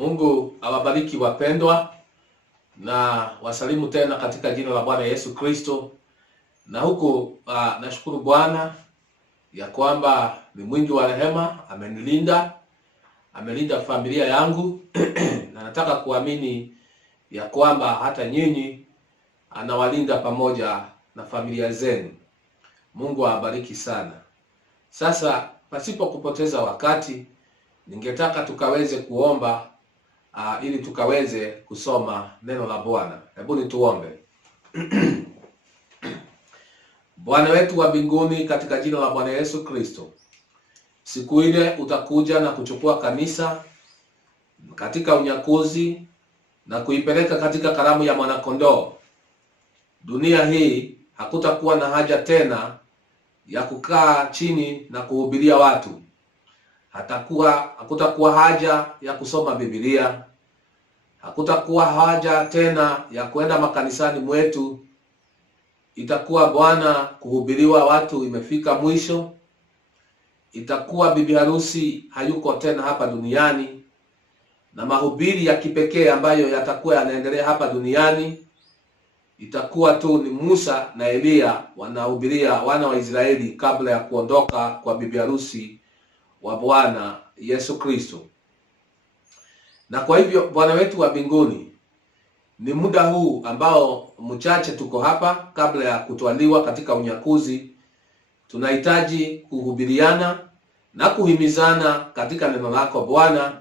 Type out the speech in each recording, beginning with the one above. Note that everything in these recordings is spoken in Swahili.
Mungu awabariki wapendwa, na wasalimu tena katika jina la Bwana Yesu Kristo. Na huku nashukuru Bwana ya kwamba ni mwingi wa rehema, amelinda familia yangu na nataka kuamini ya kwamba hata nyinyi anawalinda pamoja na familia zenu. Mungu awabariki sana. Sasa pasipo kupoteza wakati, ningetaka tukaweze kuomba ili tukaweze kusoma neno la Bwana. Hebu nituombe. Bwana wetu wa mbinguni, katika jina la Bwana Yesu Kristo, siku ile utakuja na kuchukua kanisa katika unyakuzi na kuipeleka katika karamu ya mwanakondoo. Dunia hii hakutakuwa na haja tena ya kukaa chini na kuhubiria watu. Hakutakuwa haja ya kusoma Biblia. Hakutakuwa haja tena ya kwenda makanisani mwetu. Itakuwa Bwana kuhubiriwa watu imefika mwisho. Itakuwa bibi harusi hayuko tena hapa duniani, na mahubiri ya kipekee ambayo yatakuwa yanaendelea hapa duniani itakuwa tu ni Musa na Elia wanahubiria wana wa Israeli kabla ya kuondoka kwa bibi harusi wa Bwana Yesu Kristo. Na kwa hivyo Bwana wetu wa mbinguni, ni muda huu ambao mchache tuko hapa kabla ya kutwaliwa katika unyakuzi, tunahitaji kuhubiriana na kuhimizana katika neno lako Bwana.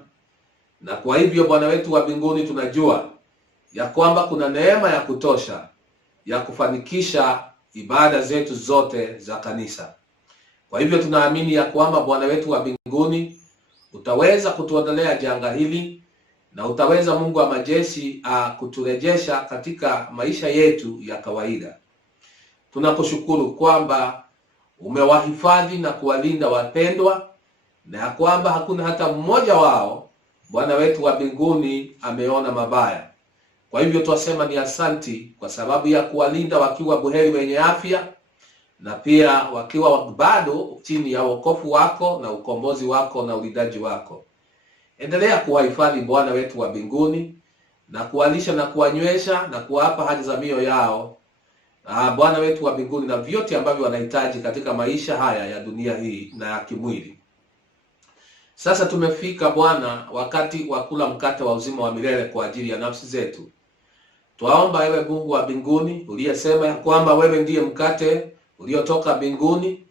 Na kwa hivyo Bwana wetu wa mbinguni, tunajua ya kwamba kuna neema ya kutosha ya kufanikisha ibada zetu zote za kanisa. Kwa hivyo tunaamini ya kwamba Bwana wetu wa mbinguni utaweza kutuondolea janga hili, na utaweza, Mungu wa majeshi, kuturejesha katika maisha yetu ya kawaida. Tunakushukuru kwamba umewahifadhi na kuwalinda wapendwa, na ya kwamba hakuna hata mmoja wao, Bwana wetu wa mbinguni, ameona mabaya. Kwa hivyo twasema ni asanti kwa sababu ya kuwalinda wakiwa buheri wenye afya, na pia wakiwa bado chini ya wokovu wako na ukombozi wako na ulindaji wako. Endelea kuwahifadhi Bwana wetu wa mbinguni, na kuwalisha na kuwanywesha na kuwapa haja za mioyo yao, Bwana wetu wa mbinguni, na vyote ambavyo wanahitaji katika maisha haya ya dunia hii na ya kimwili. Sasa tumefika Bwana wakati wa kula mkate wa uzima wa milele kwa ajili ya nafsi zetu. Twaomba ewe Mungu wa mbinguni, uliyesema ya kwamba wewe ndiye mkate uliotoka mbinguni,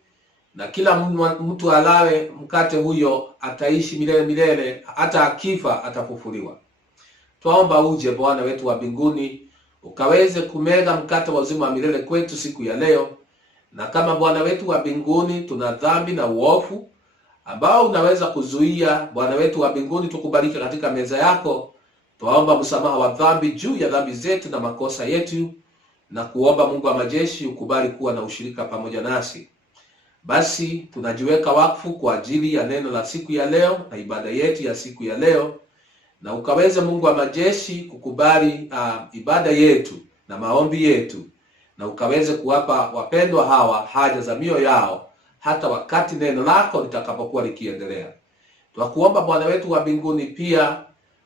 na kila mtu alawe mkate huyo ataishi milele milele, hata akifa atafufuliwa. Twaomba uje Bwana wetu wa mbinguni, ukaweze kumega mkate wa uzima wa milele kwetu siku ya leo. Na kama Bwana wetu wa mbinguni tuna dhambi na uovu ambao unaweza kuzuia, Bwana wetu wa mbinguni, tukubalike katika meza yako, twaomba msamaha wa dhambi juu ya dhambi zetu na makosa yetu, na kuomba Mungu wa majeshi ukubali kuwa na ushirika pamoja nasi. Basi tunajiweka wakfu kwa ajili ya neno la siku ya leo na ibada yetu ya siku ya leo, na ukaweze Mungu wa majeshi kukubali ibada yetu na maombi yetu, na ukaweze kuwapa wapendwa hawa haja za mioyo yao hata wakati neno lako litakapokuwa likiendelea. Twakuomba Bwana wetu wa mbinguni, pia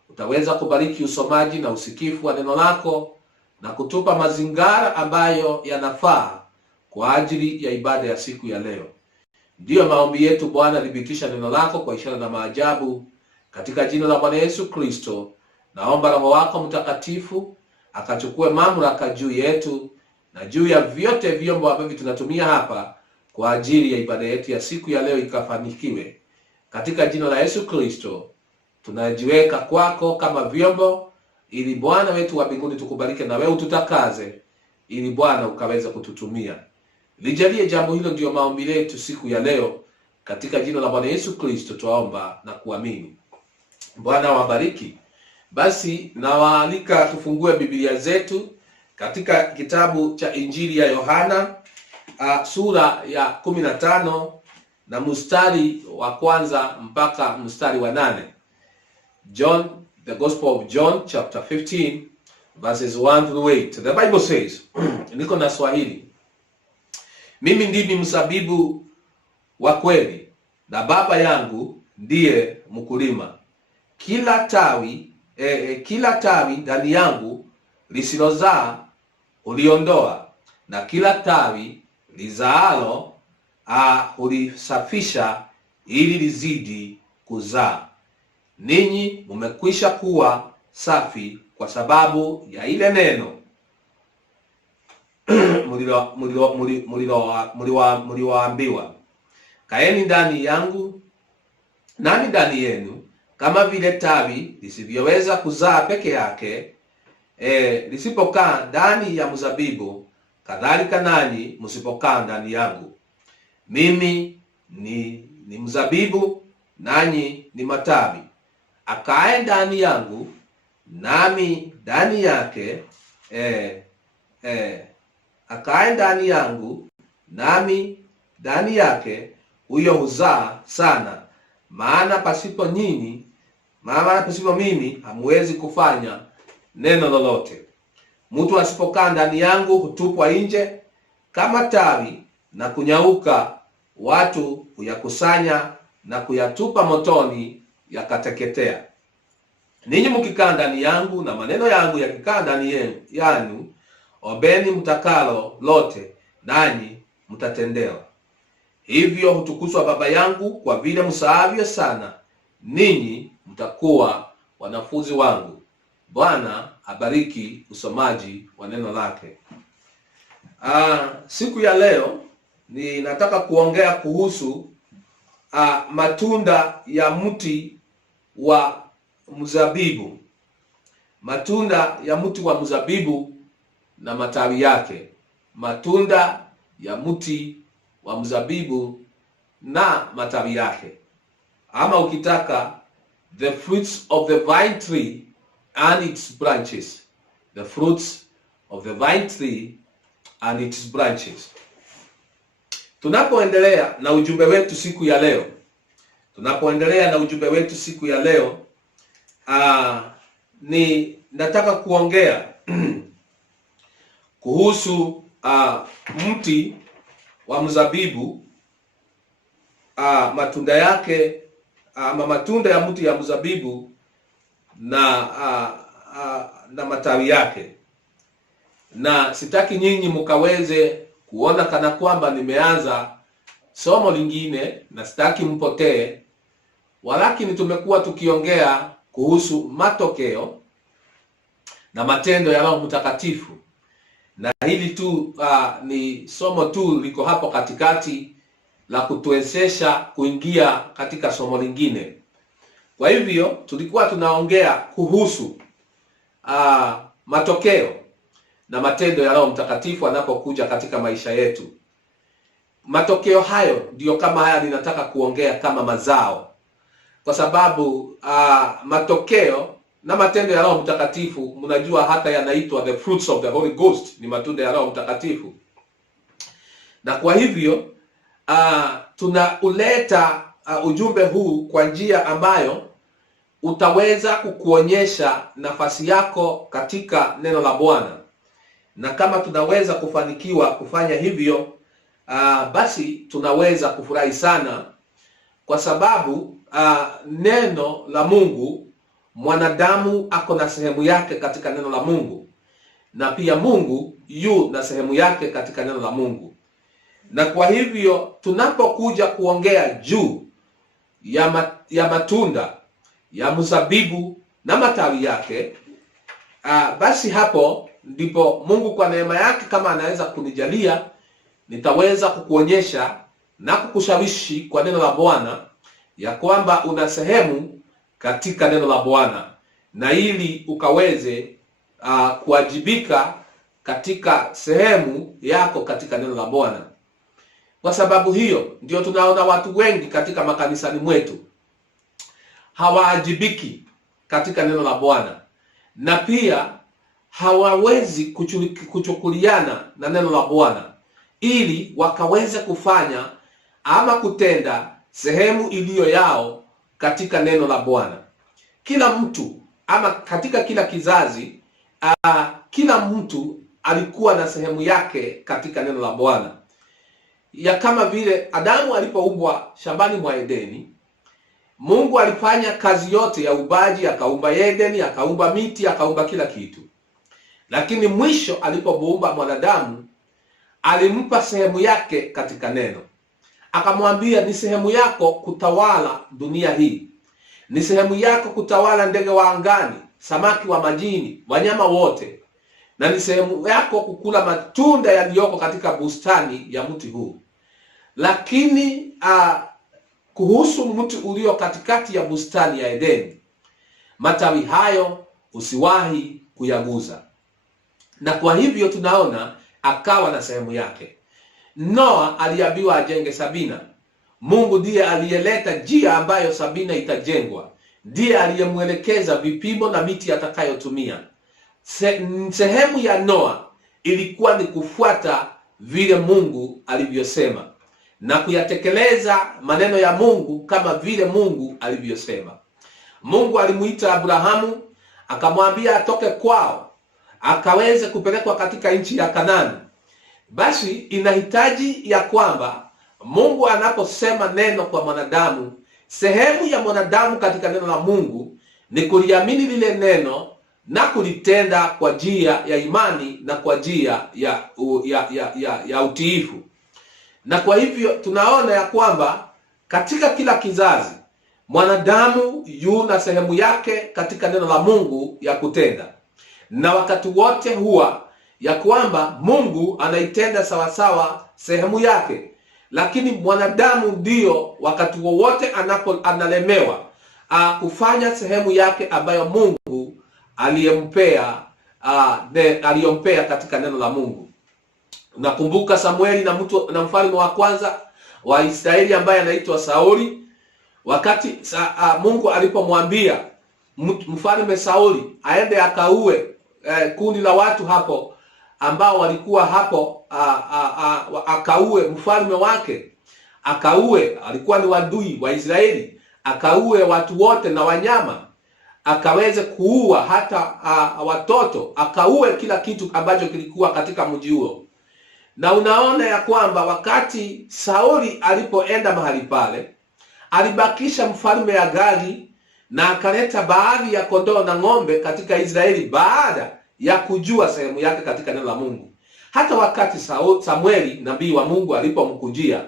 utaweza kubariki usomaji na usikifu wa neno lako, na kutupa mazingara ambayo yanafaa kwa ajili ya ibada ya siku ya leo. Ndiyo maombi yetu Bwana, thibitisha neno lako kwa ishara na maajabu, katika jina la Bwana Yesu Kristo. Naomba Roho wako Mtakatifu akachukue mamlaka juu yetu na juu ya vyote vyombo ambavyo tunatumia hapa kwa ajili ya ibada yetu ya siku ya leo ikafanikiwe. Katika jina la Yesu Kristo tunajiweka kwako kama vyombo, ili Bwana wetu wa mbinguni tukubalike na wewe ututakaze, ili Bwana ukaweza kututumia. Lijalie jambo hilo, ndio maombi yetu siku ya leo, katika jina la Bwana Yesu Kristo twaomba na kuamini. Bwana wabariki. Basi nawaalika tufungue Biblia zetu katika kitabu cha Injili ya Yohana, sura ya 15 na mstari wa kwanza mpaka mstari wa 8. John, the Gospel of John, chapter 15, verses 1 to 8. The Bible says, niko na Swahili: mimi ndimi mzabibu wa kweli, na Baba yangu ndiye mkulima. Kila tawi kila tawi ndani yangu lisilozaa huliondoa, na kila tawi lizaalo hulisafisha ili lizidi kuzaa. Ninyi mmekwisha kuwa safi kwa sababu ya ile neno mliloambiwa. Kaeni ndani yangu nami ndani yenu. Kama vile tawi lisivyoweza kuzaa peke yake lisipokaa ndani ya mzabibu, kadhalika nanyi msipokaa ndani yangu. Mimi ni mzabibu, nanyi ni matawi. Akae ndani yangu nami ndani yake, akae ndani yangu nami ndani yake, huyo huzaa sana, maana pasipo mimi hamwezi kufanya neno lolote. Mtu asipokaa ndani yangu hutupwa nje kama tawi na kunyauka, watu huyakusanya na kuyatupa motoni, yakateketea. Ninyi mkikaa ndani yangu na maneno yangu yakikaa ndani yenu, ombeni mtakalo lote, nanyi mtatendewa. Hivyo hutukuzwa Baba yangu kwa vile msaavyo sana, ninyi mtakuwa wanafunzi wangu. Bwana abariki usomaji wa neno lake. Siku ya leo ninataka kuongea kuhusu matunda ya mti wa mzabibu. Matunda ya mti wa mzabibu na matawi yake. Matunda ya mti wa mzabibu na matawi yake, ama ukitaka the fruits of the vine tree and its branches. The fruits of the vine tree and its branches. Tunapoendelea na ujumbe wetu siku ya leo, ni nataka kuongea kuhusu mti wa mzabibu, matunda yake, matunda ya mti ya mzabibu na matawi yake. Na sitaki nyinyi mkaweze kuona kana kwamba nimeanza somo lingine, na sitaki mpotee, walakini tumekuwa tukiongea kuhusu matokeo na matendo ya Roho Mtakatifu, na hili tu ni somo tu liko hapo katikati la kutuwezesha kuingia katika somo lingine. Kwa hivyo tulikuwa tunaongea kuhusu matokeo na matendo ya Roho Mtakatifu anapokuja katika maisha yetu. Matokeo hayo ndio kama haya ninataka kuongea kama mazao, kwa sababu matokeo na matendo ya Roho Mtakatifu, mnajua hata yanaitwa the fruits of the Holy Ghost, ni matunda ya Roho Mtakatifu. Na kwa hivyo tunauleta ujumbe huu kwa njia ambayo utaweza kukuonyesha nafasi yako katika neno la Bwana. Na kama tunaweza kufanikiwa kufanya hivyo, basi tunaweza kufurahi sana, kwa sababu neno la Mungu, mwanadamu ako na sehemu yake katika neno la Mungu, na pia Mungu yu na sehemu yake katika neno la Mungu. Na kwa hivyo tunapokuja kuongea juu ya matunda ya mzabibu na matawi yake, basi hapo ndipo Mungu kwa neema yake, kama anaweza kunijalia, nitaweza kukuonyesha na kukushawishi kwa neno la Bwana ya kwamba una sehemu katika neno la Bwana, na ili ukaweze kuwajibika katika sehemu yako katika neno la Bwana. Kwa sababu hiyo ndio tunaona watu wengi katika makanisani mwetu hawaajibiki katika neno la Bwana, na pia hawawezi kuchukuliana na neno la Bwana ili wakaweze kufanya ama kutenda sehemu iliyo yao katika neno la Bwana. Kila mtu ama katika kila kizazi, kila mtu alikuwa na sehemu yake katika neno la Bwana. Ya kama vile Adamu alipoumbwa shambani mwa Edeni, Mungu alifanya kazi yote ya ubaji, akaumba Edeni, akaumba miti, akaumba kila kitu. Lakini mwisho alipomuumba mwanadamu, alimpa sehemu yake katika neno. Akamwambia ni sehemu yako kutawala dunia hii. Ni sehemu yako kutawala ndege wa angani, samaki wa majini, wanyama wote. Na ni sehemu yako kukula matunda yaliyoko katika bustani ya mti huu. Lakini kuhusu mti ulio katikati ya bustani ya Edeni, matawi hayo usiwahi kuyaguza. Na kwa hivyo tunaona akawa na sehemu yake. Noa aliambiwa ajenge Sabina. Mungu ndiye aliyeleta njia ambayo Sabina itajengwa. Ndiye aliyemwelekeza vipimo na miti atakayotumia. Sehemu ya Noa ilikuwa ni kufuata vile Mungu alivyosema na kuyatekeleza maneno ya Mungu kama vile Mungu alivyosema. Mungu alimuita Abrahamu, akamwambia atoke kwao akaweze kupelekwa katika nchi ya Kanaani. Basi inahitaji ya kwamba Mungu anaposema neno kwa mwanadamu, sehemu ya mwanadamu katika neno la Mungu ni kuliamini lile neno na kulitenda kwa njia ya imani na kwa njia ya utiifu. Na kwa hivyo tunaona ya kwamba katika kila kizazi mwanadamu yuna sehemu yake katika neno la Mungu ya kutenda. Na wakati wote huwa ya kwamba Mungu anaitenda sawasawa sehemu yake. Lakini mwanadamu ndio wakati wowote analemewa kufanya sehemu yake ambayo Mungu aliyempea katika neno la Mungu. Nakumbuka Samueli na mfalme wa kwanza wa Israeli ambaye anaitwa Sauli. Wakati Mungu alipomwambia mfalme Sauli aende akaue kundi la watu hapo ambao walikuwa hapo, akaue mfalme wake, akaue, alikuwa ni wadui wa Israeli, akaue watu wote na wanyama, akaweze kuua hata watoto, akaue kila kitu ambacho kilikuwa katika mji huo. Na unaona ya kwamba wakati Sauli alipoenda mahali pale, alibakisha mfalme Agagi na akaleta baadhi ya kondoo na ng'ombe katika Israeli baada ya kujua sehemu yake katika neno la Mungu. Hata wakati Samueli nabii wa Mungu alipomkujia,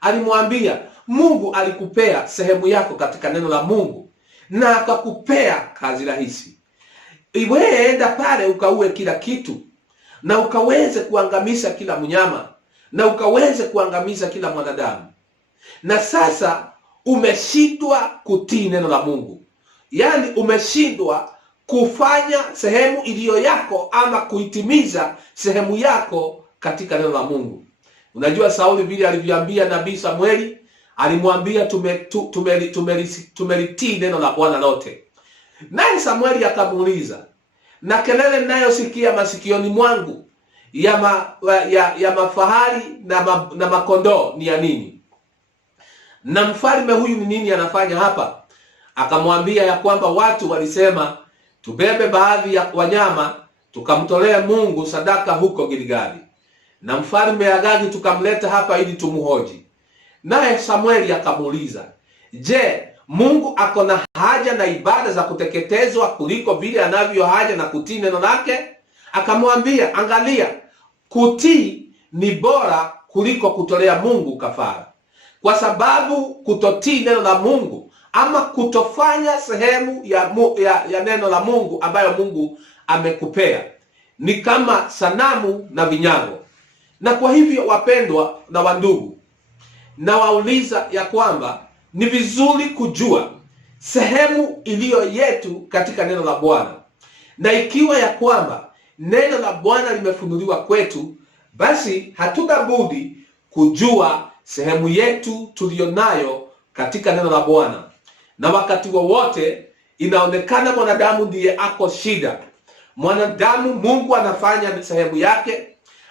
alimwambia Mungu alikupea sehemu yako katika neno la Mungu na akakupea kazi rahisi. Wewe enda pale ukaue kila kitu na ukaweze kuangamiza kila mnyama na ukaweze kuangamiza kila mwanadamu. Na sasa umeshindwa kutii neno la Mungu. Yaani umeshindwa kufanya sehemu iliyo yako ama kuitimiza sehemu yako katika neno la Mungu. Unajua Sauli vile alivyoambia nabii Samueli, alimwambia tumelitii neno la Bwana lote. Naye Samueli akamuuliza, na kelele ninayosikia masikioni mwangu ya mafahari na makondoo ni ya nini? Na mfalme huyu ni nini anafanya hapa? Akamwambia ya kwamba watu walisema tubebe baadhi ya wanyama tukamtolee Mungu sadaka huko Gilgali, na mfalme Agagi tukamleta hapa ili tumuhoji. Naye Samueli akamuuliza, je, Mungu ako na haja na ibada za kuteketezwa kuliko vile anavyo haja na kutii neno lake? Akamwambia, angalia, kutii ni bora kuliko kutolea Mungu kafara. Kwa sababu kutotii neno la Mungu ama kutofanya sehemu ya neno la Mungu ambayo Mungu amekupea ni kama sanamu na vinyago. Na kwa hivyo wapendwa na wandugu, na wauliza ya kwamba ni vizuri kujua sehemu iliyo yetu katika neno la Bwana. Na ikiwa ya kwamba neno la Bwana limefunuliwa kwetu, basi hatuna budi kujua sehemu yetu tuliyonayo katika neno la Bwana. Na wakati wowote inaonekana mwanadamu ndiye ako shida, mwanadamu, Mungu anafanya sehemu yake,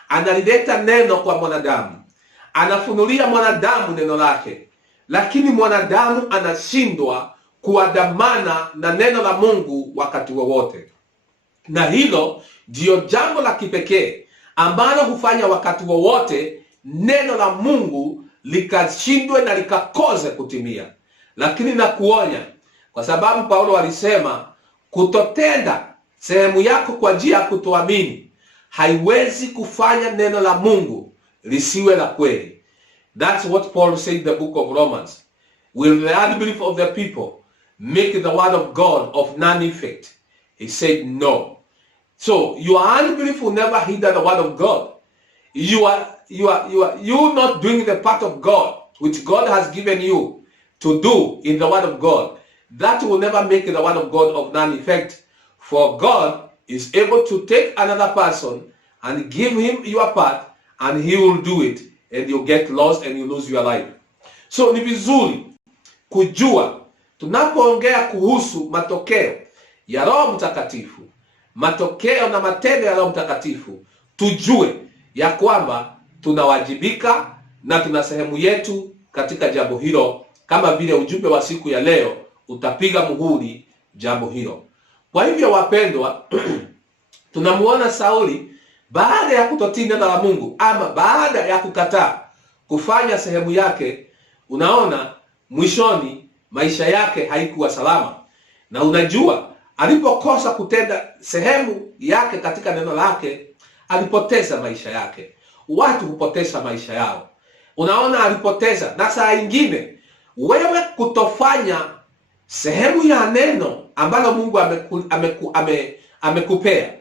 analileta neno kwa mwanadamu, anafunulia mwanadamu neno lake, lakini mwanadamu anashindwa kuandamana na neno la Mungu wakati wowote. Na hilo ndiyo jambo la kipekee ambalo hufanya wakati wowote neno la Mungu likashindwe na likakoze kutimia. lakini nakuonya, kwa sababu Paulo alisema kutotenda sehemu yako kwa njia ya kutoamini haiwezi kufanya neno la Mungu lisiwe la kweli. That's what Paul said in the book of Romans. Will the unbelief of the people make the word of God of none effect? He said no. So your unbelief will never hinder the word of God. You not doing the part of God which God has given you to do in the word of God. That will never make the word of God of none effect. For God is able to take another person and give him your part, and he will do it, and you get lost and you lose your life. So ni vizuri kujua tunapoongea kuhusu matokeo ya Roho Mtakatifu, matokeo na matendo ya Roho Mtakatifu, tujue ya kwamba tunawajibika na tuna sehemu yetu katika jambo hilo, kama vile ujumbe wa siku ya leo utapiga muhuri jambo hilo. Kwa hivyo wapendwa, tunamuona Sauli baada ya kutotii neno la Mungu, ama baada ya kukataa kufanya sehemu yake, unaona mwishoni maisha yake haikuwa salama. Na unajua alipokosa kutenda sehemu yake katika neno lake, alipoteza maisha yake. Watu hupoteza maisha yao, unaona, alipoteza. Na saa ingine wewe kutofanya sehemu ya neno ambalo Mungu amekupea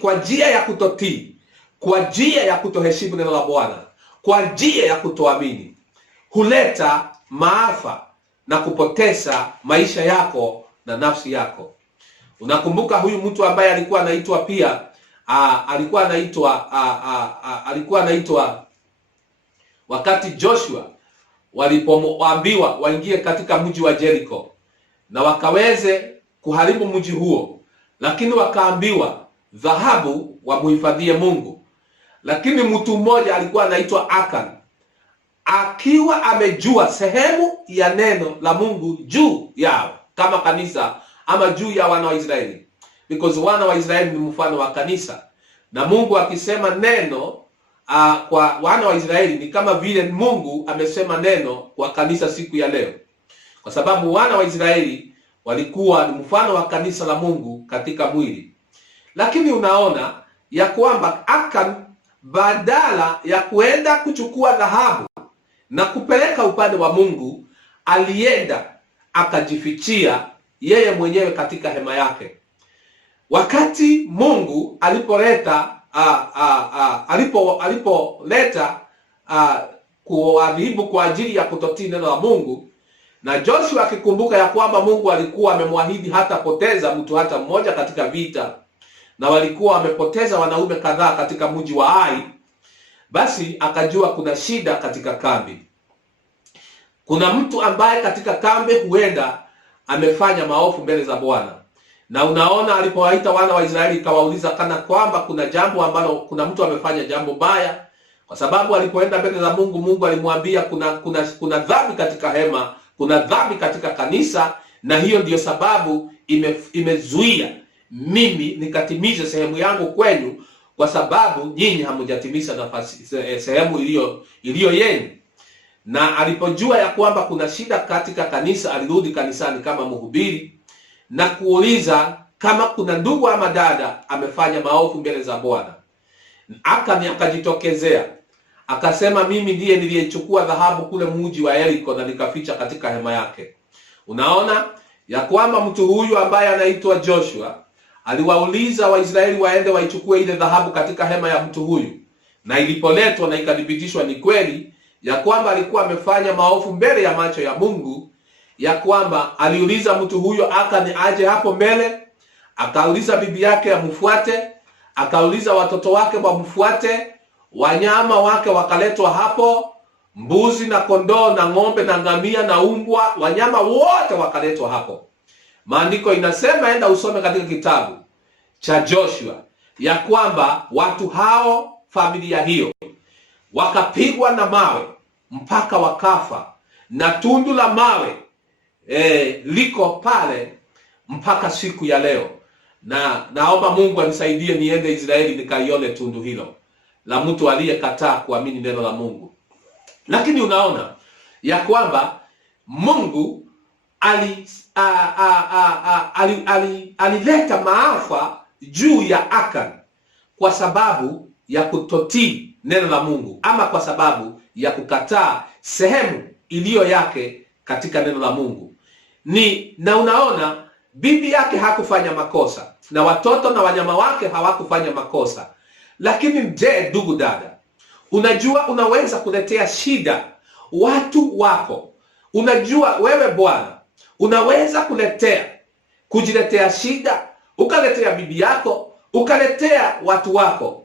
kwa njia ya kutotii, kwa njia ya kutoheshimu neno la Bwana, kwa njia ya kutoamini, huleta maafa na kupoteza maisha yako na nafsi yako. Unakumbuka huyu mtu ambaye alikuwa anaitwa pia alikuwa anaitwa wakati Joshua walipoambiwa waingie katika mji wa Jericho na wakaweze kuharibu mji huo, lakini wakaambiwa dhahabu wamuhifadhie Mungu. Lakini mtu mmoja alikuwa anaitwa Akan, akiwa amejua sehemu ya neno la Mungu juu yao kama kanisa, ama juu ya wana wa Israeli, because wana wa Israeli ni mfano wa kanisa, na Mungu akisema neno kwa wana wa Israeli ni kama vile Mungu amesema neno kwa kanisa siku ya leo, kwa sababu wana wa Israeli walikuwa ni mfano wa kanisa la Mungu katika mwili. Lakini unaona ya kwamba Akan, badala ya kuenda kuchukua dhahabu na kupeleka upande wa Mungu, alienda akajifichia yeye mwenyewe katika hema yake. Wakati Mungu alipoleta kuadhibu kwa ajili ya kutotii neno la Mungu, na Joshua akikumbuka ya kwamba Mungu alikuwa amemwahidi hatapoteza mtu hata mmoja katika vita, na walikuwa wamepoteza wanaume kadhaa katika mji wa Ai, basi akajua kuna shida katika kambi. Kuna mtu ambaye katika kambi huenda amefanya maovu mbele za Bwana. Na unaona alipowaita wana wa Israeli kawauliza kana kwamba kuna jambo ambalo kuna mtu amefanya jambo baya, kwa sababu alipoenda mbele za Mungu, Mungu alimwambia kuna dhambi katika hema, kuna dhambi katika kanisa, na hiyo ndiyo sababu imezuia mimi nikatimize sehemu yangu kwenu, kwa sababu nyinyi hamjatimiza nafasi sehemu iliyo yenu. Na alipojua ya kwamba kuna shida katika kanisa, alirudi kanisani kama mhubiri na kuuliza kama kuna ndugu ama dada amefanya maovu mbele za Bwana. Akajitokezea akasema, mimi ndiye niliyechukua dhahabu kule mji wa Jericho na nikaficha katika hema yake. Unaona ya kwamba mtu huyu ambaye anaitwa Joshua aliwauliza Waisraeli waende waichukue ile dhahabu katika hema ya mtu huyu, na ilipoletwa na ikadhibitishwa ni kweli ya kwamba alikuwa amefanya maovu mbele ya macho ya Mungu, ya kwamba aliuliza mtu huyo Akani aje hapo mbele, akauliza bibi yake amfuate, akauliza watoto wake wamfuate, wanyama wake wakaletwa hapo, mbuzi na kondoo na ng'ombe na ngamia na umbwa, wanyama wote wakaletwa hapo. Maandiko inasema, enda usome katika kitabu cha Joshua, ya kwamba watu hao, familia hiyo, wakapigwa na mawe mpaka wakafa, na tundu la mawe liko pale mpaka siku ya leo. Na naomba Mungu anisaidie niende Israeli nikaione tundu hilo la mtu aliyekataa kuamini neno la Mungu. Lakini unaona ya kwamba Mungu alileta maafa juu ya Akan kwa sababu ya kutotii neno la Mungu, ama kwa sababu ya kukataa sehemu iliyo yake katika neno la Mungu. Na unaona, bibi yake hakufanya makosa na watoto na wanyama wake hawakufanya makosa. Lakini je, ndugu dada, unajua unaweza kuletea shida watu wako. Unajua wewe bwana unaweza kujiletea shida, ukaletea bibi yako, ukaletea watu wako.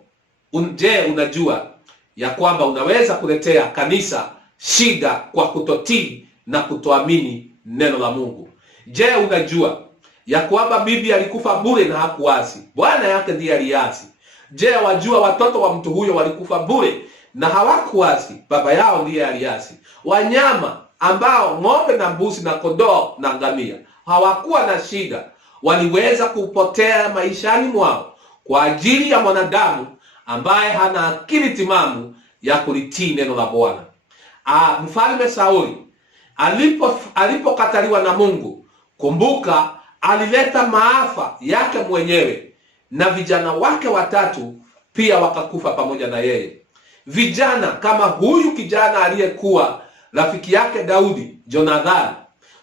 Je, unajua ya kwamba unaweza kuletea kanisa shida kwa kutotii na kutoamini neno la Mungu? Je, unajua ya kwamba bibi alikufa bure na hakuasi, bwana yake ndiye aliasi? Je, wajua watoto wa mtu huyo walikufa bure na hawakuasi, baba yao ndiye aliasi? Wanyama ambao ng'ombe na mbuzi na kondoo na ngamia hawakuwa na shida, waliweza kupotea maishani mwao kwa ajili ya mwanadamu ambaye hana akili timamu ya kulitii neno la Bwana. Mfalme Sauli alipokataliwa na Mungu, kumbuka, alileta maafa yake mwenyewe, na vijana wake 3 pia wakakufa pamoja na yeye. Vijana kama huyu kijana aliyekuwa rafiki yake Daudi, Jonathan,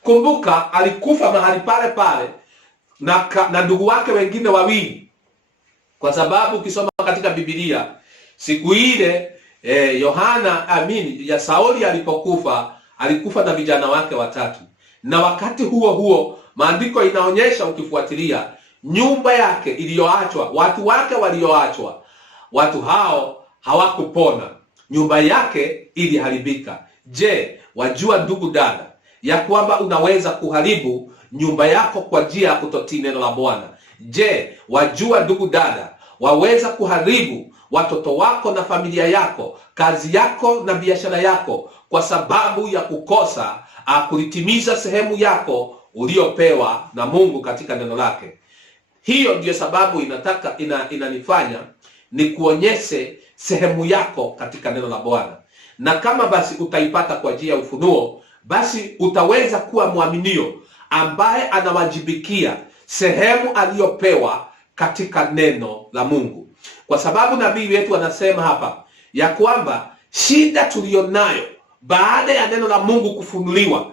kumbuka, alikufa mahali pale pale na ndugu wake wengine 2, kwa sababu ukisoma katika Biblia siku ile ya Sauli alipokufa, alikufa na vijana wake 3. Na wakati huo huo maandiko inaonyesha, ukifuatilia, nyumba yake iliyoachwa, watu wake walioachwa, watu hao hawakupona, nyumba yake iliharibika. Je, wajua ndugu dada ya kwamba unaweza kuharibu nyumba yako kwa njia ya kutotii neno la Bwana? Je, wajua ndugu dada, waweza kuharibu watoto wako na familia yako, kazi yako na biashara yako, kwa sababu ya kukosa kulitimiza sehemu yako uliopewa na Mungu katika neno lake? Hiyo ndiyo sababu inanifanya ni kuonyeshe sehemu yako katika neno la Bwana. Na kama basi utaipata kwa njia ya ufunuo, basi utaweza kuwa mwaminio ambaye anawajibikia sehemu aliyopewa katika neno la Mungu. Kwa sababu nabii wetu anasema hapa ya kwamba shida tuliyonayo baada ya neno la Mungu kufunuliwa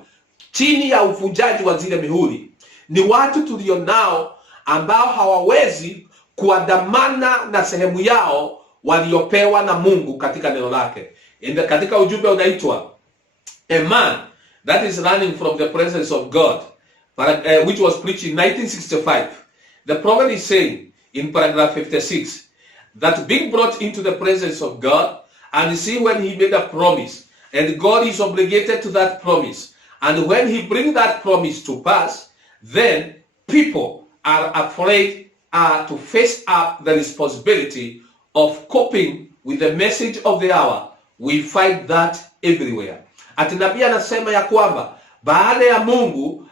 chini ya uvunjaji wa zile mihuri ni watu tulionao ambao hawawezi kuandamana na sehemu yao waliopewa na Mungu katika neno lake. Katika ujumbe unaitwa A Man That Is Running From The Presence Of God, which was preached in 1965. The prophet is saying in paragraph 56 that being brought into the presence of God, and see when he made a promise, and God is obligated to that promise, and when he brings that promise to pass, then people are afraid to face up the responsibility of coping with the message of the hour. We find that everywhere. Ati nabii anasema ya kwamba baada ya Mungu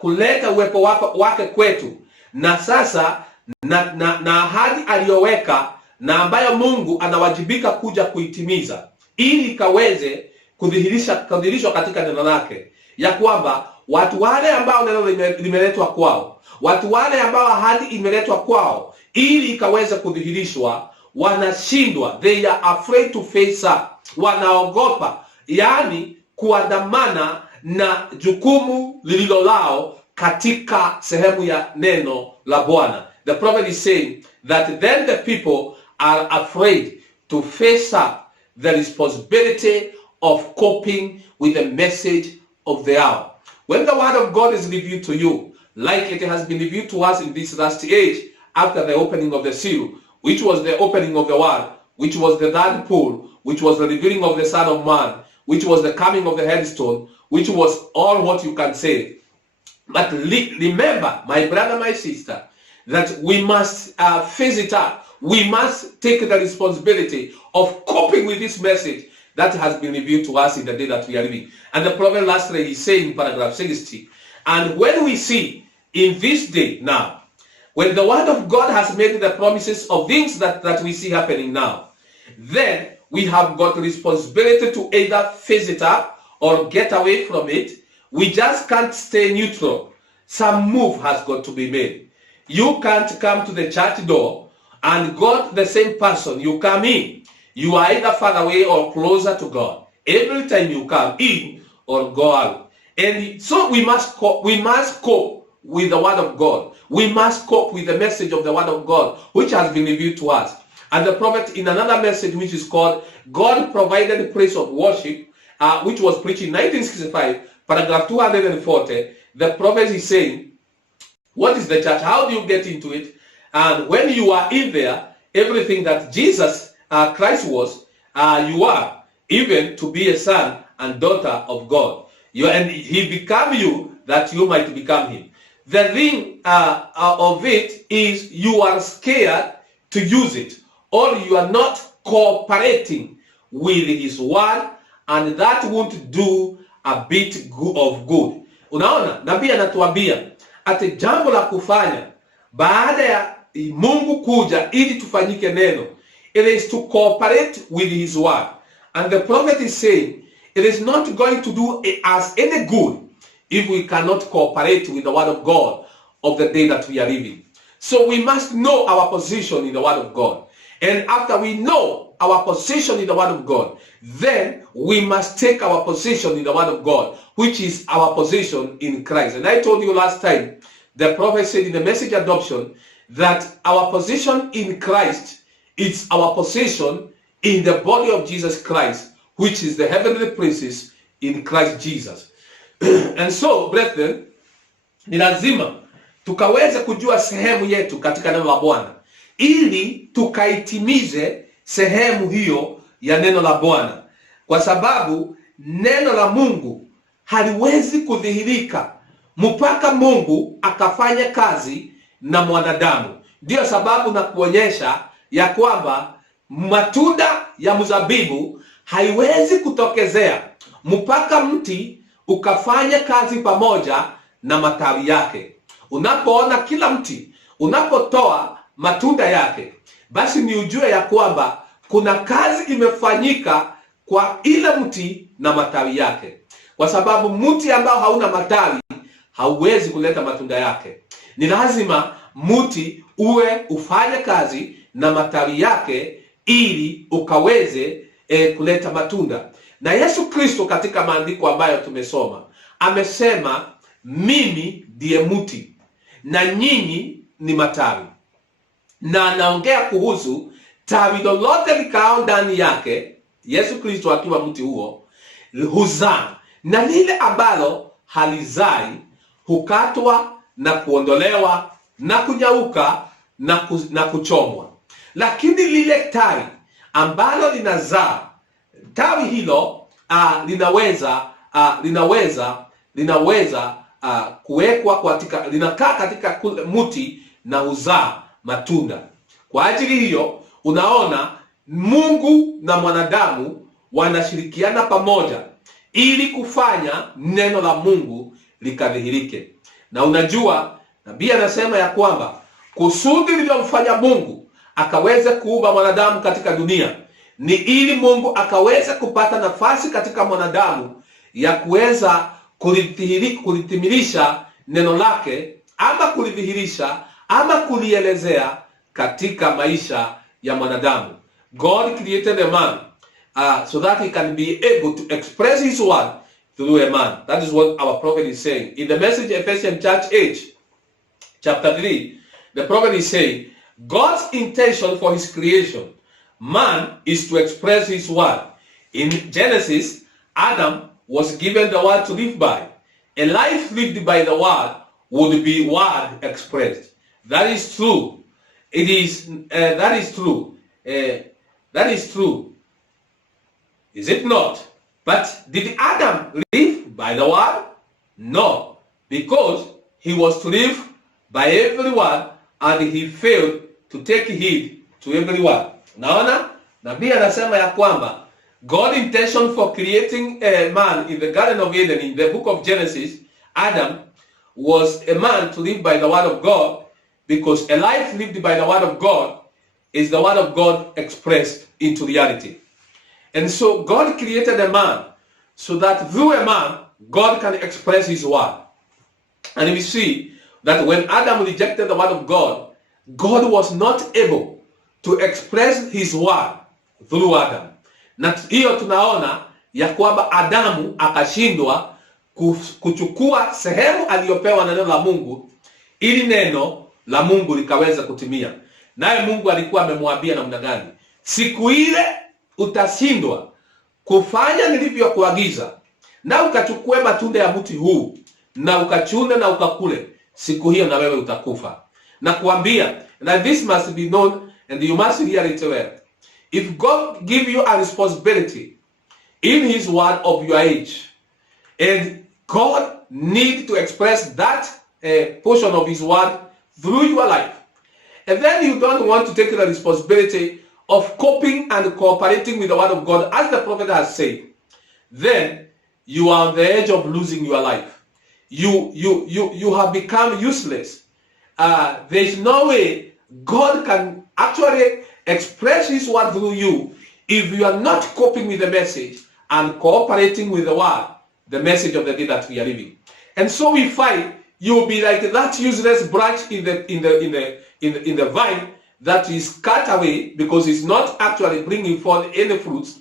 kuleta uwepo wake kwetu, na sasa na ahadi aliyoweka na ambayo Mungu anawajibika kuja kuitimiza ili ikaweze kudhihirishwa katika neno lake, ya kwamba watu wale ambao neno limeletwa kwao, watu wale ambao ahadi imeletwa kwao ili ikaweze kudhihirishwa, wanashindwa. They are afraid to face up. Wanaogopa, yani kuandamana na jukumu lililo lao katika sehemu ya neno la Bwana. The prophet is saying that then the people are afraid to face up the responsibility of coping with the message of the hour. When the word of God is revealed to you, like it has been revealed to us in this last age, after the opening of the seal, which was the opening of the word, which was the third pool, which was the revealing of the Son of Man, which was the coming of the headstone, which was all what you can say. But remember, my brother, my sister, that we must face it up. We must take the responsibility of coping with this message that has been revealed to us in the day that we are living. And the prophet lastly is saying in paragraph 60, and when we see in this day now, when the word of God has made the promises of things that we see happening now, then we have got the responsibility to either face it up or get away from it, We just can't stay neutral. Some move has got to be made. You can't come to the church door and God, the same person, you come in. You are either far away or closer to God. Every time you come in or go out. And so we must cope with the word of God. We must cope with the message of the word of God, which has been revealed to us. And the prophet, in another message which is called God Provided a Place of Worship, which was preached in 1965, paragraph 240, the prophet is saying, what is the church? How do you get into it? And when you are in there, everything that Jesus Christ was, you are, even to be a son and daughter of God. And he became you that you might become him. The thing of it is you are scared to use it, or you are not cooperating with his word, and that won't do a bit of good. Unaona, nabii anatuambia ati jambo la kufanya baada ya Mungu kuja ili tufanyike neno, it is to cooperate with his word. And the prophet is saying it is not going to do us any good if we cannot cooperate with the word of God of the day that we are living. So we must know our position in the word of God. And after we know our position in the word of God, then we must take our position in the word of God, which is our position in Christ. And I told you last time, the prophet said in the message adoption, that our position in Christ is our position in the body of Jesus Christ, which is the heavenly places in Christ Jesus. And so, brethren, ni lazima tukaweze kujua sehemu yetu katika neno la Bwana, ili tukaitimize sehemu hiyo ya neno la Bwana, kwa sababu neno la Mungu haliwezi kudhihirika mpaka Mungu akafanya kazi na mwanadamu. Ndio sababu na kuonyesha ya kwamba matunda ya mzabibu haiwezi kutokezea mpaka mti ukafanya kazi pamoja na matawi yake. Unapoona kila mti unapotoa matunda yake, basi ni ujue ya kwamba kuna kazi imefanyika kwa ile mti na matawi yake, kwa sababu mti ambao hauna matawi hauwezi kuleta matunda yake. Ni lazima mti uwe ufanye kazi na matawi yake ili ukaweze kuleta matunda. Na Yesu Kristo katika maandiko ambayo tumesoma amesema, mimi ndiye mti na nyinyi ni matawi. Na anaongea kuhusu tawi lolote likao ndani yake, Yesu Kristo akiwa mti huo, huzaa, na lile ambalo halizai hukatwa na kuondolewa na kunyauka na kuchomwa. Lakini lile tawi ambalo linazaa, tawi hilo linaweza kuwekwa katika, linakaa katika mti na huzaa matunda. Kwa ajili hiyo unaona Mungu na mwanadamu wanashirikiana pamoja ili kufanya neno la Mungu likadhihirike. Na unajua nabii anasema ya kwamba kusudi lililomfanya Mungu akaweze kuumba mwanadamu katika dunia ni ili Mungu akaweze kupata nafasi katika mwanadamu ya kuweza kulitimilisha neno lake, ama kulidhihirisha ama kulielezea katika maisha ya mwanadamu. God created a man so that he can be able to express his word through a man. That is what our prophet is saying. In the message Ephesians church age, chapter 3, the prophet is saying, God's intention for his creation, man, is to express his word. In Genesis, Adam was given the word to live by. A life lived by the word would be word expressed. That is true. It is, that is true. That is true. Is it not? But did Adam live by the word? No, because he was to live by every word, and he failed to take heed to every word. Naona nabii anasema ya kwamba God's intention for creating a man in the Garden of Eden, in the book of Genesis, Adam was a man to live by the word of God, because a life lived by the word of God is the word of God expressed into reality. And so God created a man so that through a man God can express his word. And we see that when Adam rejected the word of God, God was not able to express his word through Adam. Na hiyo tunaona ya kwamba Adamu akashindwa kuchukua sehemu aliyopewa na neno la Mungu ili neno la Mungu likaweza kutimia. Naye Mungu alikuwa amemwambia namna gani? Siku ile utashindwa kufanya nilivyokuagiza, na ukachukue matunda ya mti huu na ukachune na ukakule, siku hiyo na wewe utakufa. Na kuambia, and this must be known and you must hear it well. If God give you a responsibility in his word of your age, and God need to express that portion of his word through your life, and then you don't want to take the responsibility of coping and cooperating with the word of God, as the prophet has said, then you are on the edge of losing your life. You have become useless. There is no way God can actually express his word through you if you are not coping with the message and cooperating with the word, the message of the day that we are living. And so we find you'll be like that useless branch in the vine that is cut away because it's not actually bringing forth any fruits,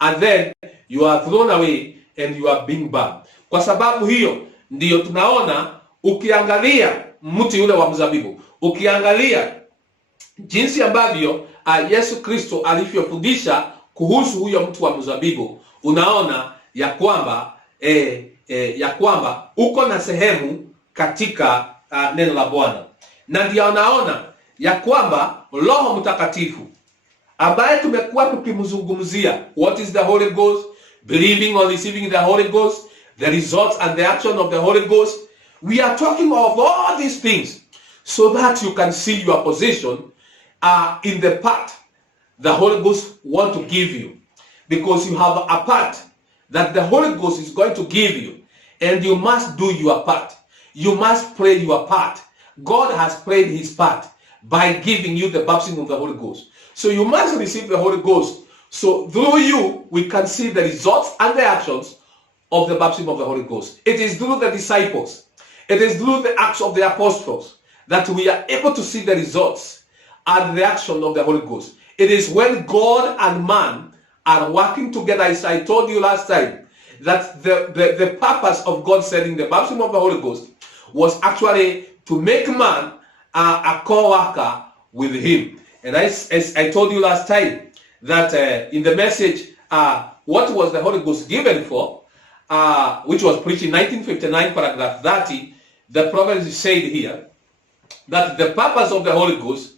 and then you are thrown away and you are being burned. Kwa sababu hiyo ndiyo tunaona ukiangalia mti ule wa mzabibu, ukiangalia jinsi ambavyo Yesu Kristo alivyofundisha kuhusu huyo mti wa mzabibu, unaona ya kwamba uko na sehemu katika neno la Bwana. Na ndio unaona ya kwamba Roho Mtakatifu ambaye tumekuwa tukimzungumzia, what is the Holy Ghost, believing or receiving the Holy Ghost, the results and the action of the Holy Ghost, we are talking of all these things so that you can see your position in the part the Holy Ghost want to give you, because you have a part that the Holy Ghost is going to give you, and you must do your part. You must play your part. God has played his part by giving you the baptism of the Holy Ghost. So you must receive the Holy Ghost. So through you, we can see the results and the actions of the baptism of the Holy Ghost. It is through the disciples, it is through the acts of the apostles that we are able to see the results and the action of the Holy Ghost. It is when God and man are working together, as I told you last time, that the purpose of God sending the baptism of the Holy Ghost was actually to make man a co-worker with him. And as I told you last time, that in the message, what was the Holy Ghost given for, which was preached in 1959, paragraph 30, the prophet said here, that the purpose of the Holy Ghost,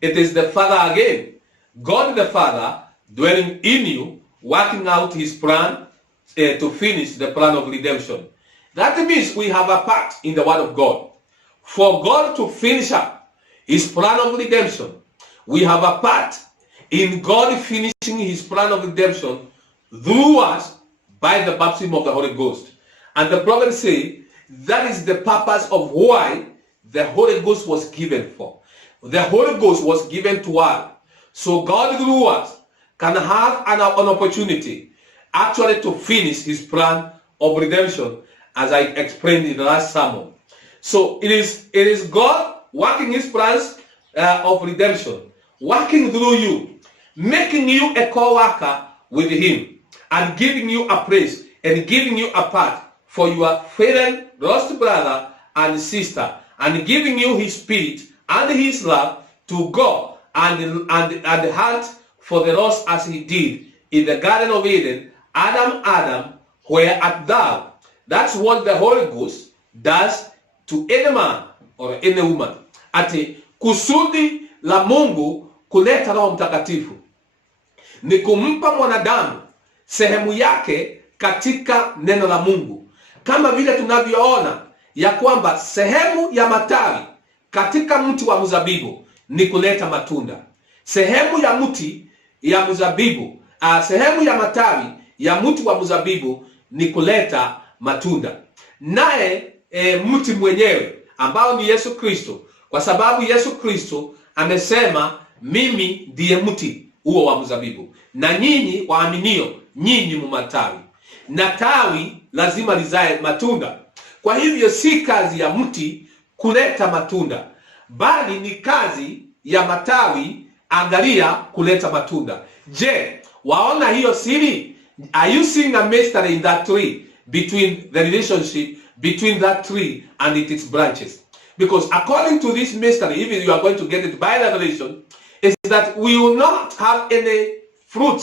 it is the Father again, God the Father dwelling in you, working out his plan to finish the plan of redemption. That means we have a part in the Word of God. For God to finish up his plan of redemption, we have a part in God finishing his plan of redemption through us by the baptism of the Holy Ghost. And the prophet said that is the purpose of why the Holy Ghost was given for. The Holy Ghost was given to us. So God through us can have an opportunity actually to finish his plan of redemption, as I explained in the last sermon. So it is God working his plans of redemption, working through you, making you a co-worker with him, and giving you a place and giving you a part for your fallen lost brother and sister, and giving you his spirit and his love to go and hunt for the lost as he did in the Garden of Eden. Adam, where art thou? That's what the Holy Ghost does to any man or any woman. Ati kusudi la Mungu kuleta Roho Mtakatifu ni kumpa mwanadamu sehemu yake katika neno la Mungu, kama vile tunavyoona ya kwamba sehemu ya matawi katika mti wa mzabibu ni kuleta matunda. Sehemu ya mti ya mzabibu, sehemu ya matawi ya mti wa mzabibu ni kuleta matunda. Naye mti mwenyewe ambao ni Yesu Kristo, kwa sababu Yesu Kristo amesema mimi ndiye mti huo wa mzabibu, na nyinyi waaminio, nyinyi mumatawi. Na tawi lazima lizae matunda. Kwa hivyo si kazi ya mti kuleta matunda, bali ni kazi ya matawi, angalia, kuleta matunda. Je, waona hiyo siri? Are you seeing a mystery in that tree, between the relationship between that tree and its branches? Because according to this mystery, even you are going to get it by revelation, is that we will not have any fruit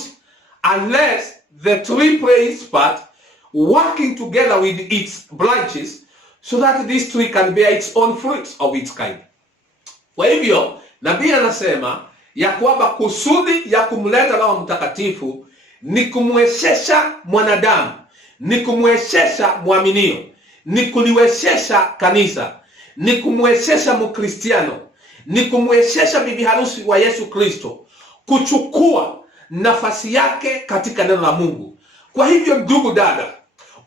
unless the tree plays its part, working together with its branches, so that this tree can bear its own fruits of its kind. Kwa hivyo nabii anasema ya kwamba kusudi ya kumleta Roho Mtakatifu ni kumwezesha mwanadamu, ni kumwezesha mwaminio, ni kuliwezesha kanisa, ni kumwezesha Mkristiano, ni kumwezesha bibi harusi wa Yesu Kristo kuchukua nafasi yake katika neno la Mungu. Kwa hivyo ndugu dada,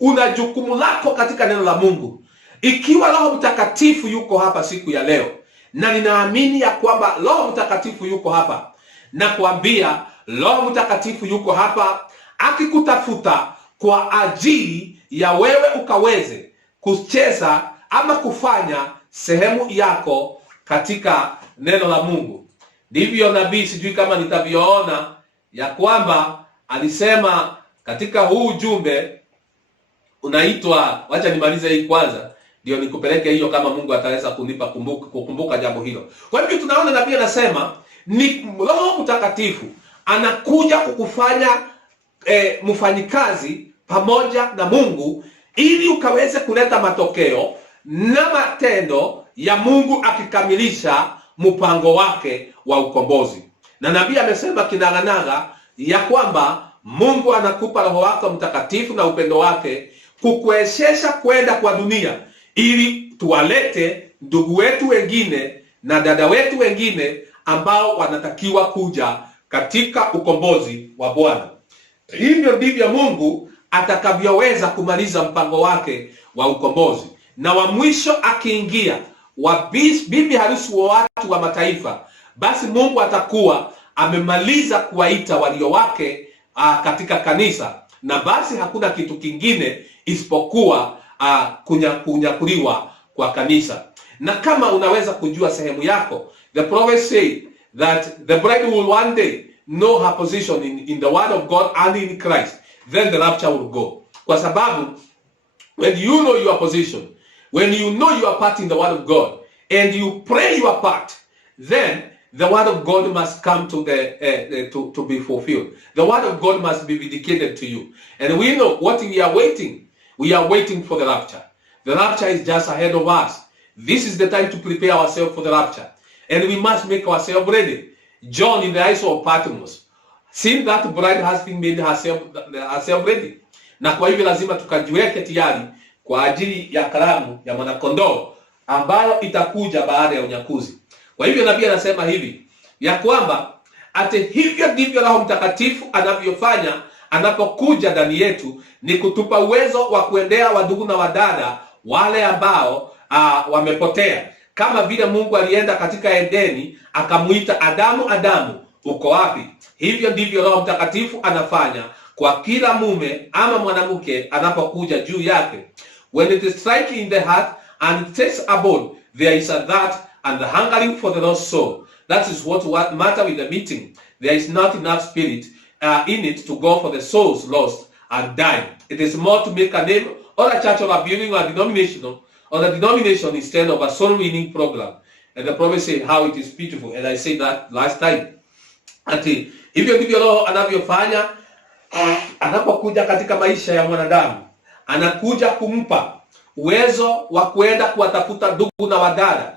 una jukumu lako katika neno la Mungu. Ikiwa Roho Mtakatifu yuko hapa siku ya leo, na ninaamini ya kwamba Roho Mtakatifu yuko hapa, na kuambia Roho Mtakatifu yuko hapa akikutafuta kwa ajili ya wewe ukaweze kucheza ama kufanya sehemu yako katika neno la Mungu. Ndivyo nabii, sijui kama nitavyoona, ya kwamba alisema katika huu ujumbe unaitwa, wacha nimalize hii kwanza ndio nikupeleke hiyo, kama Mungu ataweza kunipa kukumbuka jambo hilo. Kwa hivyo tunaona nabii anasema ni Roho Mtakatifu anakuja kukufanya mfanyikazi pamoja na Mungu, ili ukaweze kuleta matokeo na matendo ya Mungu akikamilisha mpango wake wa ukombozi. Na nabii amesema kinaganaga ya kwamba Mungu anakupa Roho wake Mtakatifu na upendo wake kukuwezesha kwenda kwa dunia, ili tuwalete ndugu wetu wengine na dada wetu wengine ambao wanatakiwa kuja katika ukombozi wa Bwana. Hivyo ndivyo Mungu atakavyoweza kumaliza mpango wake wa ukombozi, na wa mwisho akiingia wa bibi harusi wa watu wa mataifa, basi Mungu atakuwa amemaliza kuwaita walio wake katika kanisa, na basi hakuna kitu kingine isipokuwa kunyakuliwa kwa kanisa. Na kama unaweza kujua sehemu yako, the prophet said that the bride will one day know her position in the word of God and in Christ, then the rapture will go. Kwa sababu when you know your position, when you know your part in the word of God, and you pray your part, then the word of God must come to to be fulfilled. The word of God must be vindicated to you. And we know what we are waiting. We are waiting for the rapture. The rapture is just ahead of us. This is the time to prepare ourselves for the rapture. And we must make ourselves ready. John in the eyes of Patmos, seeing that bride has been made herself ready. Na kwa hivyo lazima tukajiweke tayari kwa ajili ya karamu ya mwanakondoo ambayo itakuja baada ya unyakuzi. Kwa hivyo nabii anasema hivi ya kwamba ate hivyo ndivyo Roho Mtakatifu anavyofanya anapokuja ndani yetu, ni kutupa uwezo wa kuendea wadugu na wadada wale ambao wamepotea. Kama vile Mungu alienda katika Edeni akamuita Adamu, Adamu uko wapi? Hivyo ndivyo Roho Mtakatifu anafanya kwa kila mume ama mwanamke anapokuja juu yake. When it is striking in the heart and it takes abode, there is a that and the hungering for the lost soul. That is what matter with the meeting. There is not enough spirit in it to go for the souls lost and dying. It is more to make a name or a church or a building or a denomination instead of a soul winning program. And the prophet said how it is beautiful, and I said that last time. Ati hivyo ndivyo Roho anavyofanya anapokuja katika maisha ya mwanadamu. Anakuja kumpa uwezo wa kwenda kuwatafuta ndugu na wadada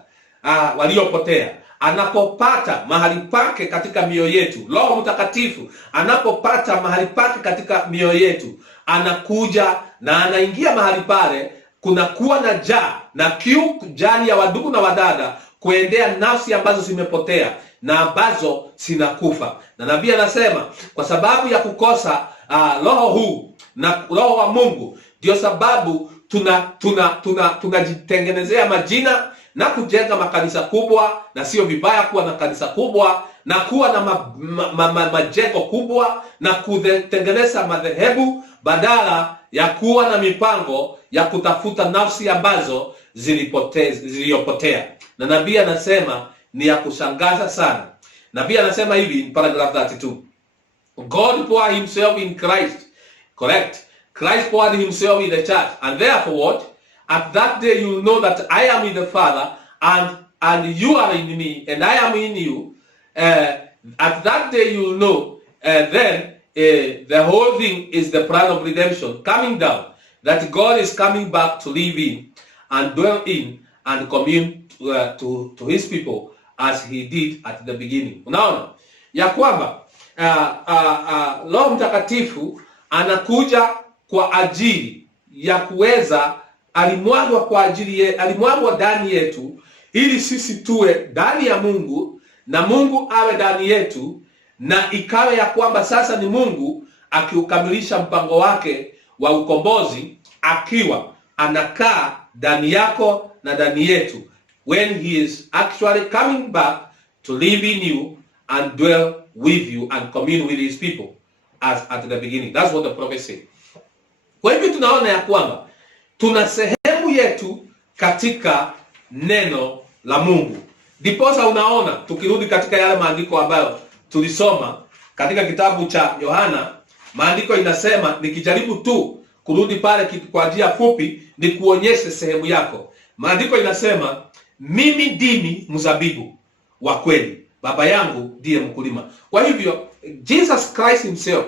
waliopotea. Anapopata mahali pake katika mioyo yetu, Roho Mtakatifu anapopata mahali pake katika mioyo yetu, anakuja na anaingia mahali pale, kunakuwa na njaa na kiu jani ya wadugu na wadada kuendea nafsi ambazo zimepotea na ambazo zinakufa. Na nabii anasema kwa sababu ya kukosa roho huu na Roho wa Mungu, ndio sababu tunajitengenezea majina na kujenga makanisa kubwa, na sio vibaya kuwa na kanisa kubwa na kuwa na majengo kubwa na kutengeneza madhehebu, badala ya kuwa na mipango ya kutafuta nafsi ambazo ziliyopotea. Na nabii anasema ni ya kushangaza sana. Nabii anasema hivi in paragraph 32. God poured himself in Christ. Correct. Christ poured himself in the church. And therefore what? At that day you will know that I am in the Father, and you are in me, and I am in you. At that day you will know, then the whole thing is the plan of redemption coming down, that God is coming back to live in and dwell in and commune to his people as he did at the beginning. Unaona ya kwamba Roho Mtakatifu anakuja kwa ajili ya kuweza, alimwagwa ndani yetu ili sisi tuwe ndani ya Mungu na Mungu awe ndani yetu, na ikawe ya kwamba sasa ni Mungu akiukamilisha mpango wake wa ukombozi, akiwa anakaa ndani yako na ndani yetu, when he is actually coming back to live in you and dwell with you and commune with his people as at the beginning. That's what the prophet said. Kwa hivyo tunaona ya kwamba tuna sehemu yetu katika neno la Mungu. Ndiposa unaona tukirudi katika yale maandiko ambayo tulisoma katika kitabu cha Yohana, maandiko inasema, nikijaribu tu kurudi pale kwa njia fupi ni kuonyeshe sehemu yako. Maandiko inasema, mimi ndimi mzabibu wa kweli, Baba yangu ndiye mkulima. Kwa hivyo Jesus Christ himself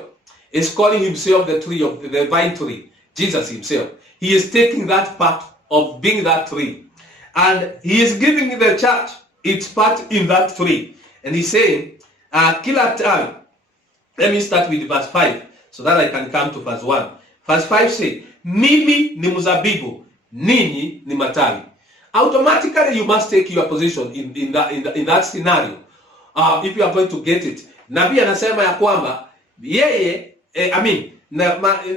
is calling himself the tree of the vine tree. Jesus himself, he is taking that part of being that tree, and he is giving the church its part in that tree. And he's saying, kila time, let me start with verse 5 so that I can come to verse 1. Verse 5 say, mimi ni mzabibu, ninyi ni matawi. Automatically you must take your position in that scenario. If you are going to get it. Nabii anasema ya kwamba yeye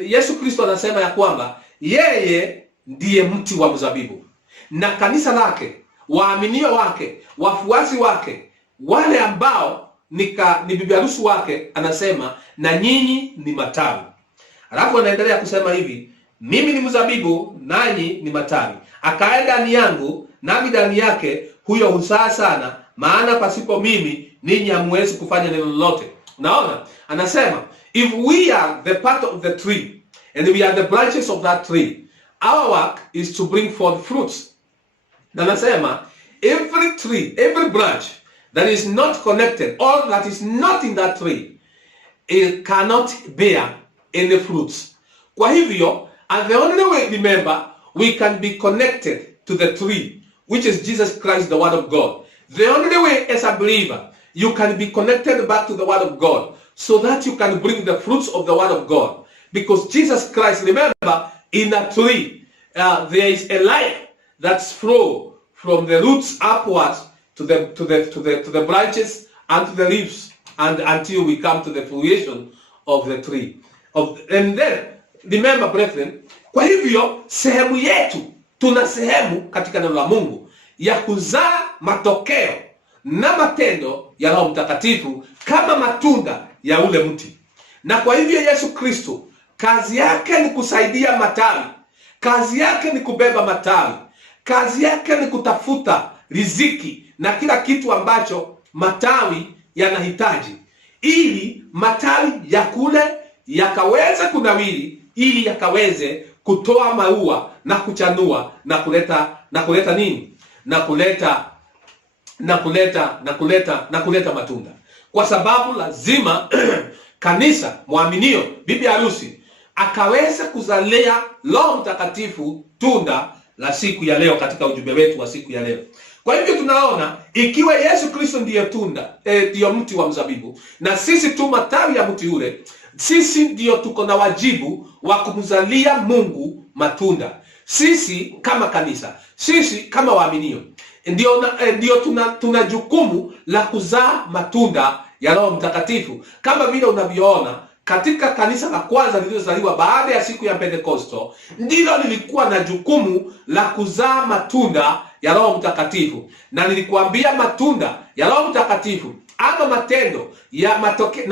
Yesu Kristo anasema ya kwamba yeye ndiye mti wa mzabibu, na kanisa lake, waaminio wake, wafuasi wake, wale ambao ni bibi harusi wake, anasema na nyinyi ni matawi. Alafu anaendelea kusema hivi, mimi ni mzabibu nanyi ni matawi, akae ndani yangu nami ndani yake, huyo huzaa sana, maana pasipo mimi ninyi hamwezi kufanya neno lolote. Unaona, anasema if we are the part of the tree and we are the branches of that tree, our work is to bring forth fruits. Na anasema every tree, every branch that is not connected or that is not in that tree, it cannot bear any fruits. Kwa hivyo, and the only way, remember, we can be connected to the tree, which is Jesus Christ, the Word of God. The only way as a believer, you can be connected back to the Word of God, so that you can bring the fruits of the Word of God. Because Jesus Christ, remember, in a tree, there is a life that's flow from the roots upwards to the branches and to the leaves, and until we come to the fruition of the tree. And then, remember, brethren, kwa hivyo sehemu yetu, tuna sehemu katika neno la Mungu ya kuzaa matokeo na matendo ya Roho Mtakatifu kama matunda ya ule mti. Na kwa hivyo Yesu Kristo, kazi yake ni kusaidia matawi, kazi yake ni kubeba matawi, kazi yake ni kutafuta riziki na kila kitu ambacho matawi yanahitaji, ili matawi ya kule yakaweze kunawiri, ili yakaweze kutoa maua na kuchanua na kuleta nini? Na kuleta matunda. Kwa sababu lazima kanisa, mwaminio, bibi harusi, akaweze kuzalia Roho Mtakatifu tunda la siku ya leo katika ujumbe wetu wa siku ya leo. Kwa hivyo tunaona ikiwa Yesu Kristo ndiye tunda, ndiyo mti wa mzabibu, na sisi tu matawi ya mti ule, sisi ndiyo tuko na wajibu wa kumzalia Mungu matunda. Sisi kama kanisa, sisi kama waaminio, ndio tuna jukumu la kuzaa matunda ya Roho Mtakatifu. Kama vile unavyoona katika kanisa la kwanza lililozaliwa baada ya siku ya Pentekosto, ndilo lilikuwa na jukumu la kuzaa matunda ya Roho Mtakatifu. Na nilikuambia matunda ya Roho Mtakatifu ama matendo ya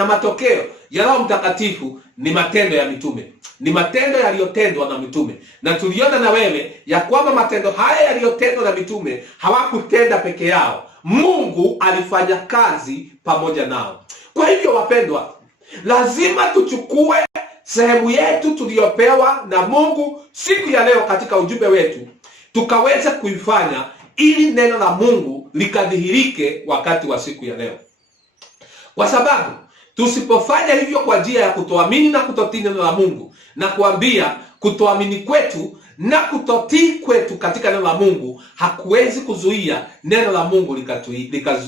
matokeo ya Roho Mtakatifu ni matendo ya mitume, ni matendo yaliyotendwa na mitume. Na tuliona na wewe ya kwamba matendo haya yaliyotendwa na mitume hawakutenda peke yao, Mungu alifanya kazi pamoja nao. Kwa hivyo wapendwa, lazima tuchukue sehemu yetu tuliyopewa na Mungu siku ya leo katika ujumbe wetu, tukaweza kuifanya ili neno la Mungu likadhihirike wakati wa siku ya leo. Kwa sababu tusipofanya hivyo kwa njia ya kutoamini na kutotii neno la Mungu, na kuambia kutoamini kwetu na kutotii kwetu katika neno la Mungu hakuwezi kuzuia neno la Mungu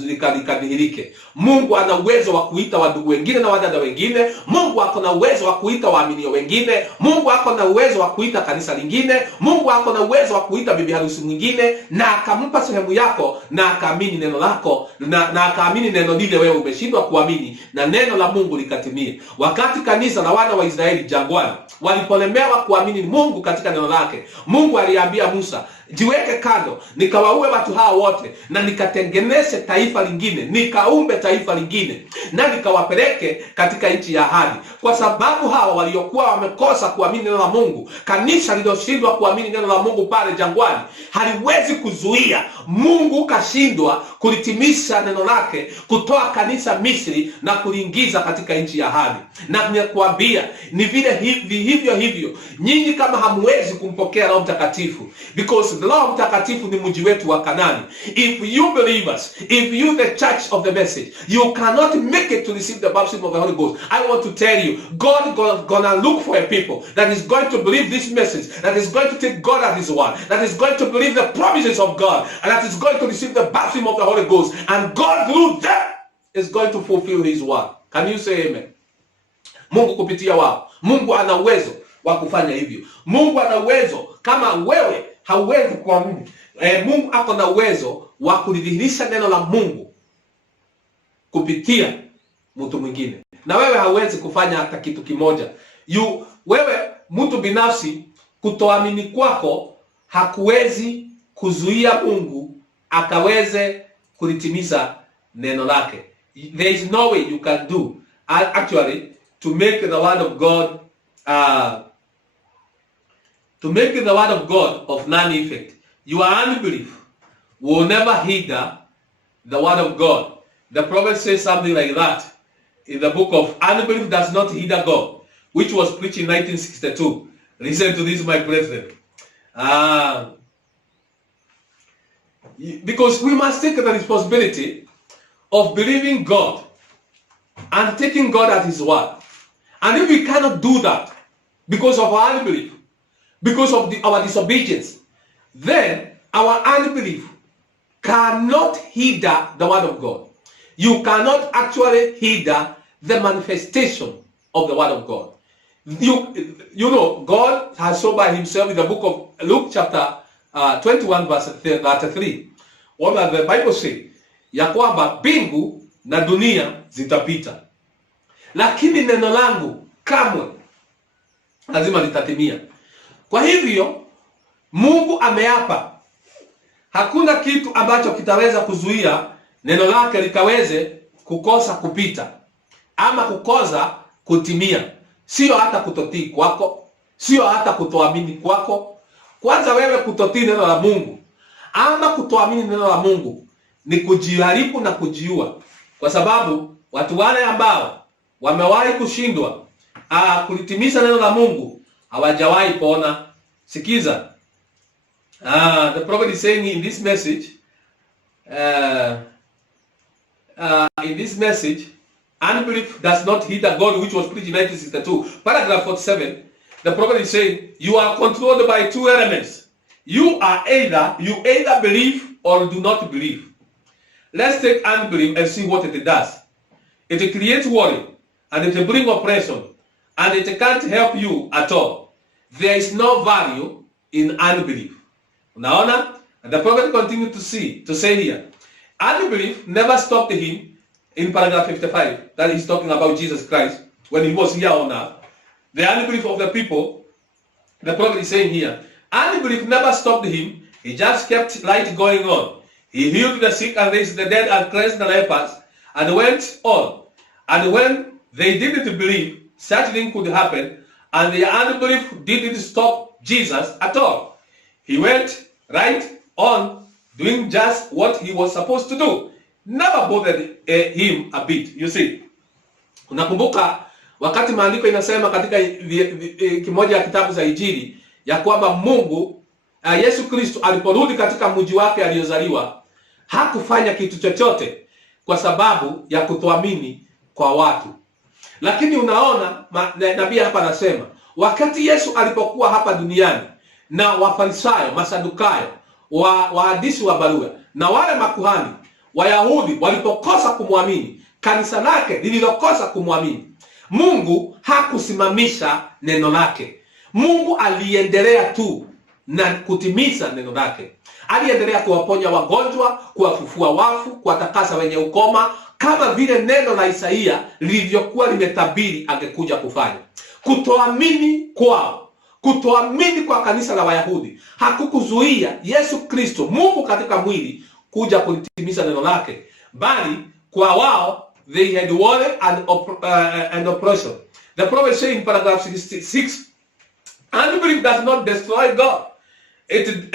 likadhihirike. Mungu ana uwezo wa kuita wadugu wengine na wadada wengine. Mungu ako na uwezo wa kuita waaminio wengine. Mungu ako na uwezo wa kuita kanisa lingine. Mungu ako na uwezo wa kuita bibi harusi mwingine, na akampa sehemu yako, na akaamini neno lako, na akaamini neno lile wewe umeshindwa kuamini, na neno la Mungu likatimie. Wakati kanisa la wana wa Israeli jangwani walipolemewa kuamini Mungu katika neno lake, Mungu aliambia Musa, jiweke kando, nikawaue watu hao wote, na nikatengeneze taifa lingine, nikaumbe taifa lingine, na nikawapeleke katika nchi ya ahadi. Kwa sababu hao waliokuwa wamekosa kuamini neno la Mungu, kanisa lililoshindwa kuamini neno la Mungu pale jangwani haliwezi kuzuia Mungu kashindwa kulitimisha neno lake, kutoa kanisa Misri na kuliingiza katika nchi ya ahadi. Na ninakuambia ni vile hivyo nyinyi kama hamwezi kumpokea Roho Mtakatifu, because Roho Mtakatifu ni mji wetu wa Kanani. If you believers, if you the church of the message, you cannot make it to receive the baptism of the Holy Ghost. I want to tell you, God gonna look for a people that is going to believe this message, that is going to take God at his word, that is going to believe the promises of God, and that is going to receive the baptism of the Holy Ghost, and God through them is going to fulfill his word. Can you say amen? Mungu kupitia wao, Mungu ana uwezo wa kufanya hivyo. Mungu ana uwezo, kama wewe hauwezi kuamini, Mungu ako na uwezo wa kulidhihirisha neno la Mungu kupitia mtu mwingine. Na wewe hauwezi kufanya hata kitu kimoja. Wewe mtu binafsi, kutoamini kwako hakuwezi kuzuia Mungu akaweze kulitimiza neno lake. There is no way you can do actually to make the word of God of none effect. Your unbelief will never hinder the word of God. The prophet says something like that in the book of Unbelief Does Not Hinder God, which was preached in 1962. Listen to this, my brethren. Because we must take the responsibility of believing God and taking God at his word. And if we cannot do that because of our unbelief, because of our disobedience, then our unbelief cannot hinder the word of God. You cannot actually hinder the manifestation of the word of God. You know, God has shown by himself in the book of Luke chapter 21 verse 3. What does the Bible say? Ya kwamba mbingu na dunia zitapita, lakini neno langu kamwe lazima litatimia. Kwa hivyo Mungu ameapa, hakuna kitu ambacho kitaweza kuzuia neno lake likaweze kukosa kupita ama kukosa kutimia. Sio hata kutotii kwako, sio hata kutoamini kwako. Kwanza wewe kutotii neno la Mungu ama kutoamini neno la Mungu ni kujiharibu na kujiua, kwa sababu watu wale ambao wamewahi kushindwa kulitimiza neno la Mungu hawajawahi kuona. Sikiza, the prophet is saying in this message, unbelief does not hinder God, which was preached in 1962. Paragraph 47, the prophet is saying, you are controlled by two elements. You either believe or do not believe. Let's take unbelief and see what it does. It creates worry, and it brings oppression, and it can't help you at all. There is no value in unbelief. Unaona? And the prophet continued to say here, unbelief never stopped him in paragraph 55, that he's talking about Jesus Christ. when he was here on earth. The unbelief of the people, the prophet is saying here, unbelief never stopped him. He just kept light going on. He healed the sick and raised the dead and cleansed the lepers and went on. And when they didn't believe, such thing could happen, and the unbelief didn't stop Jesus at all. He went right on doing just what he was supposed to do. Never bothered him a bit. You see, unakumbuka wakati maandiko inasema katika kimoja ya kitabu za Injili ya kwamba Mungu Yesu Kristo aliporudi katika mji wake aliozaliwa hakufanya kitu chochote kwa sababu ya kutoamini kwa watu. Lakini unaona nabii hapa anasema wakati Yesu alipokuwa hapa duniani na Wafarisayo, Masadukayo, waandishi wa barua na wale makuhani Wayahudi walipokosa kumwamini, kanisa lake lililokosa kumwamini, Mungu hakusimamisha neno lake. Mungu aliendelea tu na kutimiza neno lake. Aliendelea kuwaponya wagonjwa, kuwafufua wafu, kuwatakasa wenye ukoma, kama vile neno la Isaia lilivyokuwa limetabiri angekuja kufanya. Kutoamini kwao, kutoamini kwa kanisa la Wayahudi hakukuzuia Yesu Kristo, Mungu katika mwili, kuja kulitimiza neno lake, bali kwa wao they had worry and oppression. The prophet says in paragraph 66, unbelief does not destroy God. It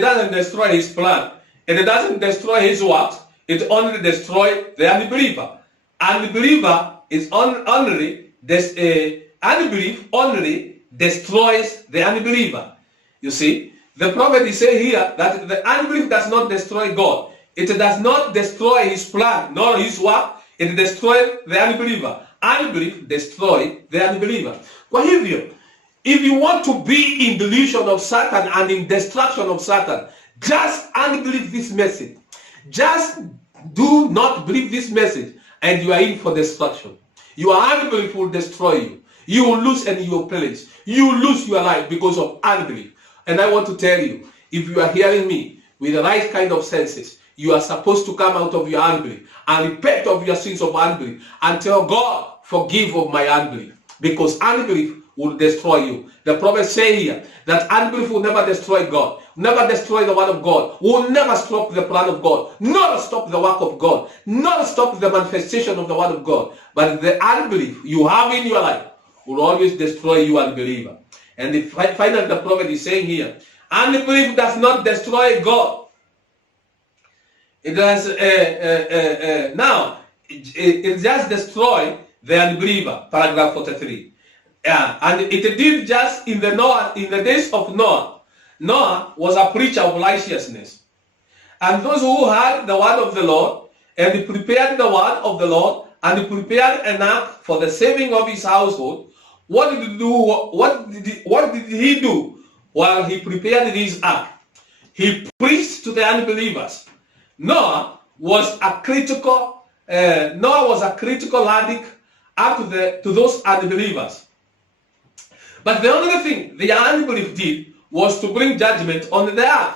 doesn't destroy his plan. It doesn't destroy his works. It only destroys the unbeliever. Unbeliever is unbelief only destroys the unbeliever. You see, the prophet is saying here that the unbelief does not destroy God. It does not destroy his plan nor his work. It destroys the unbeliever. Unbelief destroys the unbeliever. Kwa hivyo, if you want to be in delusion of Satan and in destruction of Satan, just unbelieve this message. Just do not believe this message and you are in for destruction. Your unbelief will destroy you. You will lose and you will perish. You will lose your life because of unbelief. And I want to tell you, if you are hearing me with the right kind of senses, you are supposed to come out of your unbelief and repent of your sins of unbelief and tell God, forgive of my unbelief, because unbelief will destroy you. The prophet say here that unbelief will never destroy God, never destroy the word of God, will never stop the plan of God, not stop the work of God, not stop the manifestation of the word of God. But the unbelief you have in your life will always destroy you, unbeliever. And finally the prophet is saying here, unbelief does not destroy God. It does it just destroy the unbeliever. Paragraph 43. And it did just in the days of Noah. Noah was a preacher of righteousness. And those who heard the word of the Lord and prepared the word of the Lord and prepared an ark for the saving of his household, what did he do? What did he do while he prepared his ark? He preached to the unbelievers. Noah was a critical addict up to those unbelievers. But the only thing the unbelief did was to bring judgment on the earth.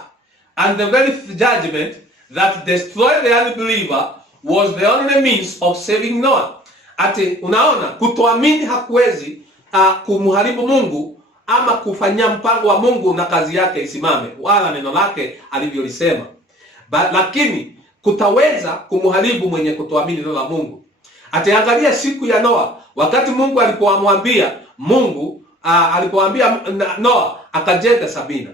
And the very judgment that destroyed the unbeliever was the only means of saving Noah. Ati unaona, kutoamini hakuwezi kumharibu Mungu ama kufanyia mpango wa Mungu na kazi yake isimame, wala neno lake alivyolisema. Lakini kutaweza kumharibu mwenye kutoamini neno la Mungu. Ataangalia siku ya Noa, wakati Mungu alipoamwambia Noa akajenga Sabina.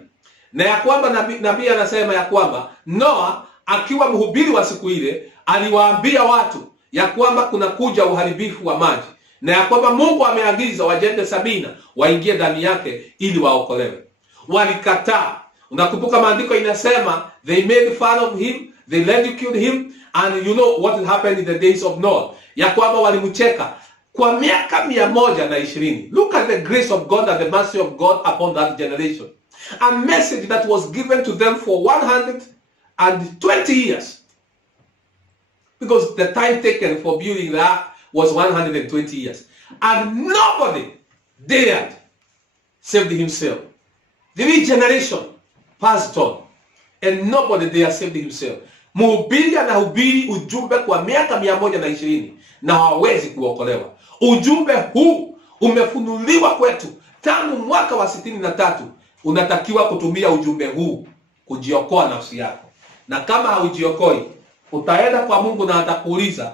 Na ya kwamba nabii anasema ya kwamba Noa akiwa mhubiri wa siku ile aliwaambia watu ya kwamba kuna kuja uharibifu wa maji. Na ya kwamba Mungu ameagiza wajenge Sabina, waingie ndani yake ili waokolewe. Walikataa. Unakumbuka maandiko inasema they made fun of him, they ridiculed him, and you know what happened in the days of Noah. Ya kwamba walimcheka kwa miaka 120. Look at the grace of God and the mercy of God upon that generation. A message that was given to them for 120 years. Because the time taken for building that was 120 years. And nobody dared save himself. The generation passed on. And nobody dared save himself. Mhubiri anahubiri ujumbe kwa miaka 120 na hawezi kuokolewa. ujumbe huu umefunuliwa kwetu tangu mwaka wa 63. Unatakiwa kutumia ujumbe huu kujiokoa nafsi yako, na kama haujiokoi utaenda kwa Mungu na atakuuliza,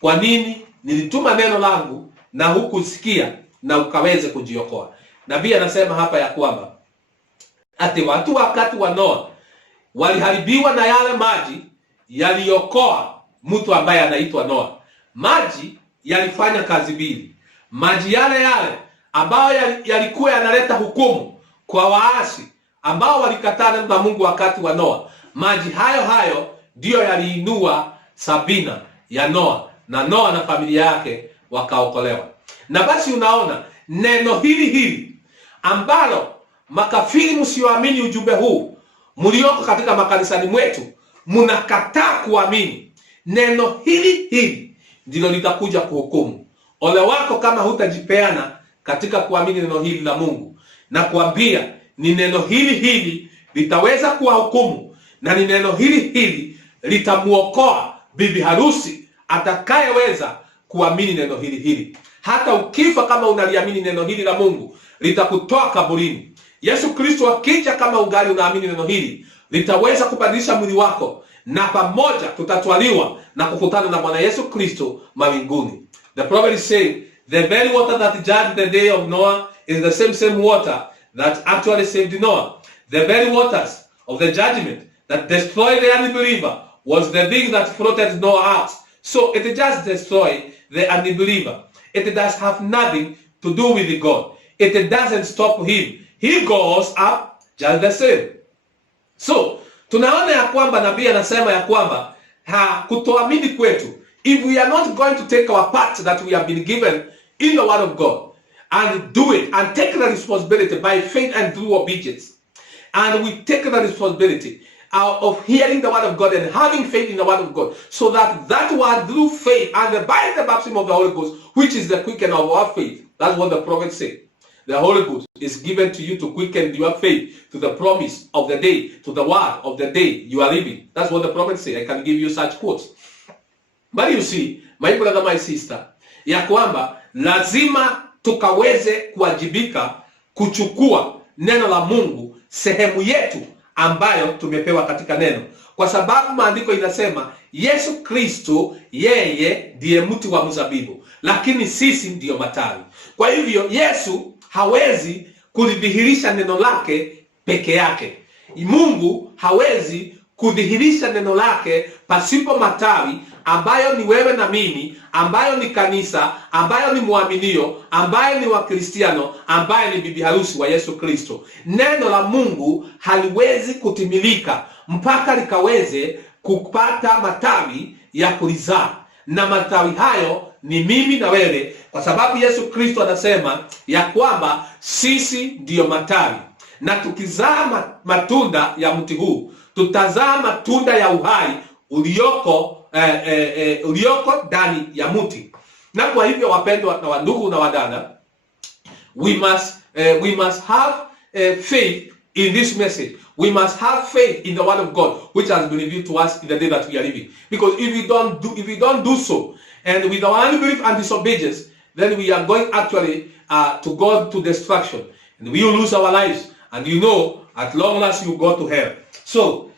kwa nini nilituma neno langu na hukusikia na ukaweze kujiokoa? Nabii anasema hapa ya kwamba ati watu wakati wa Noa waliharibiwa na yale maji yaliokoa mtu ambaye anaitwa Noa. Maji yalifanya kazi mbili. Maji yale ambayo yalikuwa yanaleta hukumu kwa waasi ambao walikataa neno la Mungu wakati wa Noa, maji hayo ndiyo yaliinua Sabina ya Noa, na Noa na familia yake wakaokolewa. Na basi unaona neno hili ambalo makafiri msioamini ujumbe huu mlioko katika makanisani mwetu mnakataa kuamini, neno hili ndilo litakuja kuhukumu. Ole wako kama hutajipeana katika kuamini neno hili la Mungu, na kuambia ni neno hili litaweza kuwahukumu, na ni neno hili litamuokoa bibi harusi atakayeweza kuamini neno hili. Hata ukifa kama unaliamini neno hili la Mungu, litakutoa kaburini. Yesu Kristo akija, kama ugali unaamini neno hili, litaweza kubadilisha mwili wako, na pamoja tutatwaliwa na kukutana na Bwana Yesu Kristo mawinguni. The prophet is saying, the very water that judged the day of Noah is the same water that actually saved Noah. The very waters of the judgment that destroyed the unbeliever was the thing that floated Noah out. So it just destroyed the unbeliever. It does have nothing to do with God. It doesn't stop him. He goes up just the same. So tunaona ya kwamba nabii anasema ya kwamba kutoamini kwetu, if we are not going to take our part that we have been given in the word of God and do it and take the responsibility by faith and through obedience, and we take the responsibility of hearing the word of God and having faith in the word of God, so that word through faith and by the baptism of the Holy Ghost, which is the quickening of our faith. That's what the prophet said. The Holy Ghost is given to you to quicken your faith to the promise of the day, to the word of the day you are living. That's what the prophet said. I can give you such quotes. But you see, my brother, my sister, ya kwamba lazima tukaweze kuwajibika kuchukua neno la Mungu, sehemu yetu ambayo tumepewa katika neno, kwa sababu maandiko inasema Yesu Kristo yeye ndiye mti wa mzabibu, lakini sisi ndiyo matawi. Kwa hivyo Yesu hawezi kudhihirisha neno lake peke yake. Mungu hawezi kudhihirisha neno lake pasipo matawi, ambayo ni wewe na mimi, ambayo ni kanisa, ambayo ni muaminio, ambayo ni wakristiano, ambayo ni bibi harusi wa Yesu Kristo. Neno la Mungu haliwezi kutimilika mpaka likaweze kupata matawi ya kulizaa, na matawi hayo ni mimi na wewe, kwa sababu Yesu Kristo anasema ya kwamba sisi ndiyo matawi, na tukizaa matunda ya mti huu tutazaa matunda ya uhai ulioko ndani ya mti. Na kwa hivyo wapendwa na wandugu na wadada, we must have faith in this message. We must have faith in the word of God, which has been revealed to us in the day that we are living. Because if we don't do so, and with our unbelief and disobedience, then we are going actually to go to destruction, and we will lose our lives. And you know, at long last you go to hell. So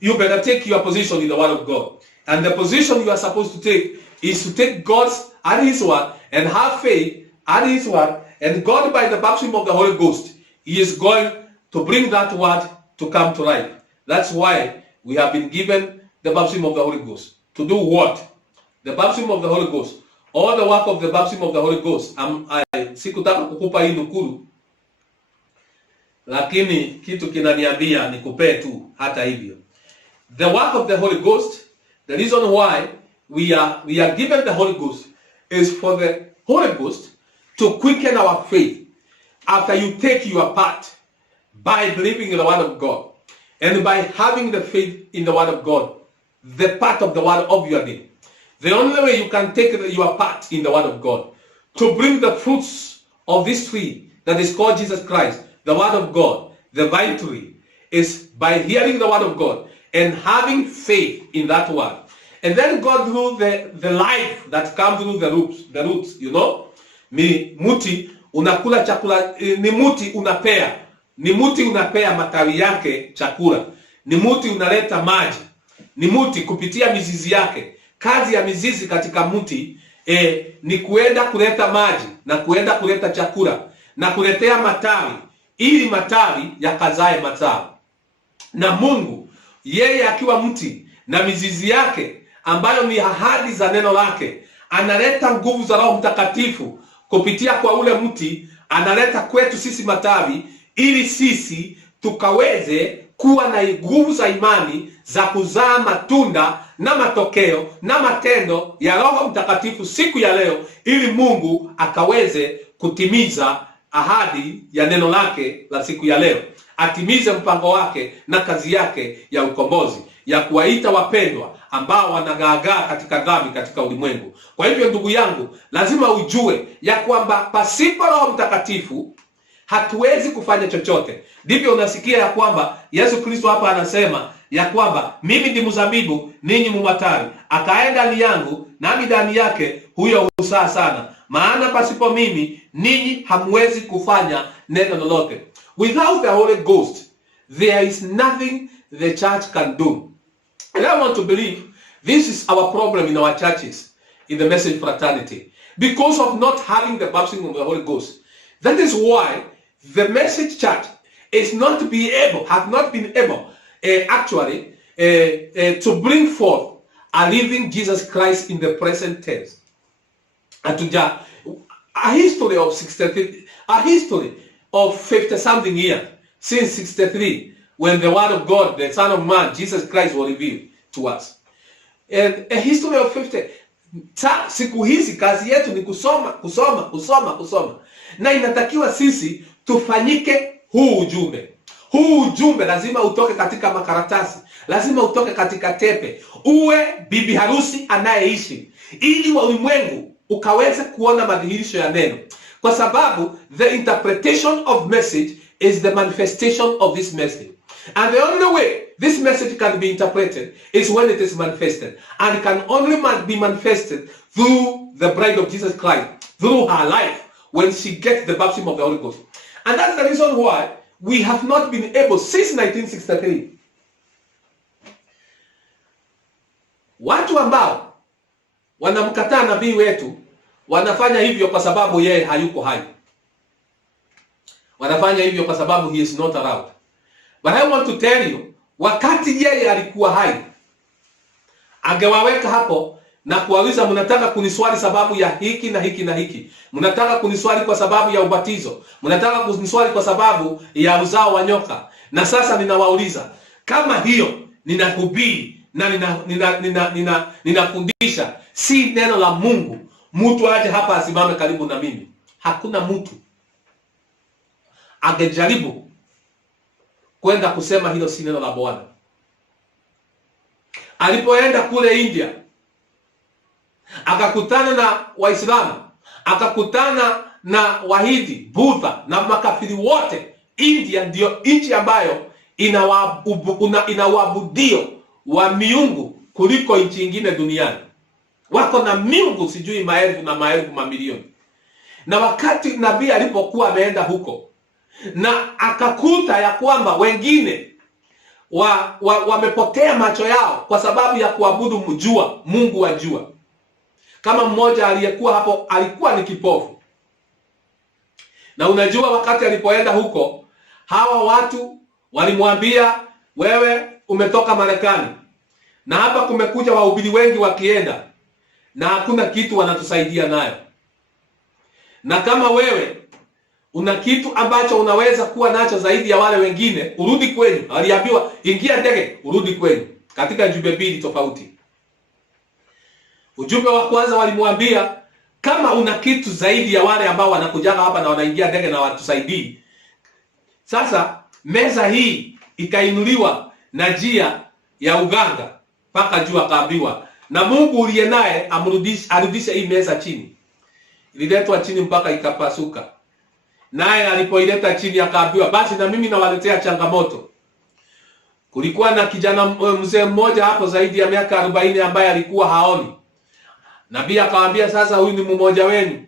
you better take your position in the word of God. And the position you are supposed to take is to take God's and his word and have faith and his word, and God, by the baptism of the Holy Ghost, he is going to bring that word to come to life. That's why we have been given the baptism of the Holy Ghost. To do what? The baptism of the Holy Ghost. All the work of the baptism of the Holy Ghost. Sikutaka kukupa hii nukuru, lakini kitu kinaniambia nikupee tu hata hivyo. The work of the Holy Ghost, the reason why we are given the Holy Ghost is for the Holy Ghost to quicken our faith after you take your part by believing in the word of God and by having the faith in the word of God, the part of the word of your day. The only way you can take your part in the word of God to bring the fruits of this tree that is called Jesus Christ, the word of God, the vine tree, is by hearing the word of God and having faith in that word. And then go through the life that comes through the roots, you know. ni mti unakula chakula, ni mti unapea, ni mti unapea matawi yake chakula, ni mti unaleta maji, ni mti kupitia mizizi yake. Kazi ya mizizi katika mti ni kuenda kuleta maji na kuenda kuleta chakula na kuletea matawi, ili matawi yakazae mazao. Na Mungu yeye akiwa mti na mizizi yake ambayo ni ahadi za neno lake, analeta nguvu za Roho Mtakatifu kupitia kwa ule mti, analeta kwetu sisi matawi, ili sisi tukaweze kuwa na nguvu za imani za kuzaa matunda na matokeo na matendo ya Roho Mtakatifu siku ya leo, ili Mungu akaweze kutimiza ahadi ya neno lake la siku ya leo, atimize mpango wake na kazi yake ya ukombozi, ya kuwaita wapendwa ambao wanagaagaa katika dhambi katika ulimwengu. Kwa hivyo ndugu yangu, lazima ujue ya kwamba pasipo Roho Mtakatifu hatuwezi kufanya chochote. Ndivyo unasikia ya kwamba Yesu Kristo hapa anasema ya kwamba mimi ndi mzabibu, ninyi matawi, akae ndani yangu nami ndani yake, huyo huzaa sana, maana pasipo mimi ninyi hamwezi kufanya neno lolote. Without the Holy Ghost there is nothing the church can do. And I want to believe this is our problem in our churches, in the Message Fraternity, because of not having the baptism of the Holy Ghost. That is why the Message Church has not been able to bring forth a living Jesus Christ in the present tense. And to a history of 63, a history of 50-something years since 63, when the Word of God, the Son of Man, Jesus Christ, was revealed to us. And a history of 50. Siku hizi kazi yetu ni kusoma. Na inatakiwa sisi tufanyike huu ujumbe. Huu ujumbe lazima utoke katika makaratasi, lazima utoke katika tepe, uwe bibi harusi anayeishi, ili ulimwengu ukaweze kuona madhihirisho ya neno. Kwa sababu the interpretation of message is the manifestation of this message. And the only way this message can be interpreted is when it is manifested. And it can only be manifested through the bride of Jesus Christ, through her life, when she gets the baptism of the Holy Ghost. And that's the reason why we have not been able, since 1963, watu ambao wanamkataa nabii wetu wanafanya hivyo kwa sababu yeye hayuko hai. Wanafanya hivyo kwa sababu he is not around. But I want to tell you, wakati yeye alikuwa hai, angewaweka hapo na kuwauliza, mnataka kuniswali sababu ya hiki na hiki na hiki, mnataka kuniswali kwa sababu ya ubatizo, mnataka kuniswali kwa sababu ya uzao wa nyoka. Na sasa ninawauliza, kama hiyo ninahubiri na ninafundisha si neno la Mungu, mtu aje hapa asimame karibu na mimi? Hakuna mtu angejaribu kwenda kusema hilo si neno la Bwana. Alipoenda kule India, akakutana na Waislamu, akakutana na Wahindi, Buddha na makafiri wote. India ndio nchi ambayo inawaabudio wa miungu kuliko nchi nyingine duniani. Wako na miungu sijui maelfu na maelfu, mamilioni. Na wakati nabii alipokuwa ameenda huko na akakuta ya kwamba wengine wamepotea macho yao kwa sababu ya kuabudu mjua, mungu wa jua. Kama mmoja aliyekuwa hapo alikuwa ni kipofu. Na unajua wakati alipoenda huko, hawa watu walimwambia, wewe umetoka Marekani na hapa kumekuja wahubiri wengi wakienda na hakuna kitu wanatusaidia nayo, na kama wewe una kitu ambacho unaweza kuwa nacho zaidi ya wale wengine, urudi kwenu. Aliambiwa ingia ndege urudi kwenu, katika jumbe mbili tofauti. Ujumbe wa kwanza walimwambia, kama una kitu zaidi ya wale ambao wanakujaga hapa na wanaingia ndege na watusaidii. Sasa meza hii ikainuliwa na njia ya uganga mpaka juu, akaambiwa na Mungu uliye naye arudishe hii meza chini. Ililetwa chini mpaka ikapasuka. Naye alipoileta chini akaambiwa, basi na mimi nawaletea changamoto. Kulikuwa na kijana mzee mmoja hapo zaidi ya miaka 40 ambaye alikuwa haoni. Nabii akamwambia, sasa huyu ni mmoja wenu.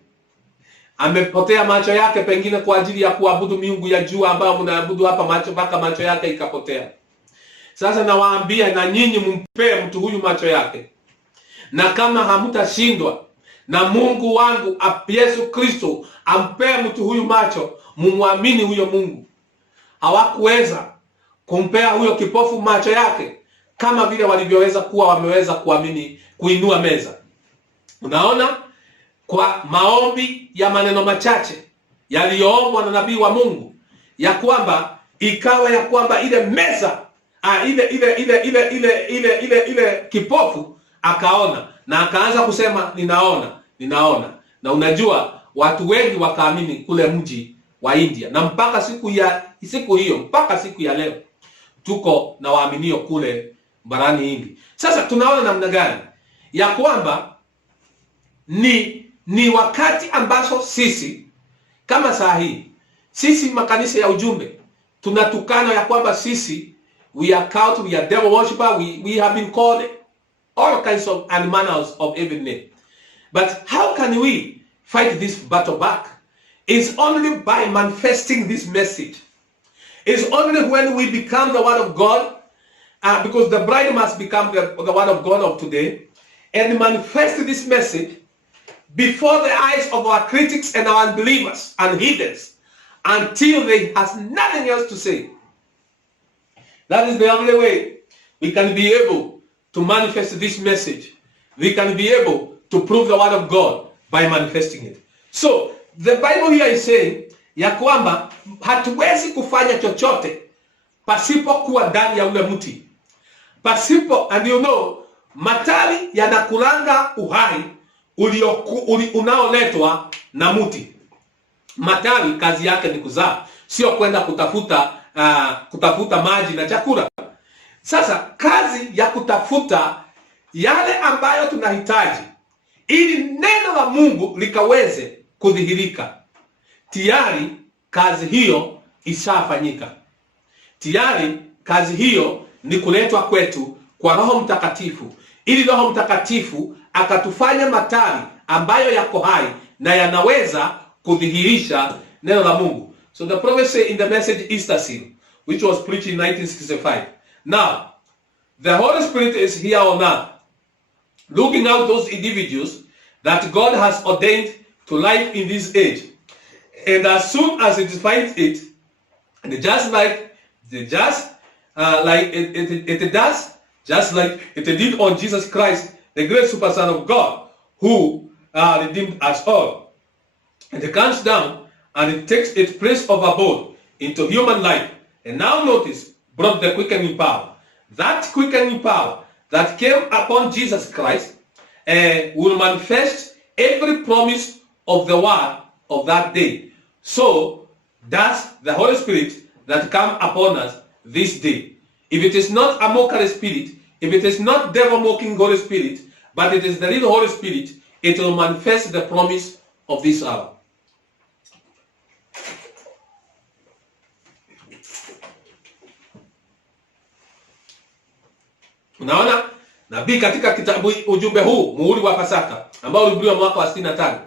amepotea macho yake pengine kwa ajili ya kuabudu miungu ya jua ambayo mnaabudu hapa, macho mpaka macho yake ikapotea. Sasa nawaambia na nyinyi mmpee mtu huyu macho yake, na kama hamtashindwa na Mungu wangu Yesu Kristo ampee mtu huyu macho, mumwamini huyo Mungu. Hawakuweza kumpea huyo kipofu macho yake kama vile walivyoweza kuwa wameweza kuamini kuinua meza. Unaona, kwa maombi ya maneno machache yaliyoombwa na nabii wa Mungu, ya kwamba ikawa ya kwamba ile meza ile kipofu akaona na akaanza kusema ninaona. Na unajua watu wengi wakaamini kule mji wa India, na mpaka siku hiyo mpaka siku ya leo tuko na waaminio kule barani Hindi. Sasa tunaona namna gani ya kwamba ni wakati ambazo sisi kama saa hii, sisi makanisa ya ujumbe tunatukana ya kwamba sisi we are cult, we are devil worshiper, we have been called all kinds of and manners of evil name. But how can we fight this battle back? It's only by manifesting this message. It's only when we become the word of God, because the bride must become the word of God of today, and manifest this message before the eyes of our critics and our unbelievers and heathens, until they has nothing else to say. That is the only way we can be able to manifest this message. We can be able to prove the word of God by manifesting it. So the Bible here is saying ya kwamba hatuwezi kufanya chochote pasipo kuwa ndani ya ule mti. Pasipo, and you know, matawi yanakulanga uhai unaoletwa na mti. Matawi kazi yake ni kuzaa, sio kwenda kutafuta maji na chakula. Sasa kazi ya kutafuta yale ambayo tunahitaji ili neno la Mungu likaweze kudhihirika, tayari kazi hiyo ishafanyika. Tayari kazi hiyo ni kuletwa kwetu kwa Roho Mtakatifu, ili Roho Mtakatifu akatufanya matawi ambayo yako hai na yanaweza kudhihirisha neno la Mungu. So the prophecy in the message Easter Seal, which was preached in 1965. Now, the Holy Spirit is here on earth, looking out those individuals that God has ordained to life in this age. And as soon as it finds it, and just like it does, just like it did on Jesus Christ, the great super son of God, who redeemed us all. And it comes down and it takes its place of abode into human life. And now notice, brought the quickening power. That quickening power that came upon Jesus Christ will manifest every promise of the word of that day. So that's the Holy Spirit that come upon us this day. If it is not a mockery spirit, if it is not devil-mocking Holy Spirit, but it is the real Holy Spirit, it will manifest the promise of this hour. Unaona, nabii katika kitabu ujumbe huu muhuri wa Pasaka ambao ulihubiriwa mwaka wa 65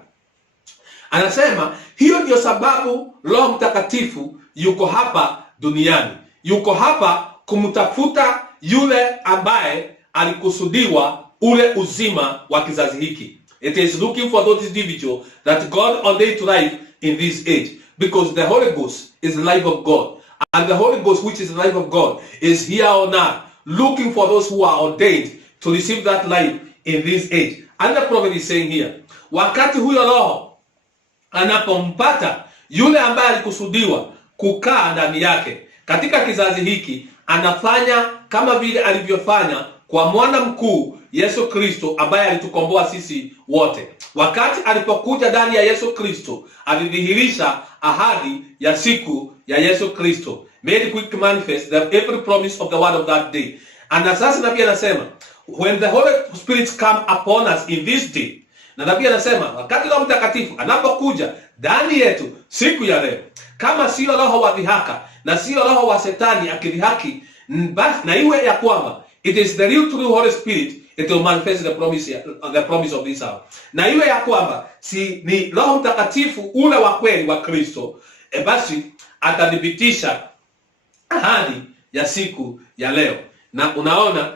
anasema hiyo ndio sababu Roho Mtakatifu yuko hapa duniani. Yuko hapa kumtafuta yule ambaye alikusudiwa ule uzima wa kizazi hiki. It is looking for those individuals that God ordained to life in this age, because the Holy Ghost is the life of God, and the Holy Ghost, which is the life of God, is here on earth looking for those who are ordained to receive that life in this age. And the prophet is saying here, wakati huyo Roho anapompata yule ambaye alikusudiwa kukaa ndani yake katika kizazi hiki, anafanya kama vile alivyofanya kwa mwana mkuu Yesu Kristo ambaye alitukomboa sisi wote. Wakati alipokuja ndani ya Yesu Kristo, alidhihirisha ahadi ya siku ya Yesu Kristo, made quick manifest the every promise of the word of that day. And sasa nabii anasema, when the Holy Spirit come upon us in this day, na nabii anasema wakati Roho Mtakatifu anapokuja ndani yetu siku ya leo, kama sio roho wa dhihaka na sio roho wa Shetani akidhihaki, basi na iwe ya kwamba it is the real true Holy Spirit, it will manifest the promise of this hour. Na iwe ya kwamba si ni Roho Mtakatifu ule wa kweli wa Kristo, basi atadhibitisha ahadi ya siku ya leo. Na unaona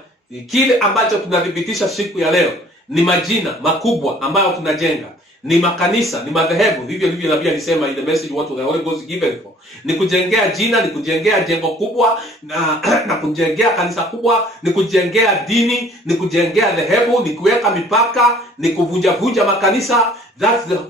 kile ambacho tunadhibitisha siku ya leo ni majina makubwa ambayo tunajenga, ni makanisa, ni madhehebu. Hivyo ndivyo nabii alisema in the message what the Holy Ghost given for. Ni kujengea jina, ni kujengea jengo kubwa, na kujengea kanisa kubwa, ni kujengea dini, ni kujengea dhehebu, ni kuweka mipaka, ni kuvunja makanisa.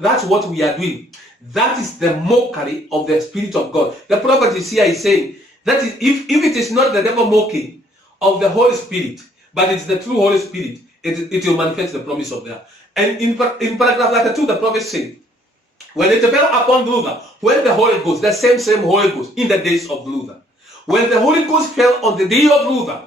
That's what we are doing. That is the mockery of the Spirit of God. The prophet is here is saying that is, if it is not the devil mocking of the Holy Spirit, but it's the true Holy Spirit, it will manifest the promise of that. And in paragraph 32, the prophet said, when it fell upon Luther, when the Holy Ghost, the same Holy Ghost in the days of Luther, when the Holy Ghost fell on the day of Luther,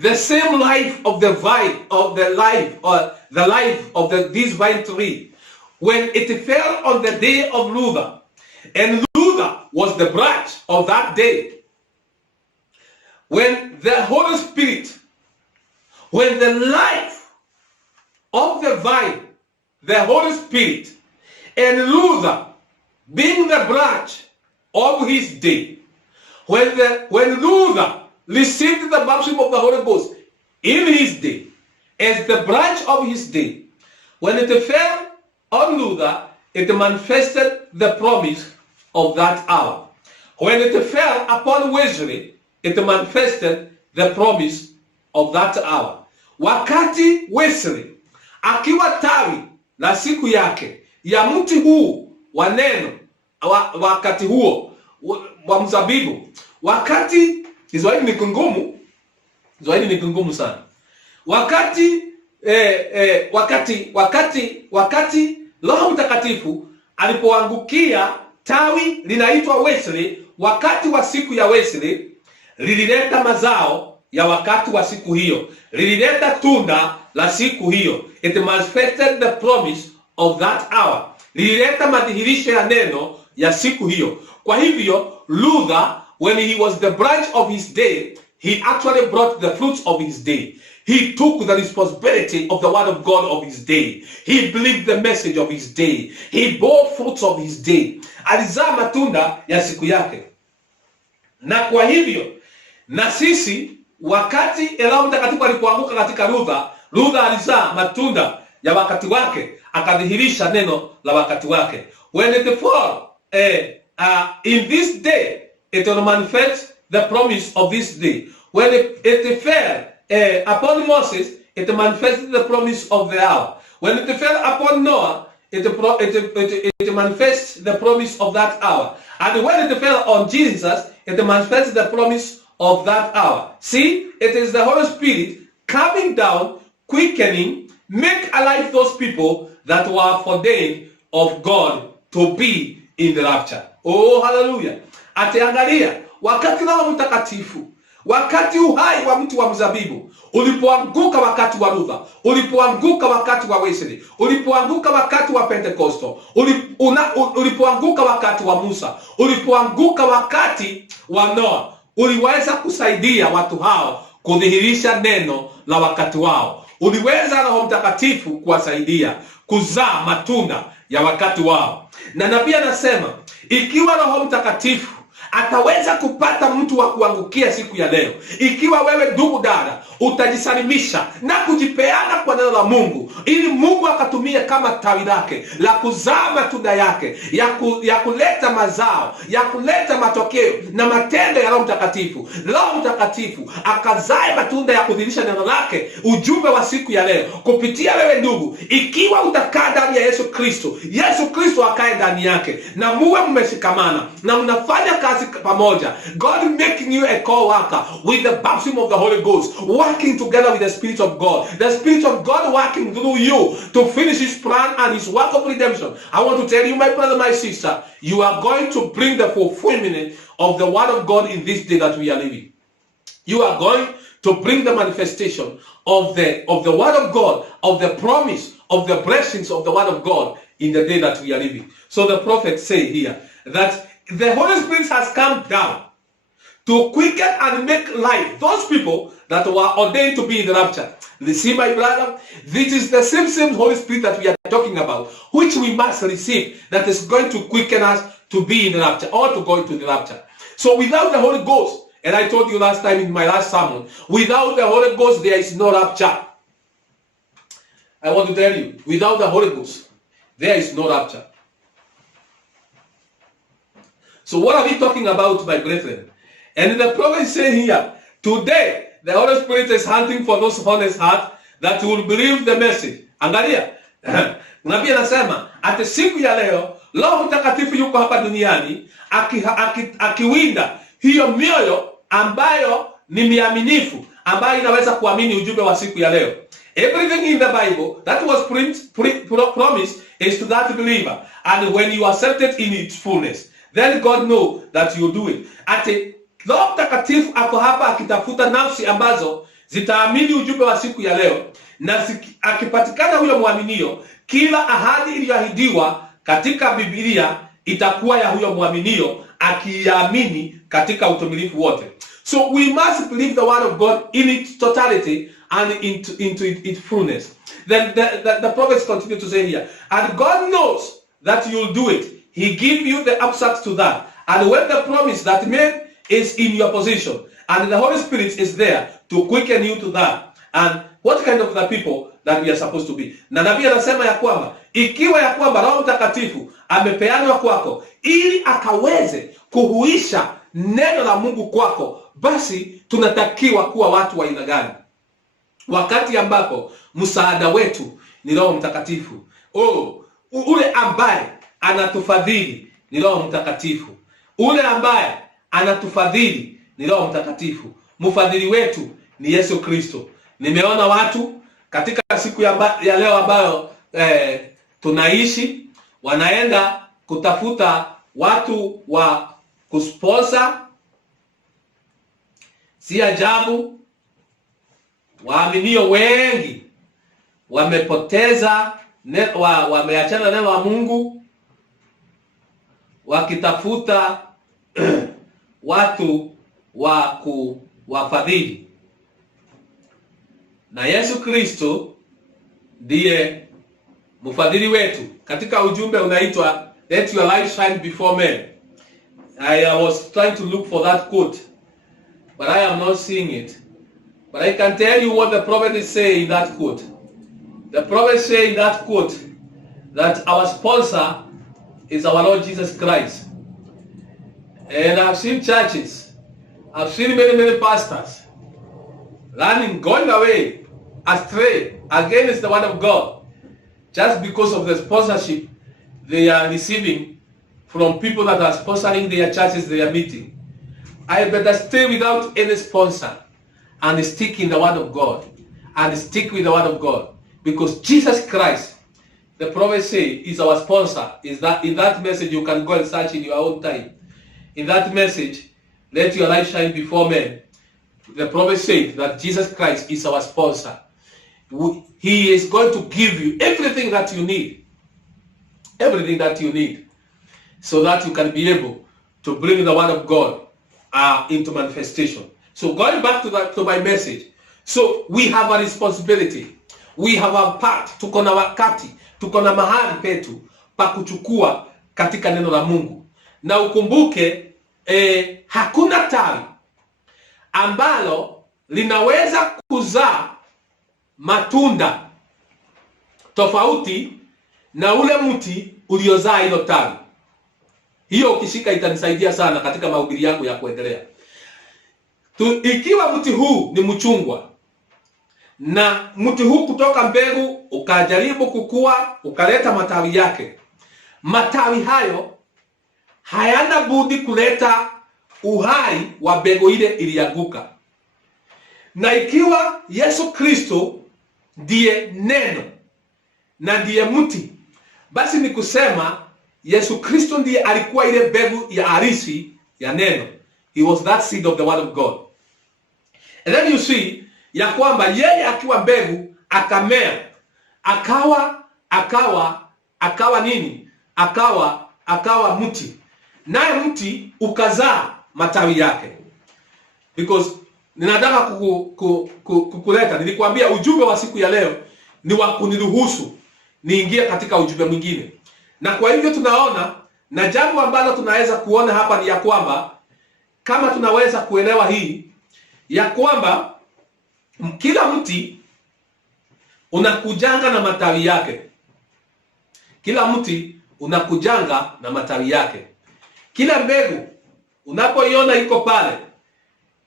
the same life of the vine, of the life of this vine tree, when it fell on the day of Luther, and Luther was the branch of that day, when the Holy Spirit, when the life of the vine, the Holy Spirit, and Luther being the branch of his day, when Luther received the baptism of the Holy Ghost in his day, as the branch of his day, when it fell on Luther, it manifested the promise of that hour. When it fell upon Wesley, it manifested the promise of that hour. Wakati Wesley akiwa tawi la siku yake ya mti huu wa neno, wakati huo wa mzabibu, wakati Kiswahili ni ngumu sana. Wakati Roho Mtakatifu alipoangukia tawi linaitwa Wesley, wakati wa siku ya Wesley, lilileta mazao ya wakati wa siku hiyo, lilileta tunda la siku hiyo. It manifested the promise of that hour. Lilileta madhihirisho ya neno ya siku hiyo. Kwa hivyo Luther, when he was the branch of his day, he actually brought the fruits of his day. He took the responsibility of the word of God of his day. He believed the message of his day. He bore fruits of his day. Alizaa matunda ya siku yake. Na kwa hivyo, na sisi, wakati Roho Mtakatifu alipoanguka katika Luther alizaa matunda ya wakati wake, akadhihirisha neno la wakati wake. When it fall in this day, it will manifest the promise of this day. When it fell upon Moses, it manifested the promise of the hour. When it fell upon Noah, it manifests the promise of that hour. And when it fell on Jesus, it manifests the promise of that hour. See, it is the Holy Spirit coming down, quickening, make alive those people that were ordained of God to be in the rapture. Oh, hallelujah. Atiangalia, wakati Roho Mtakatifu, wakati uhai wa mti wa mzabibu ulipoanguka wakati wa Luther, ulipoanguka wakati wa Wesley, ulipoanguka wakati wa Pentecosto, ulipoanguka wakati wa Musa, ulipoanguka wakati wa Noah, uliweza kusaidia watu hao kudhihirisha neno la wakati wao. Uliweza Roho Mtakatifu kuwasaidia kuzaa matunda ya wakati wao. Na nabii anasema, ikiwa Roho Mtakatifu ataweza kupata mtu wa kuangukia siku ya leo, ikiwa wewe ndugu dada utajisalimisha na kujipeana kwa neno la Mungu, ili Mungu akatumie kama tawi lake la kuzaa matunda yake, ya kuleta mazao, ya kuleta matokeo na matendo ya Roho Mtakatifu, Roho Mtakatifu akazae matunda ya kudhihirisha neno lake, ujumbe wa siku ya leo kupitia wewe ndugu, ikiwa utakaa ndani ya Yesu Kristo akae ndani yake, na muwe mmeshikamana na mnafanya kazi pamoja, God making you a co-worker with the baptism of the Holy Ghost, working together with the Spirit of God, the Spirit of God working through you to finish his plan and his work of redemption. I want to tell you, my brother, my sister, you are going to bring the fulfillment of the word of God in this day that we are living. You are going to bring the manifestation of the word of God, of the promise, of the blessings of the word of God in the day that we are living. So the prophet say here that the Holy Spirit has come down to quicken and make life those people that were ordained to be in the rapture. You see, my brother, this is the same Holy Spirit that we are talking about, which we must receive, that is going to quicken us to be in the rapture, or to go into the rapture. So without the Holy Ghost, and I told you last time in my last sermon, without the Holy Ghost, there is no rapture. I want to tell you, without the Holy Ghost, there is no rapture. So what are we talking about, my brethren? And the prophet is saying here, today, the Holy Spirit is hunting for those honest heart that will believe the message. Angalia, nabii anasema, ati siku ya leo, Roho Mtakatifu yuko hapa duniani, akiwinda hiyo mioyo ambayo ni miaminifu, ambayo inaweza kuamini ujumbe wa siku ya leo. Everything in the Bible that was promised is to that believer. And when you accept it in its fullness, then God knows that you do it. Ati Roho Mtakatifu ako hapa akitafuta nafsi ambazo zitaamini ujumbe wa siku ya leo, na akipatikana huyo mwaminio, kila ahadi iliyoahidiwa katika Biblia itakuwa ya huyo mwaminio akiamini katika utimilifu wote. So we must believe the word of God in its totality and into its fullness. Then the prophets continue to say here, and God knows that you'll do it. He give you the upside to that. And when the promise that made is in your position, and the Holy Spirit is there to quicken you to that. And what kind of the people that we are supposed to be? Na nabii anasema ya kwamba ikiwa ya kwamba Roho Mtakatifu amepeanwa kwako ili akaweze kuhuisha neno la Mungu kwako, basi tunatakiwa kuwa watu wa aina gani? Wakati ambapo msaada wetu ni Roho Mtakatifu. Ule ambaye anatufadhili ni Roho Mtakatifu. Ule ambaye anatufadhili ni Roho Mtakatifu. Mfadhili wetu ni Yesu Kristo. Nimeona watu katika siku ya leo ambayo tunaishi, wanaenda kutafuta watu wa kusponsor. Si ajabu waaminio wengi wamepoteza wameachana neno la Mungu wakitafuta watu wa kuwafadhili. Na Yesu Kristo ndiye mfadhili wetu. Katika ujumbe unaitwa Let Your Light Shine Before Men. I was trying to look for that quote, but I am not seeing it. But I can tell you what the prophet is saying in that quote. The prophet says in that quote that our sponsor is our Lord Jesus Christ. And I've seen churches, I've seen many pastors going away astray against the word of God just because of the sponsorship they are receiving from people that are sponsoring their churches they are meeting. I better stay without any sponsor and stick in the word of God and stick with the word of God, because Jesus Christ, the prophet say, is our sponsor. Is that in that message you can go and search in your own time. In that message, let your light shine before men, the prophet said that Jesus Christ is our sponsor. He is going to give you everything that you need. Everything that you need. So that you can be able to bring the word of God into manifestation. So going back to my message. So we have a responsibility. We have a part. Tuko na wakati. Tuko na mahali petu pa kuchukua katika neno la Mungu. Na ukumbuke hakuna tawi ambalo linaweza kuzaa matunda tofauti na ule mti uliozaa hilo tawi. Hiyo ukishika itanisaidia sana katika mahubiri yangu ya kuendelea. Ikiwa mti huu ni mchungwa na mti huu kutoka mbegu ukajaribu kukua ukaleta matawi yake, matawi hayo hayana budi kuleta uhai wa mbegu ile ilianguka. Na ikiwa Yesu Kristo ndiye neno na ndiye mti, basi ni kusema Yesu Kristo ndiye alikuwa ile mbegu ya arisi ya neno. He was that seed of the word of God. And then you see ya kwamba yeye akiwa mbegu akamea, akawa nini? Akawa mti. Naye mti ukazaa matawi yake. because ninataka kukuleta, nilikwambia ujumbe wa siku ya leo ni wa kuniruhusu niingie katika ujumbe mwingine. Na kwa hivyo tunaona, na jambo ambalo tunaweza kuona hapa ni ya kwamba, kama tunaweza kuelewa hii ya kwamba kila mti unakujanga na matawi yake. Kila mti unakujanga na matawi yake. Kila mbegu unapoiona iko pale,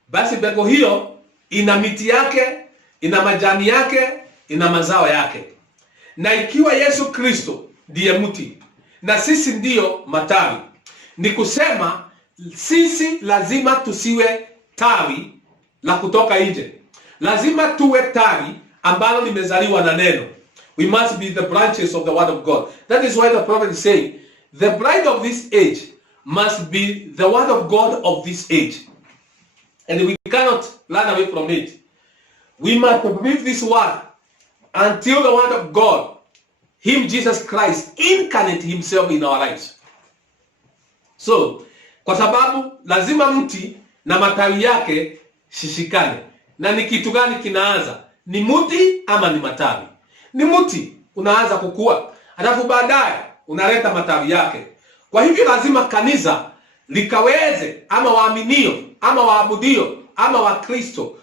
basi mbegu hiyo ina miti yake, ina majani yake, ina mazao yake. Na ikiwa Yesu Kristo ndiye mti na sisi ndiyo matawi, ni kusema sisi lazima tusiwe tawi la kutoka nje. Lazima tuwe tawi ambalo limezaliwa na neno. We must be the branches of the word of God. That is why the prophet is saying, the bride of this age must be the word of God of this age. And we cannot run away from it. We must believe this word until the word of God, Him, Jesus Christ, incarnate Himself in our lives. So, kwa sababu lazima mti na matawi yake shishikane. Na ni kitu gani kinaanza? Ni mti ama ni matawi? Ni mti unaanza kukua, alafu baadaye unaleta matawi yake. Kwa hivyo lazima kanisa likaweze, ama waaminio, ama waabudio, ama Wakristo,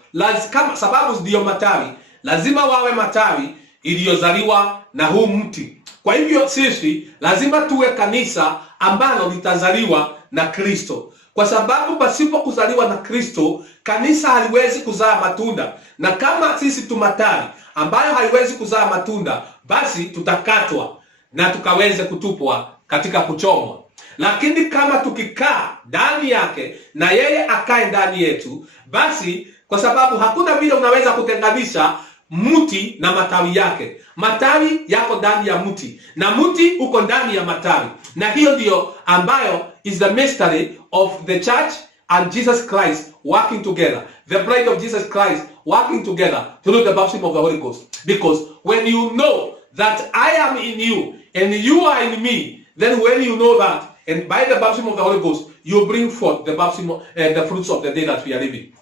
kama sababu ndio matawi, lazima wawe matawi iliyozaliwa na huu mti. Kwa hivyo sisi lazima tuwe kanisa ambalo litazaliwa na Kristo. Kwa sababu pasipo kuzaliwa na Kristo, kanisa haliwezi kuzaa matunda. Na kama sisi tumatawi ambayo haiwezi kuzaa matunda, basi tutakatwa na tukaweze kutupwa katika kuchomwa. Lakini kama tukikaa ndani yake na yeye akae ndani yetu, basi kwa sababu hakuna vile unaweza kutenganisha mti na matawi yake. Matawi yako ndani ya mti na mti uko ndani ya matawi. Na hiyo ndio ambayo is the mystery of the church and Jesus Christ working together. The bride of Jesus Christ working together through the baptism of the Holy Ghost. Because when you know that I am in you and you are in me, then when you know that, and by the baptism of the Holy Ghost, you bring forth the baptism and the fruits of the day that we are living.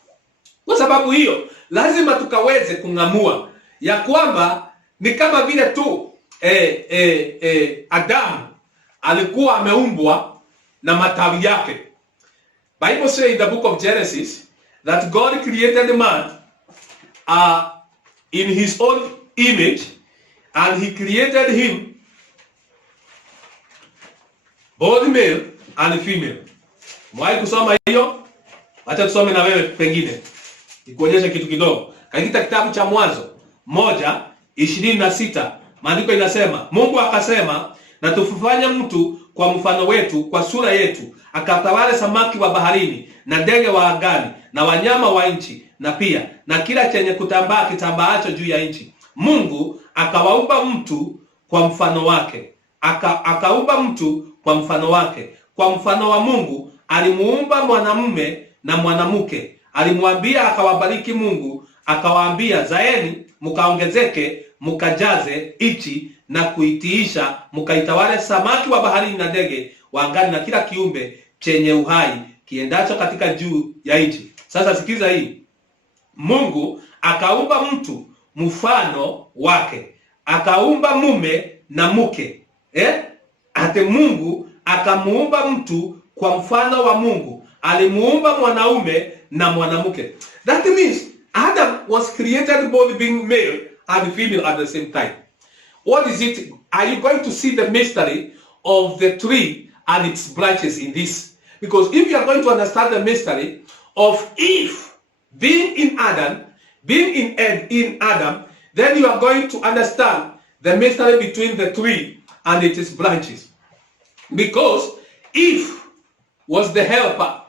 Kwa sababu hiyo, lazima tukaweze kungamua ya kwamba ni kama vile tu Adamu alikuwa ameumbwa na matawi yake. Bible says in the book of Genesis that God created man in his own image, and he created him both male and female. Mwai kusoma hiyo? Acha tusome na wewe pengine ikuonyeshe kitu kidogo. Katika kitabu cha Mwanzo 1:26 maandiko inasema, Mungu akasema, na tufanye mtu kwa mfano wetu, kwa sura yetu, akatawale samaki wa baharini na ndege wa angani na wanyama wa nchi, na pia na kila chenye kutambaa kitambaacho juu ya nchi. Mungu akawaumba mtu kwa mfano wake. Akaumba mtu kwa mfano wake. Kwa mfano wa Mungu alimuumba mwanamume na mwanamke. Alimwambia, akawabariki Mungu, akawaambia, zaeni mkaongezeke, mkajaze nchi na kuitiisha, mkaitawale samaki wa baharini na ndege wa angani na kila kiumbe chenye uhai kiendacho katika juu ya nchi. Sasa sikiza hii. Mungu akaumba mtu mfano wake. Akaumba mume na mke. Ate Mungu akamuumba mtu kwa mfano wa Mungu. Alimuumba mwanaume na mwanamke. That means Adam was created both being male and female at the same time. What is it? Are you going to see the mystery of the tree and its branches in this? Because if you are going to understand the mystery of Eve being in Adam, being in Adam, then you are going to understand the mystery between the tree and its branches. Because Eve was the helper.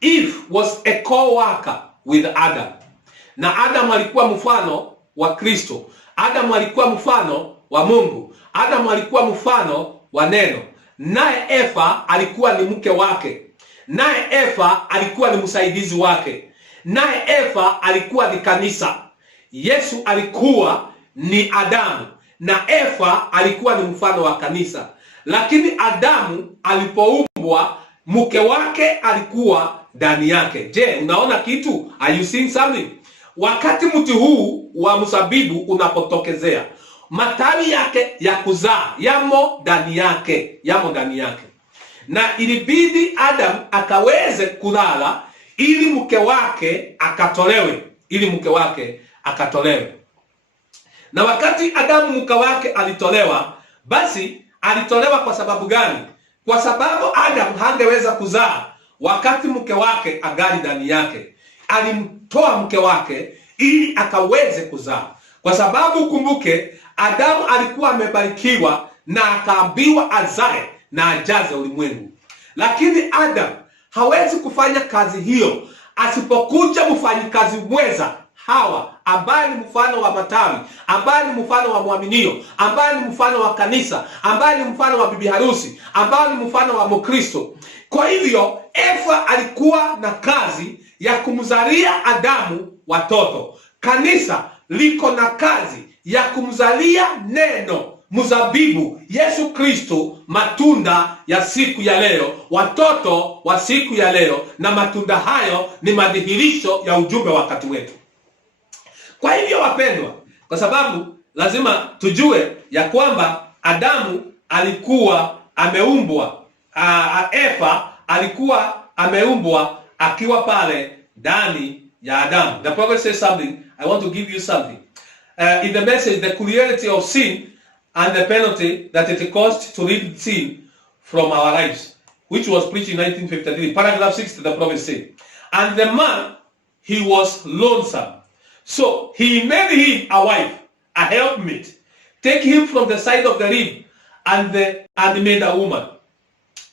Eve was a co-worker with Adam. Na Adam alikuwa mfano wa Kristo. Adam alikuwa mfano wa Mungu. Adam alikuwa mfano wa neno. Naye Eva alikuwa ni mke wake. Naye Eva alikuwa ni msaidizi wake. Naye Eva alikuwa ni kanisa. Yesu alikuwa ni Adamu na Eva alikuwa ni mfano wa kanisa. Lakini Adamu alipoumbwa, mke wake alikuwa ndani yake. Je, unaona kitu? Are you seeing something? Wakati mti huu wa mzabibu unapotokezea, matawi yake ya kuzaa yamo ndani yake, na ilibidi Adam akaweze kulala ili mke wake akatolewe. Na wakati Adamu mke wake alitolewa, basi alitolewa kwa sababu gani? Kwa sababu Adam hangeweza kuzaa wakati mke wake agali ndani yake. Alimtoa mke wake ili akaweze kuzaa, kwa sababu kumbuke, Adamu alikuwa amebarikiwa na akaambiwa azae na ajaze ulimwengu. Lakini Adam hawezi kufanya kazi hiyo asipokuja mfanyikazi mweza Hawa, ambaye ni mfano wa matawi, ambaye ni mfano wa mwaminio, ambaye ni mfano wa kanisa, ambaye ni mfano wa bibi harusi, ambaye ni mfano wa Mkristo. Kwa hivyo Eva alikuwa na kazi ya kumzalia Adamu watoto. Kanisa liko na kazi ya kumzalia neno, mzabibu, Yesu Kristo, matunda ya siku ya leo, watoto wa siku ya leo, na matunda hayo ni madhihirisho ya ujumbe wakati wetu. Kwa hivyo wapendwa, kwa sababu lazima tujue ya kwamba Adamu alikuwa ameumbwa, Eva alikuwa ameumbwa akiwa pale ndani ya Adamu. The prophet says something. I want to give you something. In the message, the cruelty of sin and the penalty that it cost to rid sin from our lives, which was preached in 1953, paragraph 6, the prophet said, and the man, he was lonesome. So he made him a wife, a helpmate, take him from the side of the rib, and made a woman.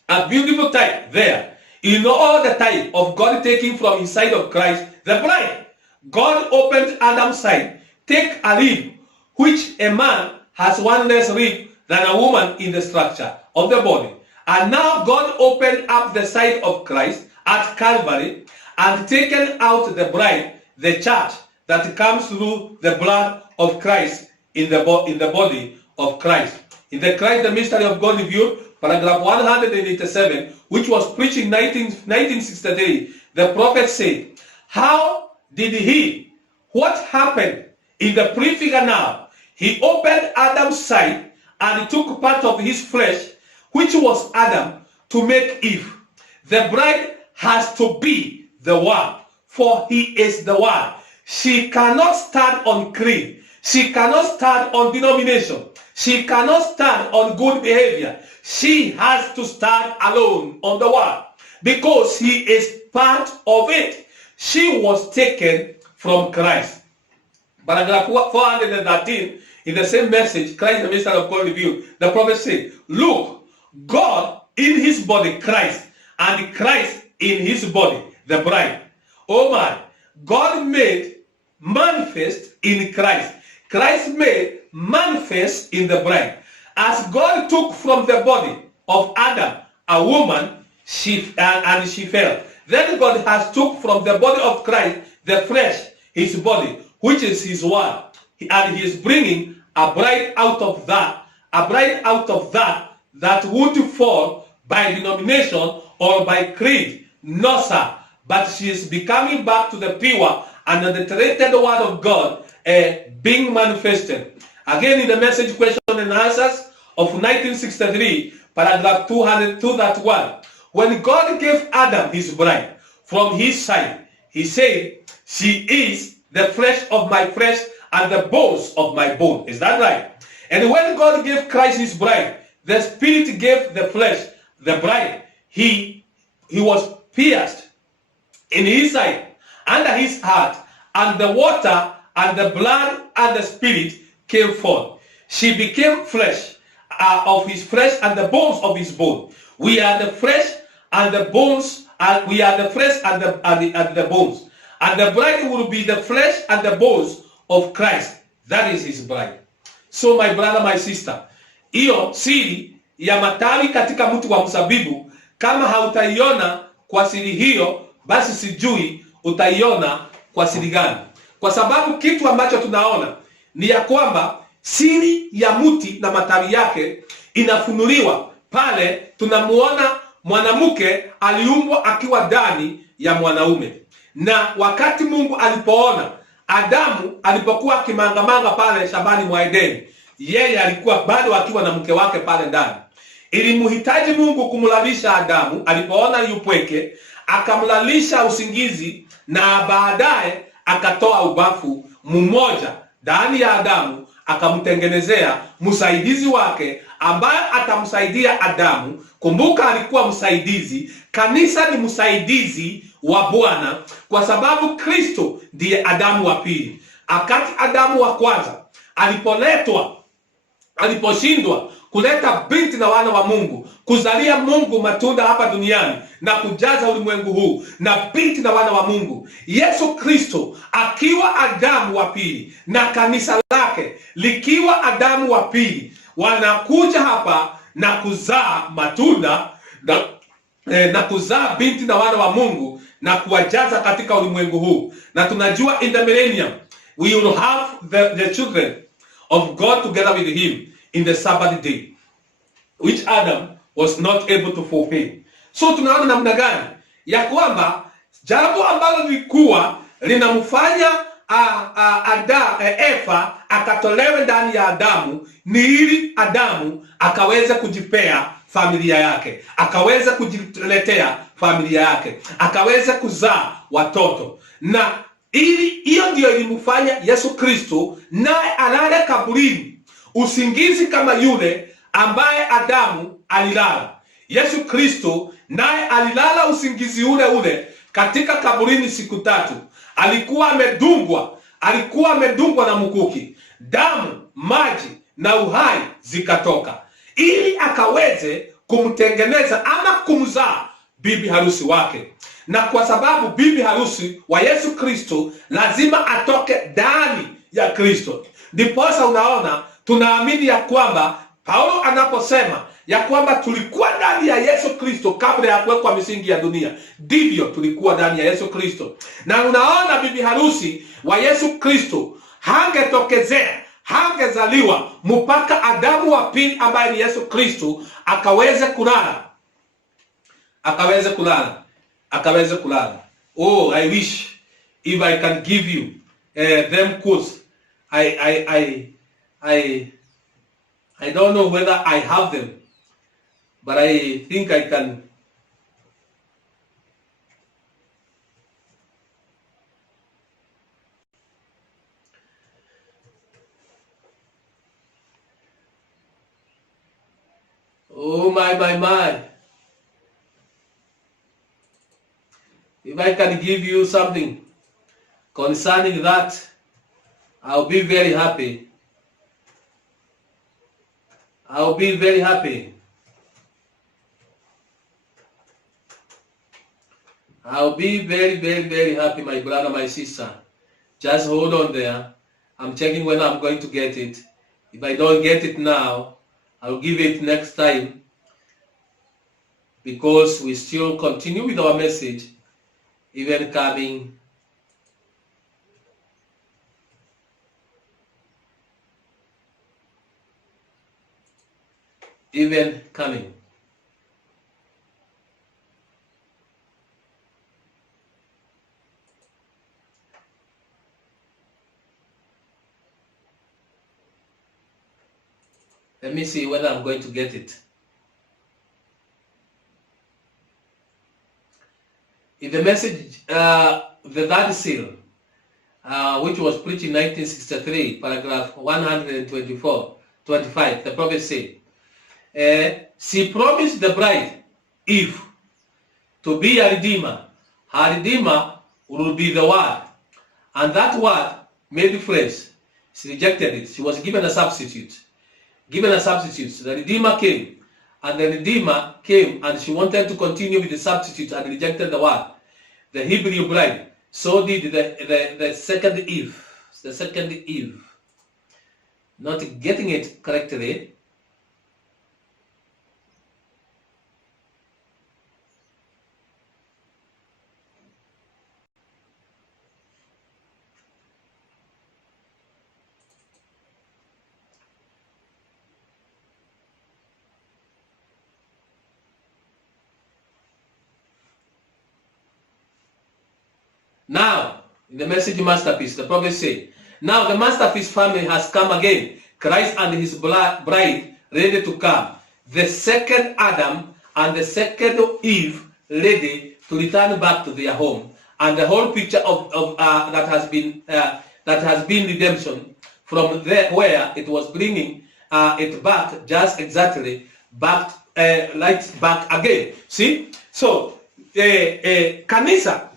A beautiful type there. You know all the type of God taking from his side of Christ, the bride. God opened Adam's side, take a rib, which a man has one less rib than a woman in the structure of the body. And now God opened up the side of Christ at Calvary and taken out the bride, the church, that comes through the blood of Christ in the body of Christ. In the Christ, the mystery of God revealed, paragraph 187, which was preached in 1963, the prophet said, how did he? What happened in the prefigure now? He opened Adam's side and took part of his flesh, which was Adam, to make Eve. The bride has to be the one, for he is the one. She cannot stand on creed. She cannot stand on denomination. She cannot stand on good behavior. She has to stand alone on the word, because he is part of it. She was taken from Christ. Paragraph 413, in the same message, Christ, the mystery of God revealed, the prophet said, look, God in his body, Christ, and Christ in his body, the bride. Oh my, God made manifest in Christ. Christ made manifest in the bride. As God took from the body of Adam a woman, and she fell. Then God has took from the body of Christ the flesh, his body, which is his word, and he is bringing a bride out of that, that would fall by denomination or by creed. No, sir. But she is becoming back to the pure and unadulterated word of God being manifested. Again, in the message question and answers of 1963, paragraph 231, when God gave Adam his bride from his side, he said, she is the flesh of my flesh and the bones of my bone. Is that right? And when God gave Christ his bride, the Spirit gave the flesh, the bride. He was pierced in his side, under his heart, and the water and the blood and the Spirit came forth. She became flesh of his flesh and the bones of his bone. We are the flesh and the bones, and we are the flesh and the bones. And the bride will be the flesh and the bones of Christ. That is his bride. So my brother, my sister, hiyo siri ya matawi katika mti wa mzabibu, kama hautaiona kwa siri hiyo, basi sijui utaiona kwa siri gani. Kwa sababu kitu ambacho tunaona ni ya kwamba siri ya mti na matawi yake inafunuliwa pale tunamuona mwanamke aliumbwa akiwa ndani ya mwanaume. Na wakati Mungu alipoona Adamu alipokuwa akimangamanga pale shambani mwa Edeni, yeye alikuwa bado akiwa na mke wake pale ndani. Ilimhitaji Mungu kumlalisha Adamu. Alipoona yupweke, akamlalisha usingizi, na baadaye akatoa ubafu mmoja ndani ya Adamu, akamtengenezea msaidizi wake ambaye atamsaidia Adamu. Kumbuka, alikuwa msaidizi. Kanisa ni msaidizi wa Bwana, kwa sababu Kristo ndiye Adamu wa pili. Akati Adamu wa kwanza aliposhindwa kuleta binti na wana wa Mungu, kuzalia Mungu matunda hapa duniani na kujaza ulimwengu huu na binti na wana wa Mungu, Yesu Kristo akiwa Adamu wa pili na kanisa lake likiwa Adamu wa pili, wanakuja hapa na kuzaa matunda na kuzaa binti na wana wa Mungu na kuwajaza katika ulimwengu huu. Na tunajua in the millennium we will have the children of God together with him in the Sabbath day, which Adam was not able to fulfill. So tunaona namna gani ya kwamba jambo ambalo lilikuwa linamfanya Eva akatolewe ndani ya Adamu ni ili Adamu akaweza kujipea familia yake, akaweza kujiletea familia yake, akaweza kuzaa watoto. Na ili hiyo ndio ilimfanya Yesu Kristo naye alale kaburini usingizi kama yule ambaye Adamu alilala. Yesu Kristo naye alilala usingizi ule ule katika kaburini siku 3. Alikuwa amedungwa na mkuki, damu, maji na uhai zikatoka, ili akaweze kumtengeneza ama kumzaa bibi harusi wake. Na kwa sababu bibi harusi wa Yesu Kristo lazima atoke ndani ya Kristo, ndiposa unaona tunaamini ya kwamba Paulo anaposema ya kwamba tulikuwa ndani ya Yesu Kristo kabla ya kuwekwa misingi ya dunia, ndivyo tulikuwa ndani ya Yesu Kristo. Na unaona bibi harusi wa Yesu Kristo hangetokezea, hangezaliwa mpaka Adamu wa pili ambaye ni Yesu Kristo akaweze kulala. Oh, I wish if I can give you them quotes. I don't know whether I have them, but I think I can. Oh my. If I can give you something concerning that, I'll be very happy. I'll be very happy. I'll be very, very, very happy, my brother, my sister. Just hold on there. I'm checking when I'm going to get it. If I don't get it now, I'll give it next time, because we still continue with our message, even coming. Even coming. Let me see whether I'm going to get it. In the message, the third seal, which was preached in 1963, paragraph 125, the prophet said, she promised the bride Eve to be a redeemer. Her redeemer will be the word, and that word made flesh. She rejected it. She was given a substitute. The redeemer came, and the redeemer came, and she wanted to continue with the substitute and rejected the word, the Hebrew bride. So did the second Eve. The second Eve. Not getting it correctly. Now, in the message masterpiece, the prophet said, now the masterpiece family has come again. Christ and his bride ready to come. The second Adam and the second Eve ready to return back to their home. And the whole picture of that has been redemption from there where it was bringing it back just exactly back back again. See? So kanisa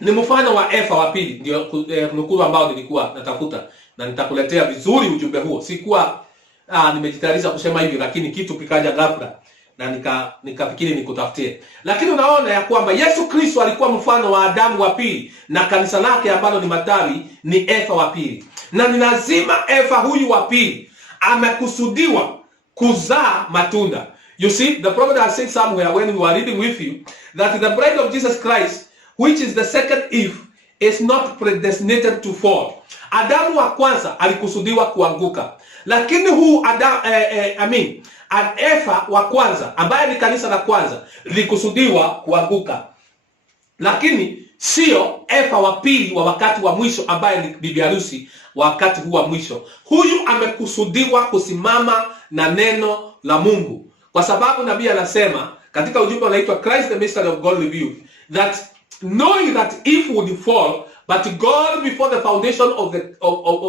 ni mfano wa Efa wa pili, ndio nukuu ambao nilikuwa natafuta na nitakuletea vizuri ujumbe huo. Sikuwa nimejitayarisha kusema hivi, lakini kitu kikaja ghafla na nikafikiri nikutafutie. Lakini unaona ya kwamba Yesu Kristo alikuwa mfano wa Adamu wa pili, na kanisa lake ambalo ni matawi ni Efa wa pili. Na ni lazima Efa huyu wa pili amekusudiwa kuzaa matunda. You see, the prophet has said somewhere when we were reading with you that the bride of Jesus Christ, which is the second Eve, is not predestinated to fall. Adamu wa kwanza alikusudiwa kuanguka, lakini huu Efa wa kwanza ambaye ni kanisa la kwanza lilikusudiwa kuanguka, lakini sio Efa wa pili wa wakati wa mwisho ambaye ni bibi harusi wa wakati huu wa mwisho. Huyu amekusudiwa kusimama na neno la Mungu, kwa sababu nabii anasema katika ujumbe unaitwa Christ the Mystery of God Revealed, that knowing that Eve would fall, but God before the foundation of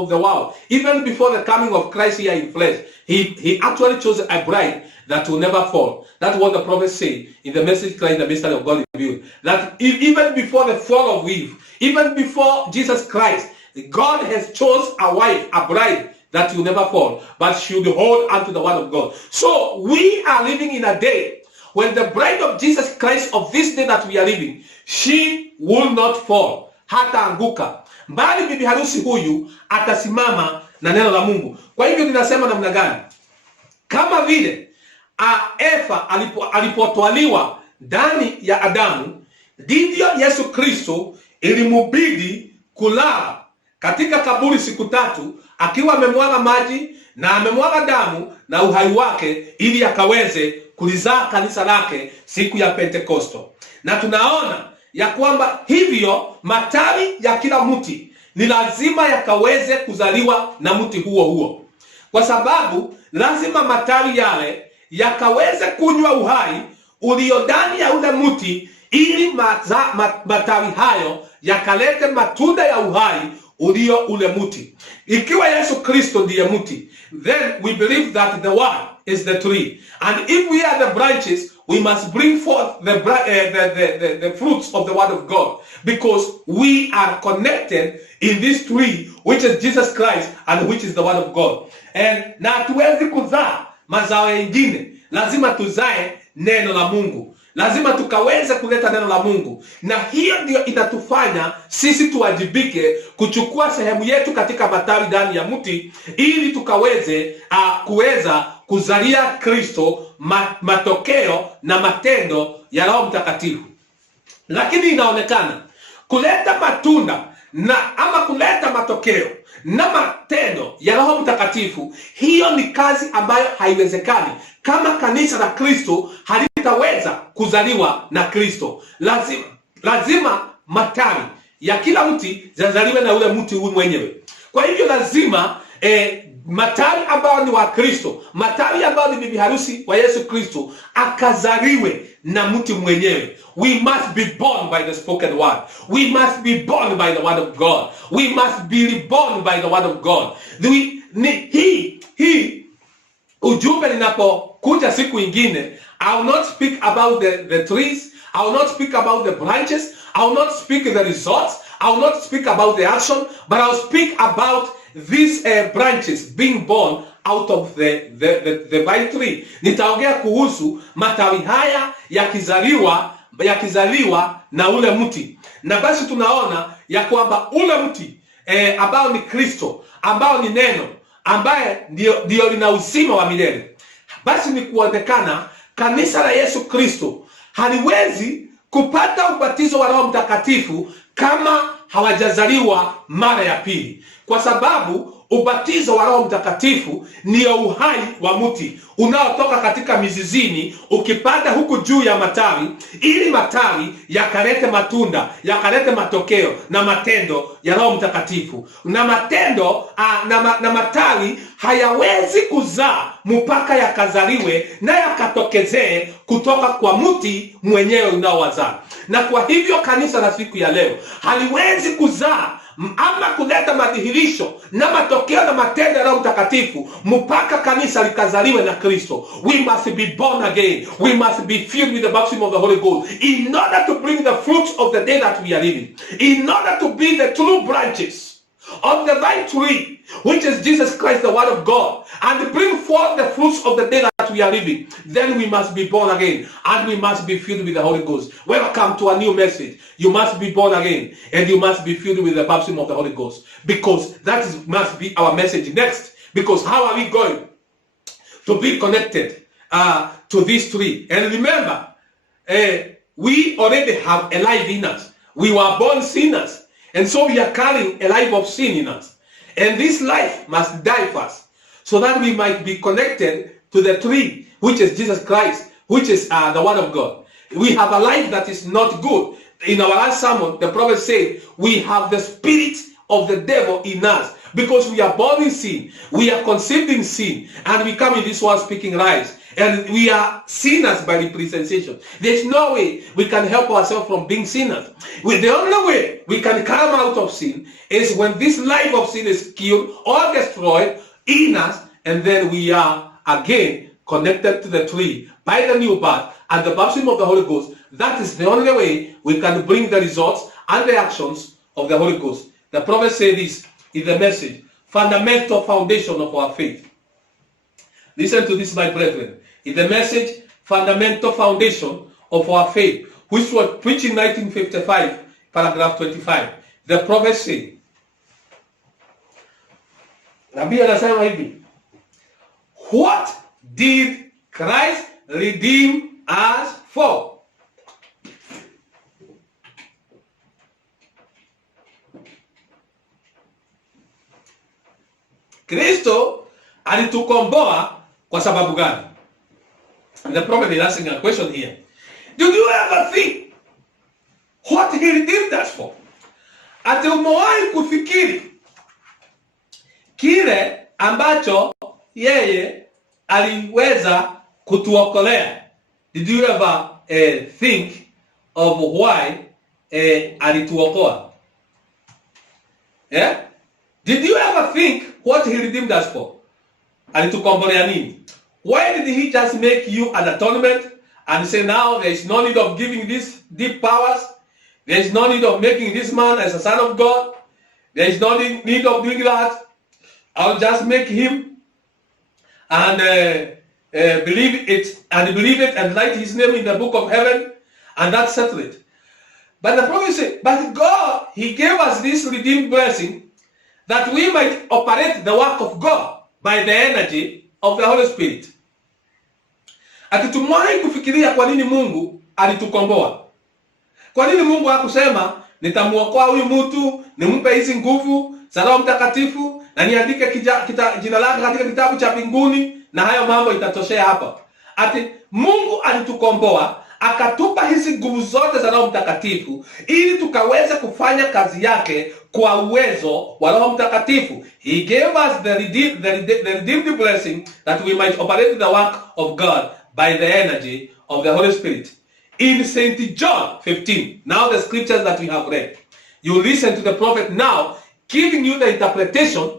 the world, even before the coming of Christ here in flesh, he actually chose a bride that will never fall. That's what the prophet said in the message Christ the Mystery of God Revealed, that even before the fall of Eve, even before Jesus Christ, God has chose a wife, a bride that will never fall, but should hold unto the word of God. So we are living in a day when the bride of Jesus Christ of this day that we are living, she will not fall, hata anguka, bali bibi harusi huyu atasimama na neno la Mungu. Kwa hivyo ninasema namna gani? Kama vile Efa alipotwaliwa ndani ya Adamu, ndivyo Yesu Kristo ilimubidi kulala katika kaburi siku 3 akiwa amemwaga maji na amemwaga damu na uhai wake, ili akaweze kulizaa kanisa lake siku ya Pentekosto. Na tunaona ya kwamba hivyo matawi ya kila mti ni lazima yakaweze kuzaliwa na mti huo huo, kwa sababu lazima matawi yale yakaweze kunywa uhai ulio ndani ya ule mti, ili matawi hayo yakalete matunda ya uhai ulio ule mti. Ikiwa Yesu Kristo ndiye mti, then we believe that the word is the tree, and if we are the branches, we must bring forth the fruits of the word of God, because we are connected in this tree, which is Jesus Christ and which is the word of God. And na hatuwezi kuzaa mazao mengine, lazima tuzae neno la Mungu. Lazima tukaweze kuleta neno la Mungu, na hiyo ndio inatufanya sisi tuwajibike kuchukua sehemu yetu katika matawi ndani ya mti, ili tukaweze kuweza kuzalia Kristo matokeo na matendo ya Roho Mtakatifu. Lakini inaonekana kuleta matunda ama kuleta matokeo na matendo ya Roho Mtakatifu, hiyo ni kazi ambayo haiwezekani kama kanisa la Kristo halitaweza kuzaliwa na Kristo. Lazima matawi ya kila mti yazaliwe na ule mti huyu mwenyewe. Kwa hivyo lazima matawi ambao ni wa Kristo, matawi ambao ni bibi harusi wa Yesu Kristo, akazaliwe na mti mwenyewe. We must be born by the spoken word. We must be born by the word of God. We must be reborn by the word of God. Hii ujumbe linapokuja siku ingine, I will not speak about the trees. I will not speak about the branches. I will not speak the results. I will not speak about the action, but I will speak about these branches being born out of the vine tree. Nitaongea kuhusu matawi haya yakizaliwa na ule mti. Na basi tunaona ya kwamba ule mti ambao ni Kristo, ambao ni neno, ambaye ndio lina uzima wa milele. Basi ni kuonekana kanisa la Yesu Kristo haliwezi kupata ubatizo wa Roho Mtakatifu kama hawajazaliwa mara ya pili. kwa sababu ubatizo wa Roho Mtakatifu ni uhai wa mti unaotoka katika mizizini ukipanda huku juu ya matawi, ili matawi yakalete matunda, yakalete matokeo na matendo ya Roho Mtakatifu. Na matendo na matawi hayawezi kuzaa mpaka yakazaliwe na yakatokezee kutoka kwa mti mwenyewe unaowazaa. Na kwa hivyo kanisa la siku ya leo haliwezi kuzaa ama kuleta madhihirisho na matokeo na matendo ya Roho Mtakatifu mpaka kanisa likazaliwe na Kristo. We must be born again. We must be filled with the baptism of the Holy Ghost in order to bring the fruits of the day that we are living, in order to be the true branches of the vine tree, which is Jesus Christ, the Word of God, and bring forth the fruits of the day that we are living. Then we must be born again, and we must be filled with the Holy Ghost. Welcome to a new message. You must be born again, and you must be filled with the baptism of the Holy Ghost, because that must be our message next. Because how are we going to be connected to these three? And remember, we already have a life in us. We were born sinners, and so we are carrying a life of sin in us. And this life must die first, so that we might be connected to the tree, which is Jesus Christ, which is the Word of God. We have a life that is not good. In our last sermon, the prophet said, we have the spirit of the devil in us, because we are born in sin, we are conceived in sin, and we come in this world speaking lies. And we are sinners by representation. There's no way we can help ourselves from being sinners. The only way we can come out of sin is when this life of sin is killed or destroyed in us, and then we are again connected to the tree by the new birth and the baptism of the Holy Ghost. That is the only way we can bring the results and the actions of the Holy Ghost. The prophet said this in the message, fundamental foundation of our faith. Listen to this, my brethren. In the message, fundamental foundation of our faith, which was preached in 1955, paragraph 25, the prophet said, Nabii anasema hivi, what did Christ redeem us for? Kristo alitukomboa kwa sababu gani? And the prophet is asking a question here. Did you ever think what he redeemed us for? Ati umewahi kufikiri kile ambacho yeye aliweza kutuokolea? Did you ever think of why alituokoa? Yeah? Did you ever think what he redeemed us for? Alitukombolea nini? Why did he just make you an atonement and say now there is no need of giving these deep powers? There is no need of making this man as a son of God. There is no need of doing that. I'll just make him and believe it and write his name in the book of heaven, and that's settled it. But the prophet said, but God, he gave us this redeemed blessing that we might operate the work of God by the energy of the Holy Spirit. Atutumai kufikiria kwa nini Mungu alitukomboa. Kwa nini Mungu hakusema nitamuokoa huyu mtu, nimpe hizi nguvu za Roho Mtakatifu na niandike jina lake katika kitabu cha mbinguni na hayo mambo itatoshea hapa? Ati Mungu alitukomboa, akatupa hizi nguvu zote za Roho Mtakatifu ili tukaweze kufanya kazi yake kwa uwezo wa Roho Mtakatifu. He gave us the redeemed blessing that we might operate the work of God by the energy of the Holy Spirit. In St. John 15, now the scriptures that we have read, you listen to the prophet now giving you the interpretation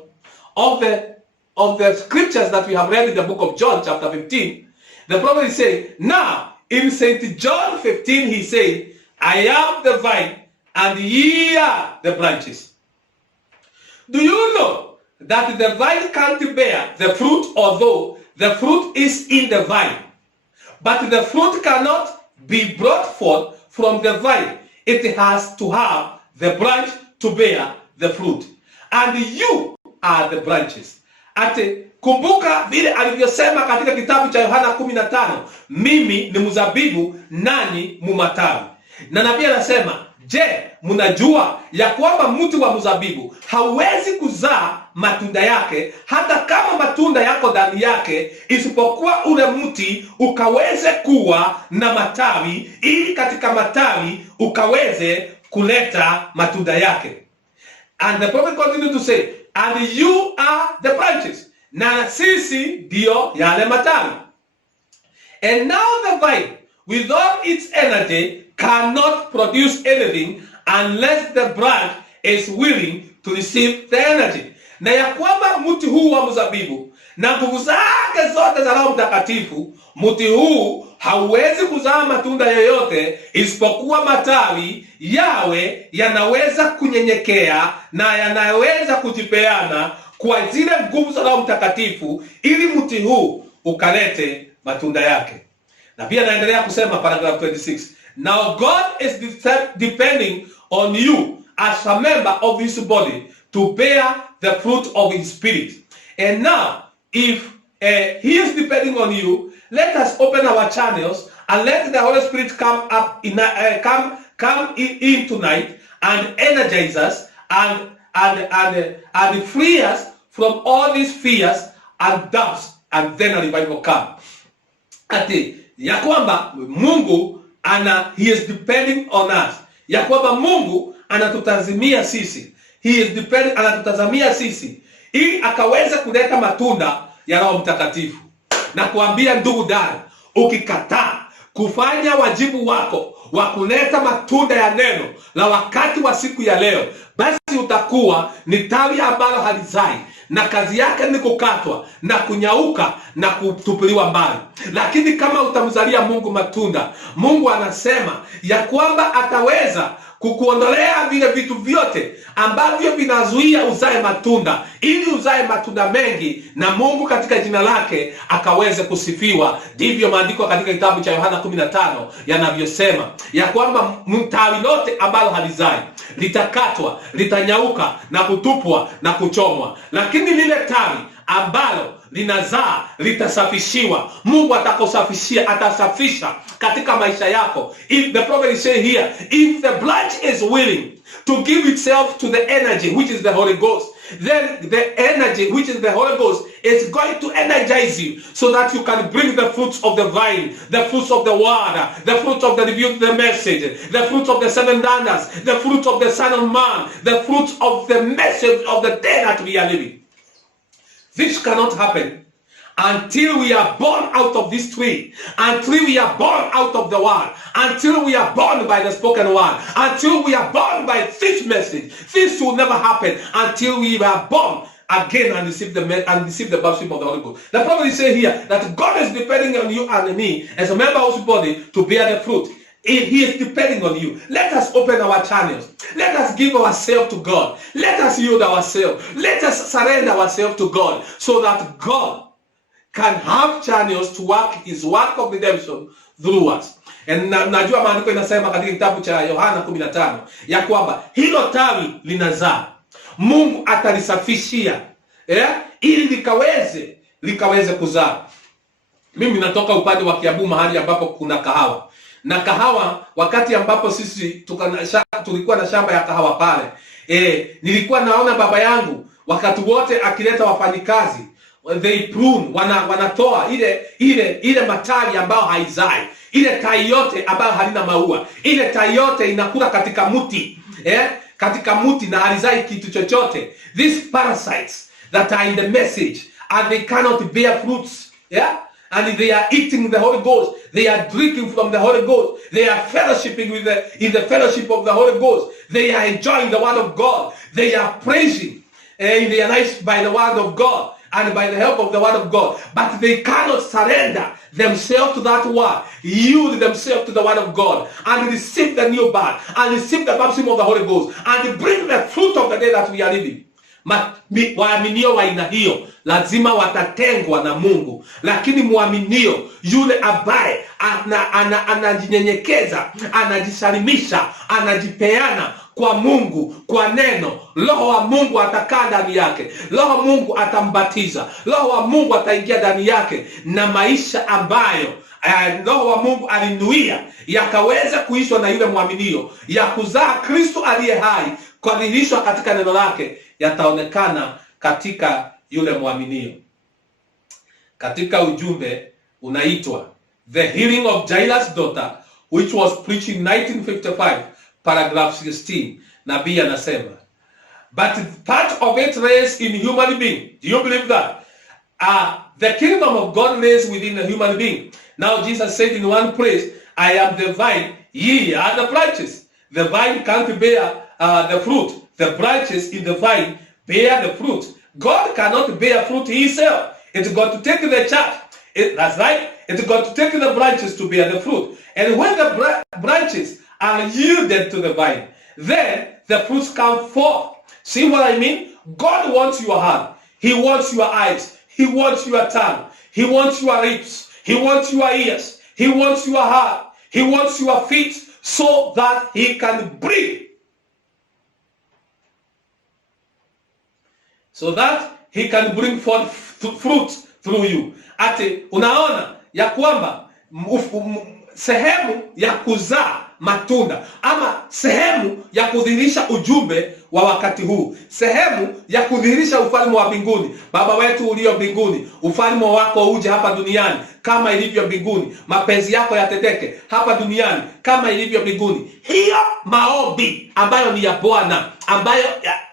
of the scriptures that we have read in the book of John chapter 15. The prophet is saying, now in St. John 15 he said, I am the vine and ye are the branches. Do you know that the vine can't bear the fruit, although the fruit is in the vine? But the fruit cannot be brought forth from the vine. It has to have the branch to bear the fruit. And you are the branches. Ate kumbuka vile alivyosema katika kitabu cha Yohana 15, mimi ni mzabibu nanyi mumatawi. Na nabii anasema Je, mnajua ya kwamba mti wa mzabibu hauwezi kuzaa matunda yake hata kama matunda yako ndani yake, isipokuwa ule mti ukaweze kuwa na matawi, ili katika matawi ukaweze kuleta matunda yake. And the prophet continued to say, and you are the branches. Na sisi ndio yale matawi. And now the vine, with all its energy, cannot produce anything unless the branch is willing to receive the energy. Na ya kwamba mti huu wa mzabibu na nguvu zake zote za Roho Mtakatifu, mti huu hauwezi kuzaa matunda yoyote isipokuwa matawi yawe yanaweza kunyenyekea na yanaweza kujipeana kwa zile nguvu za Roho Mtakatifu, ili mti huu ukalete matunda yake. Na pia naendelea kusema paragraph 26. Now God is depending on you as a member of his body to bear the fruit of his spirit. And now, if he is depending on you, let us open our channels and let the Holy Spirit come in tonight and energize us and free us from all these fears and doubts, and then a revival come. Ati ya kwamba Mungu he is depending on us. Ya kwamba Mungu anatutazamia sisi. He is depending, anatutazamia sisi ili akaweza kuleta matunda ya Roho Mtakatifu. Na kuambia ndugu dada, ukikataa kufanya wajibu wako wa kuleta matunda ya neno la wakati wa siku ya leo, basi utakuwa ni tawi ambalo halizai, na kazi yake ni kukatwa na kunyauka na kutupiliwa mbali. Lakini kama utamzalia Mungu matunda, Mungu anasema ya kwamba ataweza kukuondolea vile vitu vyote ambavyo vinazuia uzae matunda, ili uzae matunda mengi, na Mungu katika jina lake akaweze kusifiwa. Ndivyo maandiko katika kitabu cha Yohana 15 yanavyosema, ya kwamba mtawi lote ambalo halizai litakatwa, litanyauka na kutupwa na kuchomwa, lakini lile tawi ambalo linazaa litasafishiwa. Mungu atakusafishia, atasafisha katika maisha yako. If the prophet is saying here, if the branch is willing to give itself to the energy which is the Holy Ghost, then the energy which is the Holy Ghost is going to energize you so that you can bring the fruits of the vine, the fruits of the word, the fruits of the revealed the message, the fruits of the seven thunders, the fruits of the Son of Man, the fruits of the message of the day that we are living. This cannot happen until we are born out of this tree, until we are born out of the word, until we are born by the spoken word, until we are born by this message. This will never happen until we are born again and receive the baptism of the Holy Ghost. The prophet is saying here that God is depending on you and me as a member of his body to bear the fruit. He is depending on you. Let us open our channels. Let us give ourselves to God. Let us yield ourselves. Let us surrender ourselves to God, so that God can have channels to work his work of redemption through us. And najua maandiko inasema katika kitabu cha Yohana 15 ya kwamba hilo tawi linazaa, Mungu atalisafishia ili likaweze kuzaa. Mimi natoka upande wa Kiambu, mahali ambapo kuna kahawa. Na kahawa, wakati ambapo sisi tulikuwa na shamba ya kahawa pale, nilikuwa naona baba yangu wakati wote akileta wafanyikazi, they prune, wanatoa ile matawi ambayo haizai, ile tai yote ambayo halina maua, ile tai yote inakula katika mti, katika mti na halizai kitu chochote. These parasites that are in the message, and they cannot bear fruits, and they are eating the Holy Ghost, they are drinking from the Holy Ghost, they are fellowshipping in the fellowship of the Holy Ghost, they are enjoying the word of God, they are praising in their lives by the word of God and by the help of the word of God, but they cannot surrender themselves to that word, yield themselves to the word of God, and receive the new birth, and receive the baptism of the Holy Ghost, and bring the fruit of the day that we are living. Waaminio wa aina hiyo lazima watatengwa na Mungu, lakini muaminio yule ambaye anajinyenyekeza, anajisalimisha, anajipeana kwa Mungu, kwa neno. Roho wa Mungu atakaa ndani yake, Roho wa Mungu atambatiza, Roho wa Mungu ataingia ndani yake, na maisha ambayo Roho wa Mungu alinuia yakaweza kuishwa na yule mwaminio, ya kuzaa Kristo aliye hai, kudhihirishwa katika neno lake, yataonekana katika yule mwaminio. Katika ujumbe unaitwa The Healing of Jairus' Daughter, which was preached in 1955, paragraph 16, nabii anasema, but part of it lays in human being. Do you believe that? The kingdom of God lays within a human being. Now Jesus said in one place, I am the vine, ye are the branches. The vine can't bear the fruit. The branches in the vine bear the fruit. God cannot bear fruit himself. It's got to take the church. That's right. It's got to take the branches to bear the fruit. And when the branches are yielded to the vine, then the fruits come forth. See what I mean? God wants your hand. He wants your eyes. He wants your tongue. He wants your lips. He wants your ears. He wants your heart. He wants your feet, so that he can breathe. So that he can bring forth fruit through you. Ati unaona ya kwamba sehemu ya kuzaa matunda, ama sehemu ya kudhihirisha ujumbe wa wakati huu, sehemu ya kudhihirisha ufalme wa mbinguni. Baba wetu ulio mbinguni, ufalme wako uje hapa duniani kama ilivyo mbinguni. Mapenzi yako yatendeke hapa duniani kama ilivyo mbinguni. Hiyo maombi ambayo ni ya Bwana, ambayo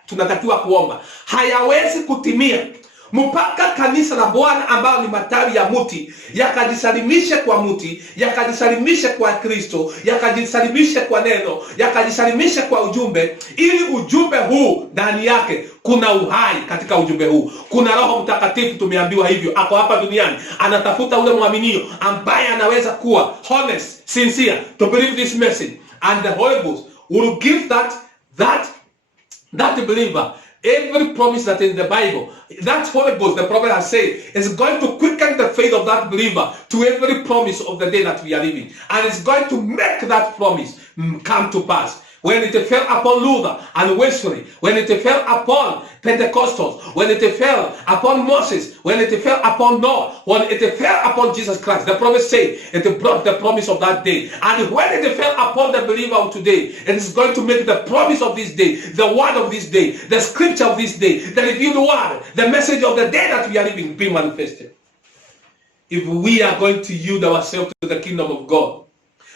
tunatakiwa kuomba, hayawezi kutimia mpaka kanisa la Bwana ambao ni matawi ya mti yakajisalimishe kwa mti, yakajisalimishe kwa Kristo, yakajisalimishe kwa neno, yakajisalimishe kwa ujumbe, ili ujumbe huu ndani yake kuna uhai. Katika ujumbe huu kuna Roho Mtakatifu, tumeambiwa hivyo, ako hapa duniani, anatafuta ule mwaminio ambaye anaweza kuwa honest, sincere to believe this message, and the Holy Ghost will give that believer every promise that in the Bible. That Holy Ghost, the prophet has said, is going to quicken the faith of that believer to every promise of the day that we are living, and it's going to make that promise come to pass. When it fell upon Luther and Wesley, when it fell upon Pentecostals, when it fell upon Moses, when it fell upon Noah, when it fell upon Jesus Christ, the prophet said it brought the promise of that day. And when it fell upon the believer of today, it is going to make the promise of this day, the word of this day, the scripture of this day, the revealed word, the message of the day that we are living, be manifested. If we are going to yield ourselves to the kingdom of God,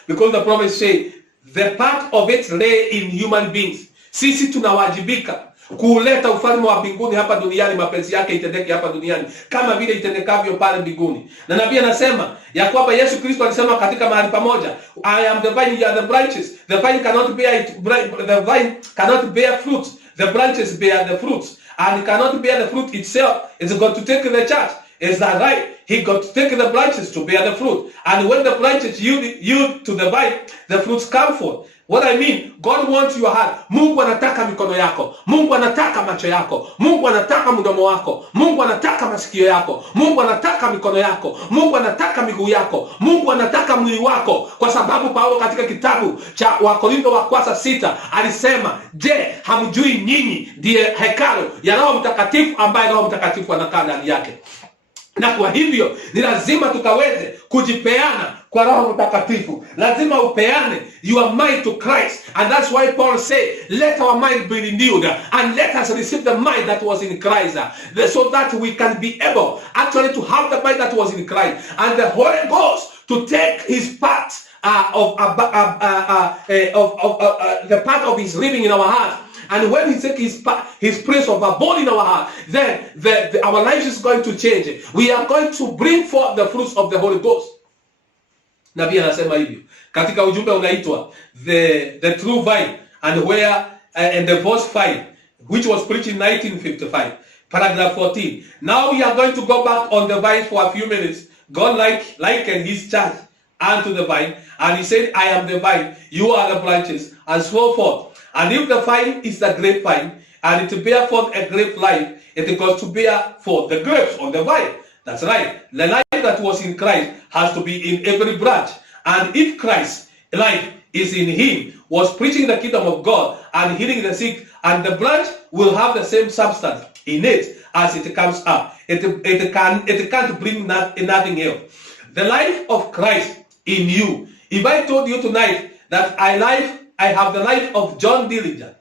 because the prophet said, the part of it lay in human beings. Sisi tunawajibika kuleta ufalme wa mbinguni hapa duniani, mapenzi yake itendeke hapa duniani kama vile itendekavyo pale mbinguni. Na nabii anasema ya kwamba Yesu Kristo alisema katika mahali pamoja, I am the vine, you are the branches. The vine cannot bear fruit. The branches bear the fruits, and cannot bear the fruit itself. It's got to take the church. Is that right? He got to take the branches to bear the fruit. And when the branches yield to the vine, the fruits come forth. What I mean, God wants your heart. Mungu anataka mikono yako. Mungu anataka macho yako. Mungu anataka mdomo wako. Mungu anataka masikio yako. Mungu anataka mikono yako. Mungu anataka miguu yako. Mungu anataka mwili wako. Kwa sababu Paulo katika kitabu cha Wakorintho wa kwanza 6 alisema, je, hamjui nyinyi ndiye hekalu ya Roho Mtakatifu ambaye Roho Mtakatifu anakaa ndani yake? Na kwa hivyo ni lazima tukaweze kujipeana kwa Roho Mtakatifu. Lazima upeane your mind to Christ, and that's why Paul said, let our mind be renewed and let us receive the mind that was in Christ, so that we can be able actually to have the mind that was in Christ, and the Holy Ghost to take his part the part of his living in our heart. And when he takes his place of abode in our heart, then our lives is going to change. We are going to bring forth the fruits of the Holy Ghost. Nabii anasema hivyo katika ujumbe unaitwa the true vine, and where and the verse 5, which was preached in 1955, paragraph 14. Now we are going to go back on the vine for a few minutes. God likened his church unto the vine, and he said, I am the vine, you are the branches, and so forth. And if the vine is the grapevine, and it bear forth a grape life, it goes to bear forth the grapes on the vine. That's right. The life that was in Christ has to be in every branch. And if Christ's life is in him was preaching the kingdom of God and healing the sick, and the branch will have the same substance in it as it comes up. It can't bring nothing else. The life of Christ in you. If I told you tonight that I have the life of John Dillinger,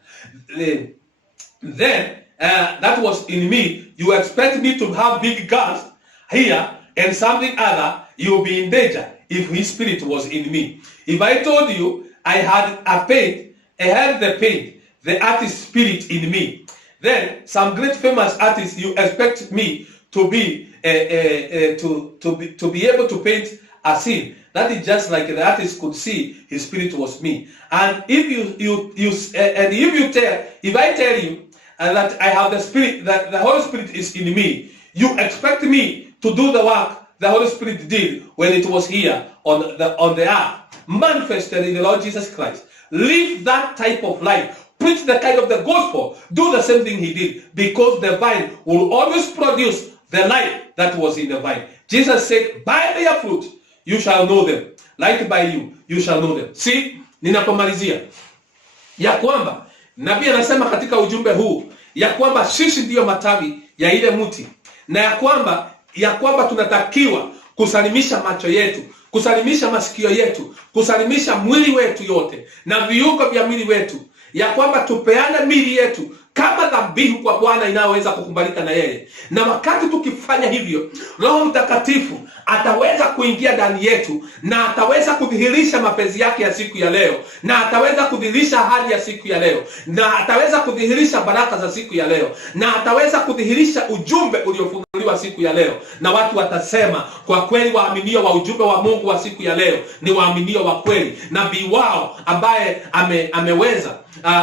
then that was in me, you expect me to have big guns here and something other, you will be in danger if his spirit was in me. If I told you I had a paint, I had the paint, the artist spirit in me, then some great famous artists, you expect me to be to be able to paint a scene. That is just like the artist could see his spirit was me. And if I tell you that I have the spirit, that the Holy Spirit is in me, you expect me to do the work the Holy Spirit did when it was here on the earth, manifested in the Lord Jesus Christ. Live that type of life. Preach the kind of the gospel. Do the same thing he did, because the vine will always produce the life that was in the vine. Jesus said, by their fruit you shall know them. Like by you shall know them. See, ninapomalizia ya kwamba nabii anasema katika ujumbe huu ya kwamba sisi ndiyo matawi ya ile mti, na ya kwamba tunatakiwa kusalimisha macho yetu, kusalimisha masikio yetu, kusalimisha mwili wetu yote na viungo vya mwili wetu, ya kwamba tupeane mili yetu kama dhabihu kwa Bwana inayoweza kukubalika na yeye. Na wakati tukifanya hivyo, Roho Mtakatifu ataweza kuingia ndani yetu na ataweza kudhihirisha mapenzi yake ya siku ya leo, na ataweza kudhihirisha hali ya siku ya leo, na ataweza kudhihirisha baraka za siku ya leo, na ataweza kudhihirisha ujumbe uliofunuliwa siku ya leo. Na watu watasema, kwa kweli waaminio wa ujumbe wa Mungu wa siku ya leo ni waaminio wa kweli. Nabii wao ambaye ameweza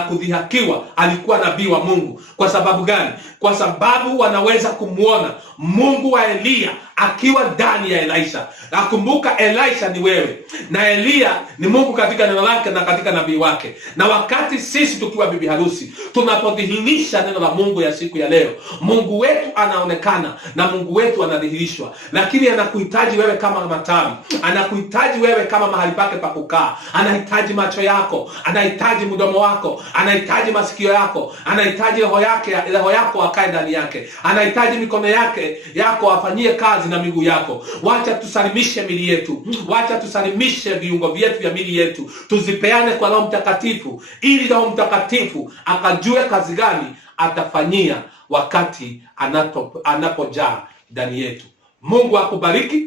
kudhihakiwa alikuwa nabii wa Mungu. Kwa sababu gani? Kwa sababu wanaweza kumuona Mungu wa Elia akiwa ndani ya Elisha. Nakumbuka Elisha ni wewe na Elia ni Mungu katika neno lake na katika nabii wake. Na wakati sisi tukiwa bibi harusi tunapodhihirisha neno la Mungu ya siku ya leo, Mungu wetu anaonekana na Mungu wetu anadhihirishwa. Lakini anakuhitaji wewe kama matawi, anakuhitaji wewe kama mahali pake pa kukaa. Anahitaji macho yako, anahitaji mdomo wako, anahitaji masikio yako, anahitaji roho yako akae ndani yake, anahitaji mikono yako afanyie kazi na miguu yako. Wacha tusalimishe mili yetu, wacha tusalimishe viungo vyetu vya mili yetu, tuzipeane kwa Roho Mtakatifu, ili Roho Mtakatifu akajue kazi gani atafanyia wakati anapojaa ndani yetu. Mungu akubariki.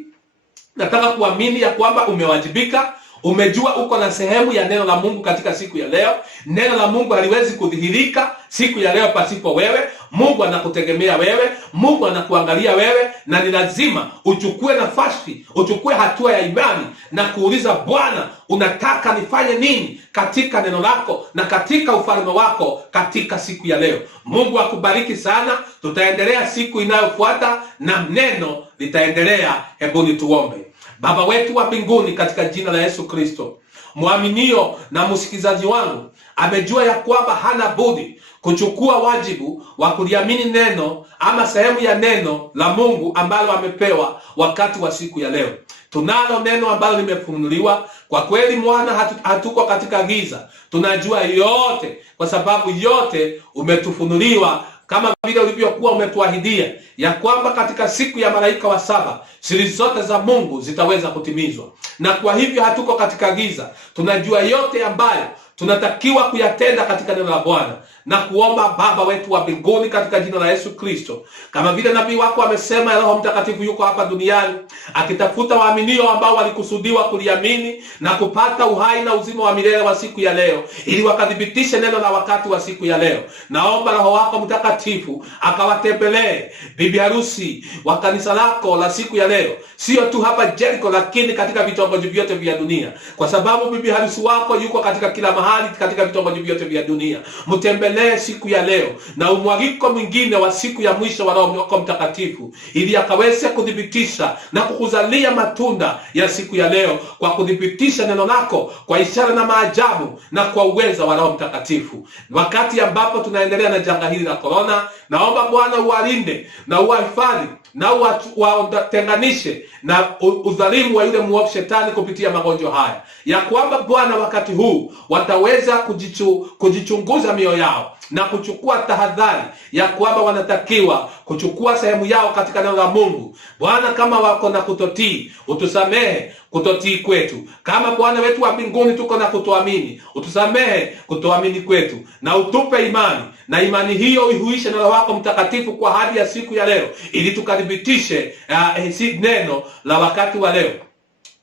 Nataka kuamini ya kwamba umewajibika, umejua uko na sehemu ya neno la Mungu katika siku ya leo. Neno la Mungu haliwezi kudhihirika siku ya leo pasipo wewe. Mungu anakutegemea wewe, Mungu anakuangalia wewe, na ni lazima uchukue nafasi, uchukue hatua ya imani na kuuliza, Bwana, unataka nifanye nini katika neno lako na katika ufalme wako katika siku ya leo. Mungu akubariki sana. Tutaendelea siku inayofuata na neno litaendelea. Hebu tuombe. Baba wetu wa mbinguni, katika jina la Yesu Kristo, mwaminio na msikizaji wangu amejua ya kwamba hana budi kuchukua wajibu wa kuliamini neno ama sehemu ya neno la Mungu ambalo amepewa wakati wa siku ya leo. Tunalo neno ambalo limefunuliwa. Kwa kweli mwana, hatuko katika giza. Tunajua yote kwa sababu yote umetufunuliwa, kama vile ulivyokuwa umetuahidia ya kwamba katika siku ya malaika wa 7 siri zote za Mungu zitaweza kutimizwa. Na kwa hivyo hatuko katika giza. Tunajua yote ambayo tunatakiwa kuyatenda katika neno la Bwana. Na kuomba Baba wetu wa mbinguni, katika jina la Yesu Kristo, kama vile nabii wako amesema, Roho Mtakatifu yuko hapa duniani akitafuta waaminio ambao walikusudiwa kuliamini na kupata uhai na uzima wa milele wa siku ya leo, ili wakadhibitishe neno la wakati wa siku ya leo. Naomba Roho wako Mtakatifu akawatembelee bibi harusi wa kanisa lako la siku ya leo, sio tu hapa Jericho, lakini katika vitongoji vyote vya dunia, kwa sababu bibi harusi wako yuko katika kila mahali katika vitongoji vyote vya dunia. Mtembelee siku ya leo na umwagiko mwingine wa siku ya mwisho wa Roho wako Mtakatifu, ili akaweze kudhibitisha na kukuzalia matunda ya siku ya leo, kwa kudhibitisha neno lako kwa ishara na maajabu na kwa uweza wa Roho Mtakatifu. Wakati ambapo tunaendelea na janga hili la corona, naomba Bwana uwalinde na uwahifadhi na watenganishe na udhalimu wa yule muovu shetani kupitia magonjwa haya, ya kwamba Bwana wakati huu wataweza kujichunguza mioyo yao na kuchukua tahadhari ya kwamba wanatakiwa kuchukua sehemu yao katika neno la Mungu. Bwana, kama wako na kutotii, utusamehe kutotii kwetu. Kama Bwana wetu wa mbinguni tuko na kutoamini, utusamehe kutoamini kwetu, na utupe imani, na imani hiyo ihuishe na Roho wako Mtakatifu kwa hadi ya siku ya leo, ili tukadhibitishe neno la wakati wa leo,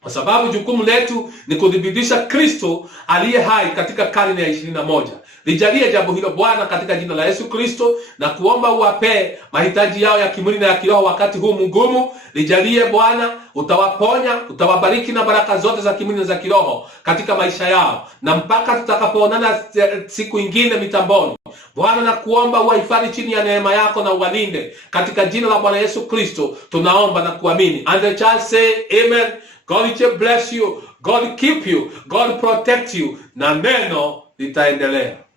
kwa sababu jukumu letu ni kudhibitisha Kristo aliye hai katika karne ya 21. Lijalie jambo hilo Bwana, katika jina la Yesu Kristo, na kuomba uwape mahitaji yao ya kimwili na ya kiroho wakati huu mgumu. Lijalie Bwana, utawaponya, utawabariki na baraka zote za kimwili na za kiroho katika maisha yao, na mpaka tutakapoonana siku ingine mitamboni, Bwana, na kuomba uwahifadhi chini ya neema yako na uwalinde, katika jina la Bwana Yesu Kristo tunaomba na kuamini. And the child say amen. God bless you, God keep you, God protect you, na neno litaendelea.